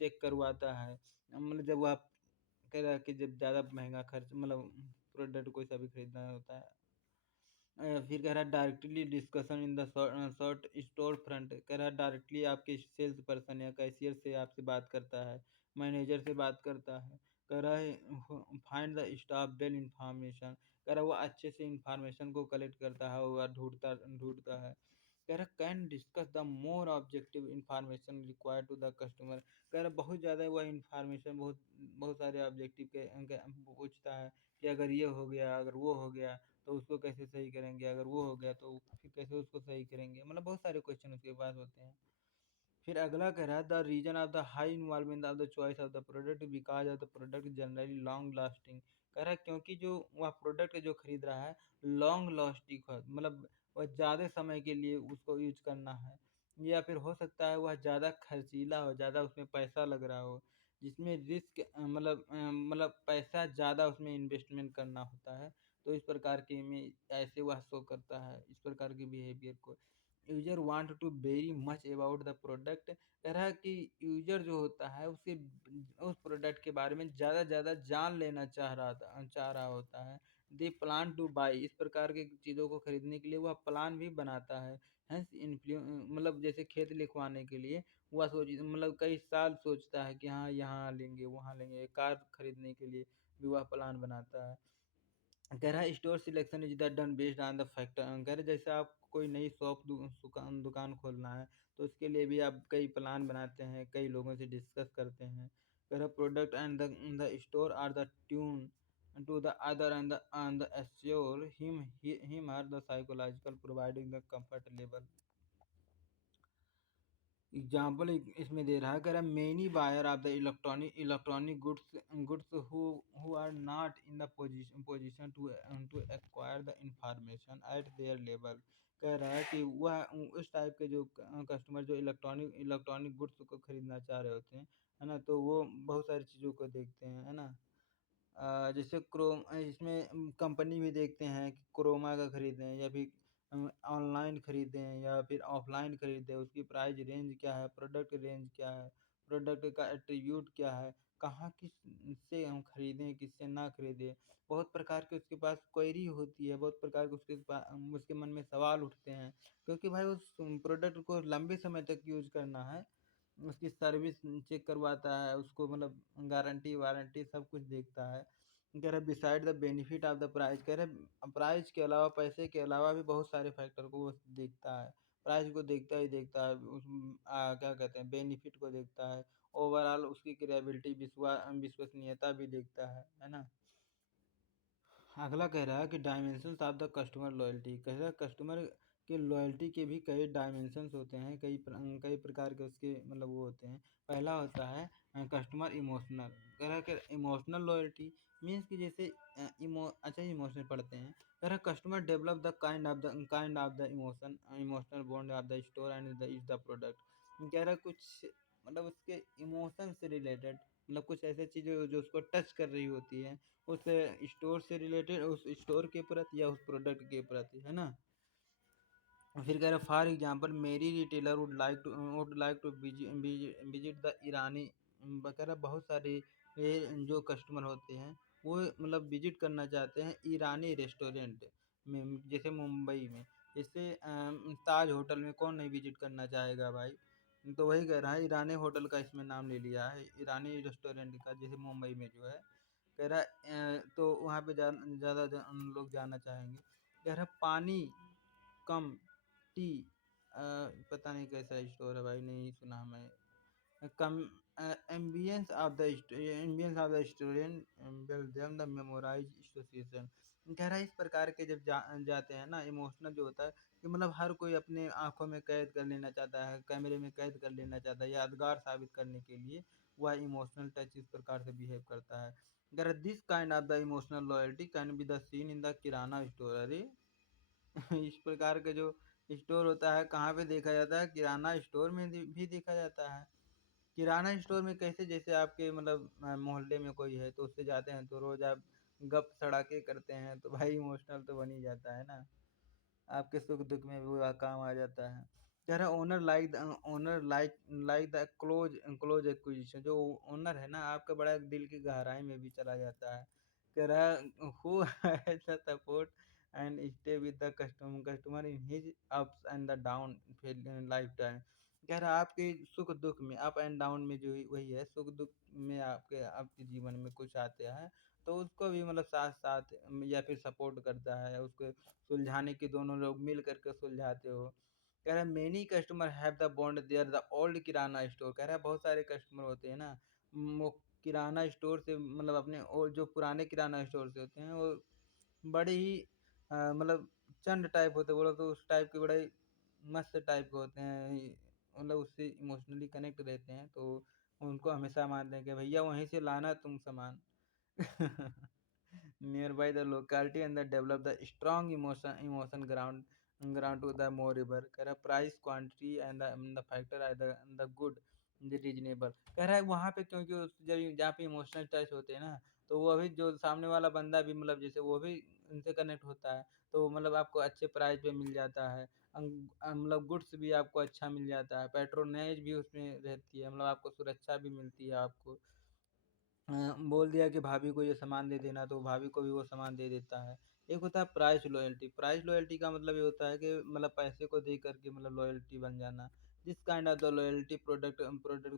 चेक करवाता है। मतलब जब वह कह रहा है कि जब ज़्यादा महंगा खर्च मतलब प्रोडक्ट कोई सा भी खरीदना होता है। फिर कह रहा है directly discussion in the short store front. कह रहा है डायरेक्टली आपके सेल्स पर्सन या कैशियर से आपसे बात करता है, मैनेजर से बात करता है। कह रहा है find the staff well information. कह रहा है वो अच्छे से इंफॉर्मेशन को कलेक्ट करता है और ढूंढता ढूंढता है। कह रहा can discuss the more objective information required to the customer. कह रहा बहुत ज़्यादा वह इंफॉर्मेशन बहुत बहुत सारे ऑब्जेक्टिव के पूछता है कि अगर ये हो गया, अगर वो हो गया तो उसको कैसे सही करेंगे, अगर वो हो गया तो फिर कैसे उसको सही करेंगे। मतलब बहुत सारे क्वेश्चन उसके पास होते हैं। फिर अगला कह रहा है the reason of the high involvement of the choice of the product because of the product generally long lasting. कह रहा है क्योंकि जो वह प्रोडक्ट जो खरीद रहा है लॉन्ग लास्टिंग है, मतलब वह ज़्यादा समय के लिए उसको यूज करना है। या फिर हो सकता है वह ज़्यादा खर्चीला हो, ज़्यादा उसमें पैसा लग रहा हो, जिसमें रिस्क मतलब पैसा ज़्यादा उसमें इन्वेस्टमेंट करना होता है। तो इस प्रकार के में ऐसे वह शो करता है इस प्रकार के बिहेवियर को। User want to very much about the product. कह रहा है कि यूजर जो होता है उसके उस प्रोडक्ट के बारे में ज़्यादा ज़्यादा जान लेना चाह रहा होता है। दे प्लान टू बाई, इस प्रकार के चीज़ों को खरीदने के लिए वह प्लान भी बनाता है। हेंस इन्फ्लु मतलब जैसे खेत लिखवाने के लिए वह मतलब कई साल सोचता है कि हाँ यहाँ लेंगे वहाँ लेंगे, कार खरीदने के लिए भी वह प्लान बनाता है। कह रहा है store selection is the done based on the factor. कह रहे जैसे आप कोई नई दुकान खोलना है तो उसके लिए भी आप कई प्लान बनाते हैं, कई लोगों से डिस्कस करते हैं। कह रहा product and the store are the tune to the other and the assure him are the psychological providing the comfort level. Example इसमें दे रहा है, कह रहा है many buyer of the electronic goods who are not in the position to acquire the information at their level. कह रहा है कि वह उस टाइप के जो कस्टमर जो इलेक्ट्रॉनिक गुड्स को खरीदना चाह रहे होते हैं, है ना, तो वो बहुत सारी चीज़ों को देखते हैं, है ना। जैसे इसमें कंपनी भी देखते हैं कि क्रोमा का खरीदें या फिर ऑनलाइन खरीदें या फिर ऑफलाइन खरीदें, उसकी प्राइस रेंज क्या है, प्रोडक्ट रेंज क्या है, प्रोडक्ट का एट्रीब्यूट क्या है, कहाँ किस से हम खरीदें किससे ना खरीदें। बहुत प्रकार के उसके पास क्वेरी होती है, बहुत प्रकार के उसके मन में सवाल उठते हैं, क्योंकि भाई उस प्रोडक्ट को लंबे समय तक यूज करना है। उसकी सर्विस चेक करवाता है, उसको मतलब गारंटी वारंटी सब कुछ देखता है। कह रहा है beside the benefit of the price. कह रहे प्राइस के अलावा पैसे के अलावा भी बहुत सारे फैक्टर को वो देखता है। प्राइस को देखता ही देखता है, क्या कहते हैं बेनिफिट को देखता है, ओवरऑल उसकी क्रेडिबिलिटी विश्वसनीयता भी देखता है ना। अगला कह रहा है कि dimensions of the customer loyalty. कह रहा है कस्टमर के लॉयल्टी के भी कई डायमेंशंस होते हैं, कई प्रकार के उसके मतलब वो होते हैं। पहला होता है कस्टमर इमोशनल। कह रहा है कि इमोशनल लॉयल्टी मीन्स कि जैसे अच्छा इमोशनल पढ़ते हैं। कह रहा है customer develop the kind of the emotional bond of the store and the is the product. कह रहा है कुछ मतलब उसके इमोशन से रिलेटेड, मतलब कुछ ऐसी चीज़ें जो उसको टच कर रही होती है उस स्टोर से रिलेटेड, उस स्टोर के प्रति या उस प्रोडक्ट के प्रति, है ना। फिर कह रहा है फॉर एग्जांपल मेरी retailer would like to visit the Irani. कह रहा बहुत सारे जो कस्टमर होते हैं वो मतलब विजिट करना चाहते हैं ईरानी रेस्टोरेंट में, जैसे मुंबई में। जैसे ताज होटल में कौन नहीं विजिट करना चाहेगा भाई। तो वही कह रहा है ईरानी होटल का इसमें नाम ले लिया है, ईरानी रेस्टोरेंट का, जैसे मुंबई में जो है। कह रहा है तो वहाँ पे ज़्यादा लोग जाना चाहेंगे। कह रहा है पानी कम टी, पता नहीं कैसा स्टोर है भाई, नहीं सुना मैं। Come ambience of the student Belgium the memorize association. कह रहा है इस प्रकार के जब जाते हैं ना, इमोशनल जो होता है कि मतलब हर कोई अपने आंखों में कैद कर लेना चाहता है, कैमरे में कैद कर लेना चाहता है, यादगार साबित करने के लिए वह इमोशनल टच इस प्रकार से बिहेव करता है। कह रहा this kind of the emotional loyalty can be the seen in the kirana store. अरे इस प्रकार का जो स्टोर होता है कहाँ पे देखा जाता है, किराना स्टोर में भी देखा जाता है। किराना स्टोर में कैसे, जैसे आपके मतलब मोहल्ले में कोई है तो उससे जाते हैं तो रोज़ आप गप सड़ाके करते हैं तो भाई इमोशनल तो बन ही जाता है ना। आपके सुख-दुःख में भी वो काम आ जाता है। कह रहा owner like the close acquisition, जो ओनर है ना आपका बड़ा दिल की गहराई में भी चला जाता है। कह रहा who has the support and stay with the customer in his ups and the down lifetime. कह रहा आपके सुख-दुःख में, अप एंड डाउन में जो वही है, सुख-दुःख में आपके जीवन में कुछ आते हैं, तो उसको भी मतलब साथ-साथ या फिर सपोर्ट करता है, उसको सुलझाने की दोनों लोग मिल कर के सुलझाते हो। कह रहा है many customer have the bond their the old kirana store. कह रहा है बहुत सारे कस्टमर होते हैं ना, वो किराना स्टोर से मतलब अपने वो जो पुराने किराना स्टोर से होते हैं वो बड़े ही मतलब चंड टाइप होते हैं, बोलो तो उस टाइप के बड़े मस्त टाइप के होते हैं। मतलब उससे इमोशनली कनेक्ट रहते हैं तो उनको हमेशा मानते हैं कि भैया वहीं से लाना तुम सामान। Nearby the locality and the develop the strong emotion ground to the more river। कह रहा price quantity and the factor are the good the reasonable. कह रहा है वहाँ पे क्योंकि जब जहाँ पे इमोशनल टच होते हैं ना, तो वो भी जो सामने वाला बंदा भी मतलब जैसे वो भी उनसे कनेक्ट होता है, तो मतलब आपको अच्छे प्राइस पे मिल जाता है। मतलब गुड्स भी आपको अच्छा मिल जाता है, पैट्रोनेज भी उसमें रहती है, मतलब आपको सुरक्षा भी मिलती है आपको। बोल दिया कि भाभी को ये सामान दे देना, तो भाभी को भी वो सामान दे देता है। एक होता है प्राइस लॉयल्टी का मतलब ये होता है कि मतलब पैसे को दे कर के मतलब लॉयल्टी बन जाना। This kind of the loyalty product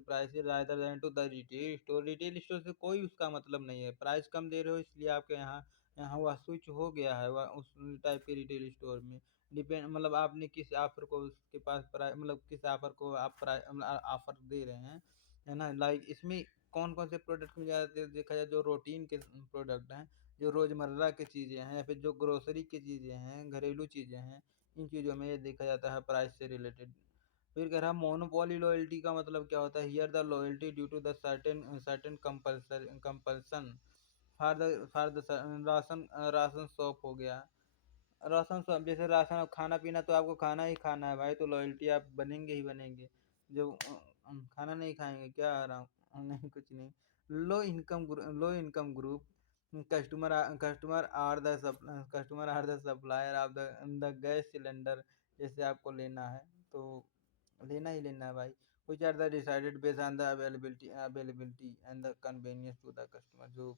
price rather than to the retail store से कोई उसका मतलब नहीं है। प्राइस कम दे रहे हो इसलिए आपके यहाँ यहाँ वह स्विच हो गया है वह उस टाइप के रिटेल स्टोर में। डिपेंड मतलब आपने किस ऑफर को उसके पास मतलब किस ऑफर को आप ऑफर दे रहे हैं, है ना? लाइक इसमें कौन-कौन से प्रोडक्ट में ज़्यादा देखा जाए, जो रूटीन के प्रोडक्ट हैं, जो रोज़मर्रा की चीज़ें हैं या फिर जो ग्रोसरी की चीज़ें हैं, घरेलू चीज़ें हैं, इन चीज़ों में ये देखा जाता है प्राइस से रिलेटेड। फिर कह रहा है मोनोपोली लॉयल्टी का मतलब क्या होता है? Here the loyalty due to the certain certain compulsion for the ration shop हो गया। राशन सब जैसे राशन अब खाना-पीना तो आपको खाना ही खाना है भाई, तो लॉयल्टी आप बनेंगे ही बनेंगे। जो खाना नहीं खाएँगे क्या आराम नहीं कुछ नहीं। Low income group customer are the supplier of the gas cylinder. जैसे आपको लेना है तो लेना ही लेना है भाई। Which are the decided based on the availability and the convenience to the customer. जो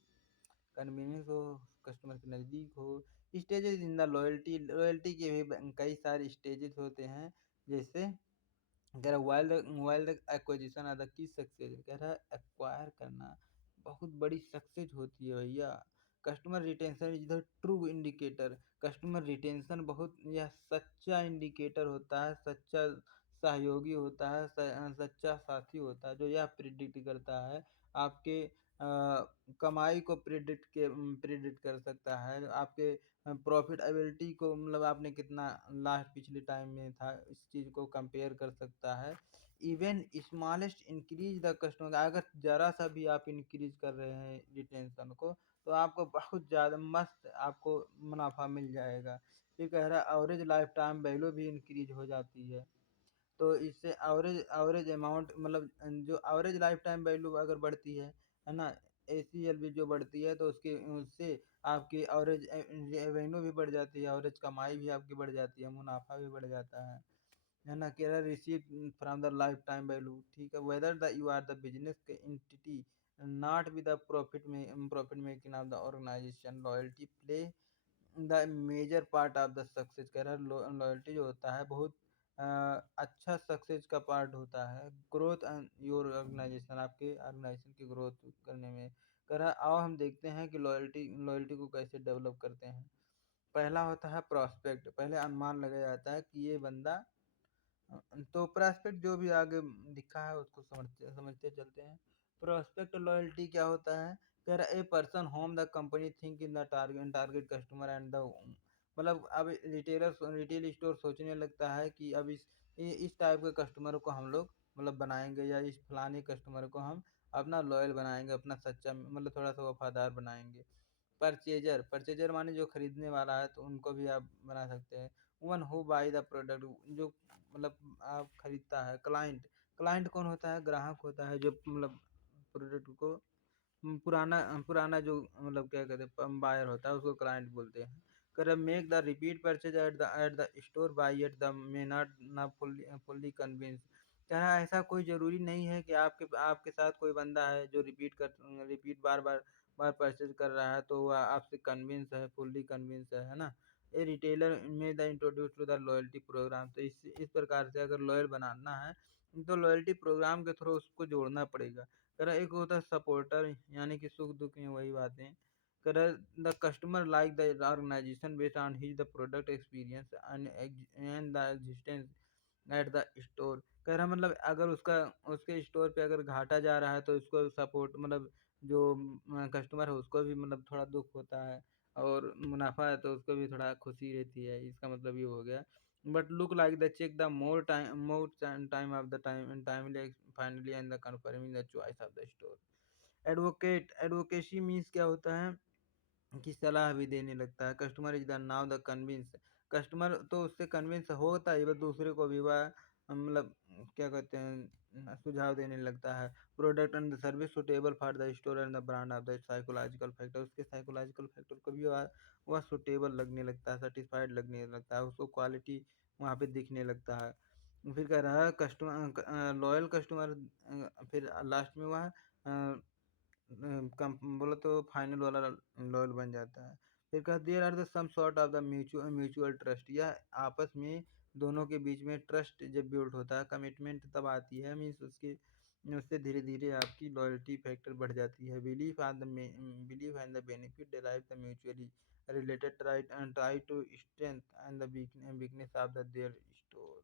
कन्वीनियंस हो, कस्टमर के नज़दीक हो। स्टेजेस इन द लॉयल्टी के भी कई सारे स्टेजेस होते हैं, जैसे कह रहा while the acquisition of the key success. कह रहा है एक्वायर करना बहुत बड़ी सक्सेस होती है भैया। Customer retention is the true indicator. Customer retention बहुत यह सच्चा इंडिकेटर होता है, सच्चा सहयोगी होता है, सच्चा साथी होता है, जो यह प्रिडिक्ट करता है आपके कमाई को प्रिडिक्ट कर सकता है, आपके प्रॉफिटेबिलिटी को मतलब आपने कितना लास्ट पिछले टाइम में था इस चीज़ को कंपेयर कर सकता है। Even smallest increase the customer, अगर ज़रा सा भी आप इंक्रीज कर रहे हैं रिटेंशन को, तो आपको बहुत ज़्यादा मस्त आपको मुनाफा मिल जाएगा। ये कह रहा है एवरेज लाइफ टाइम वैल्यू भी इंक्रीज हो जाती है। तो इससे एवरेज एवरेज अमाउंट मतलब जो एवरेज लाइफ टाइम वैल्यू अगर बढ़ती है ना? एसीएलवी जो बढ़ती है तो उसके उससे आपकी एवरेज रेवेन्यू भी बढ़ जाती है, एवरेज कमाई भी आपकी बढ़ जाती है, मुनाफा भी बढ़ जाता है ना? Kerala receive from the life time value, ठीक है? Whether the you are the business entity not with the profit making of the organisation, loyalty play the major part of the success. कह रहा है लॉयल्टी जो होता है बहुत अ, अच्छा सक्सेस का पार्ट होता है, ग्रोथ एंड योर ऑर्गेनाइजेशन, आपके ऑर्गेनाइजेशन की ग्रोथ करने में। कह रहा है आओ हम देखते हैं कि लॉयल्टी को कैसे डेवलप करते हैं। पहला होता है प्रोस्पेक्ट। पहले अनुमान लगाया जाता है कि ये बंदा तो प्रोस्पेक्ट जो भी आगे दिखा है उसको समझते समझते चलते हैं। प्रोस्पेक्ट लॉयल्टी क्या होता है? कह रहा है a person home the company think in the target customer and the मतलब अब रिटेल स्टोर सोचने लगता है कि अब इस टाइप के कस्टमर को हम लोग मतलब बनाएंगे, या इस फलाने कस्टमर को हम अपना लॉयल बनाएंगे, अपना सच्चा मतलब थोड़ा सा वफादार बनाएंगे। परचेजर माने जो खरीदने वाला है, तो उनको भी आप बना सकते हैं। One who by the product, जो मतलब आप खरीदता है। क्लाइंट क्लाइंट कौन होता है? ग्राहक होता है जो मतलब प्रोडक्ट को पुराना पुराना जो मतलब क्या कहते हैं बायर होता है उसको क्लाइंट बोलते हैं। कर make the repeat purchase eight the store by at the may not ना फुल्ली कन्विंस। क्या है, ऐसा कोई ज़रूरी नहीं है कि आपके आपके साथ कोई बंदा है जो रिपीट बार परचेज कर रहा है तो वह आपसे कन्विंस है, फुल्ली कन्विंस है ना? ए रिटेलर में the introduce to the loyalty programme. तो इस प्रकार से अगर लॉयल बनाना है तो लॉयल्टी प्रोग्राम के थ्रू उसको जोड़ना पड़ेगा। कह रहा एक होता है सपोर्टर यानी कि सुख दुख में वही बातें। कह रहा the customer like the organisation based on his the product experience and the existence at the store. कह रहा मतलब अगर उसका उसके स्टोर पे अगर घाटा जा रहा है तो उसको सपोर्ट मतलब जो कस्टमर है उसको भी मतलब थोड़ा दुख होता है, और मुनाफा है तो उसको भी थोड़ा खुशी रहती है, इसका मतलब ये हो गया। But look like the check the more time of the time timely finally and the confirming the choice of the store. Advocacy means क्या होता है की सलाह भी देने लगता है। Customer is the now the convince. Customer तो उससे कन्विंस होता है, बस दूसरे को भी वह मतलब क्या कहते हैं सुझाव देने लगता है। Product and the service suitable for the store and the brand of the psychological factor. उसके साइकोलॉजिकल फैक्टर को भी वह सुटेबल लगने लगता है, सेटिस्फाइड लगने लगता है, उसको क्वालिटी वहाँ पे दिखने लगता है। फिर कह रहा है कस्टमर लॉयल कस्टमर। फिर लास्ट में वह कम बोला तो फाइनल वाला लॉयल बन जाता है। फिर कहा there are the some sort of the mutual trust, या आपस में दोनों के बीच में ट्रस्ट जब बिल्ड होता है, कमिटमेंट तब आती है, मीन्स उसके उससे धीरे धीरे आपकी लॉयल्टी फैक्टर बढ़ जाती है। Believe and the benefit derive the mutually related try to strength and the weakness of the their store.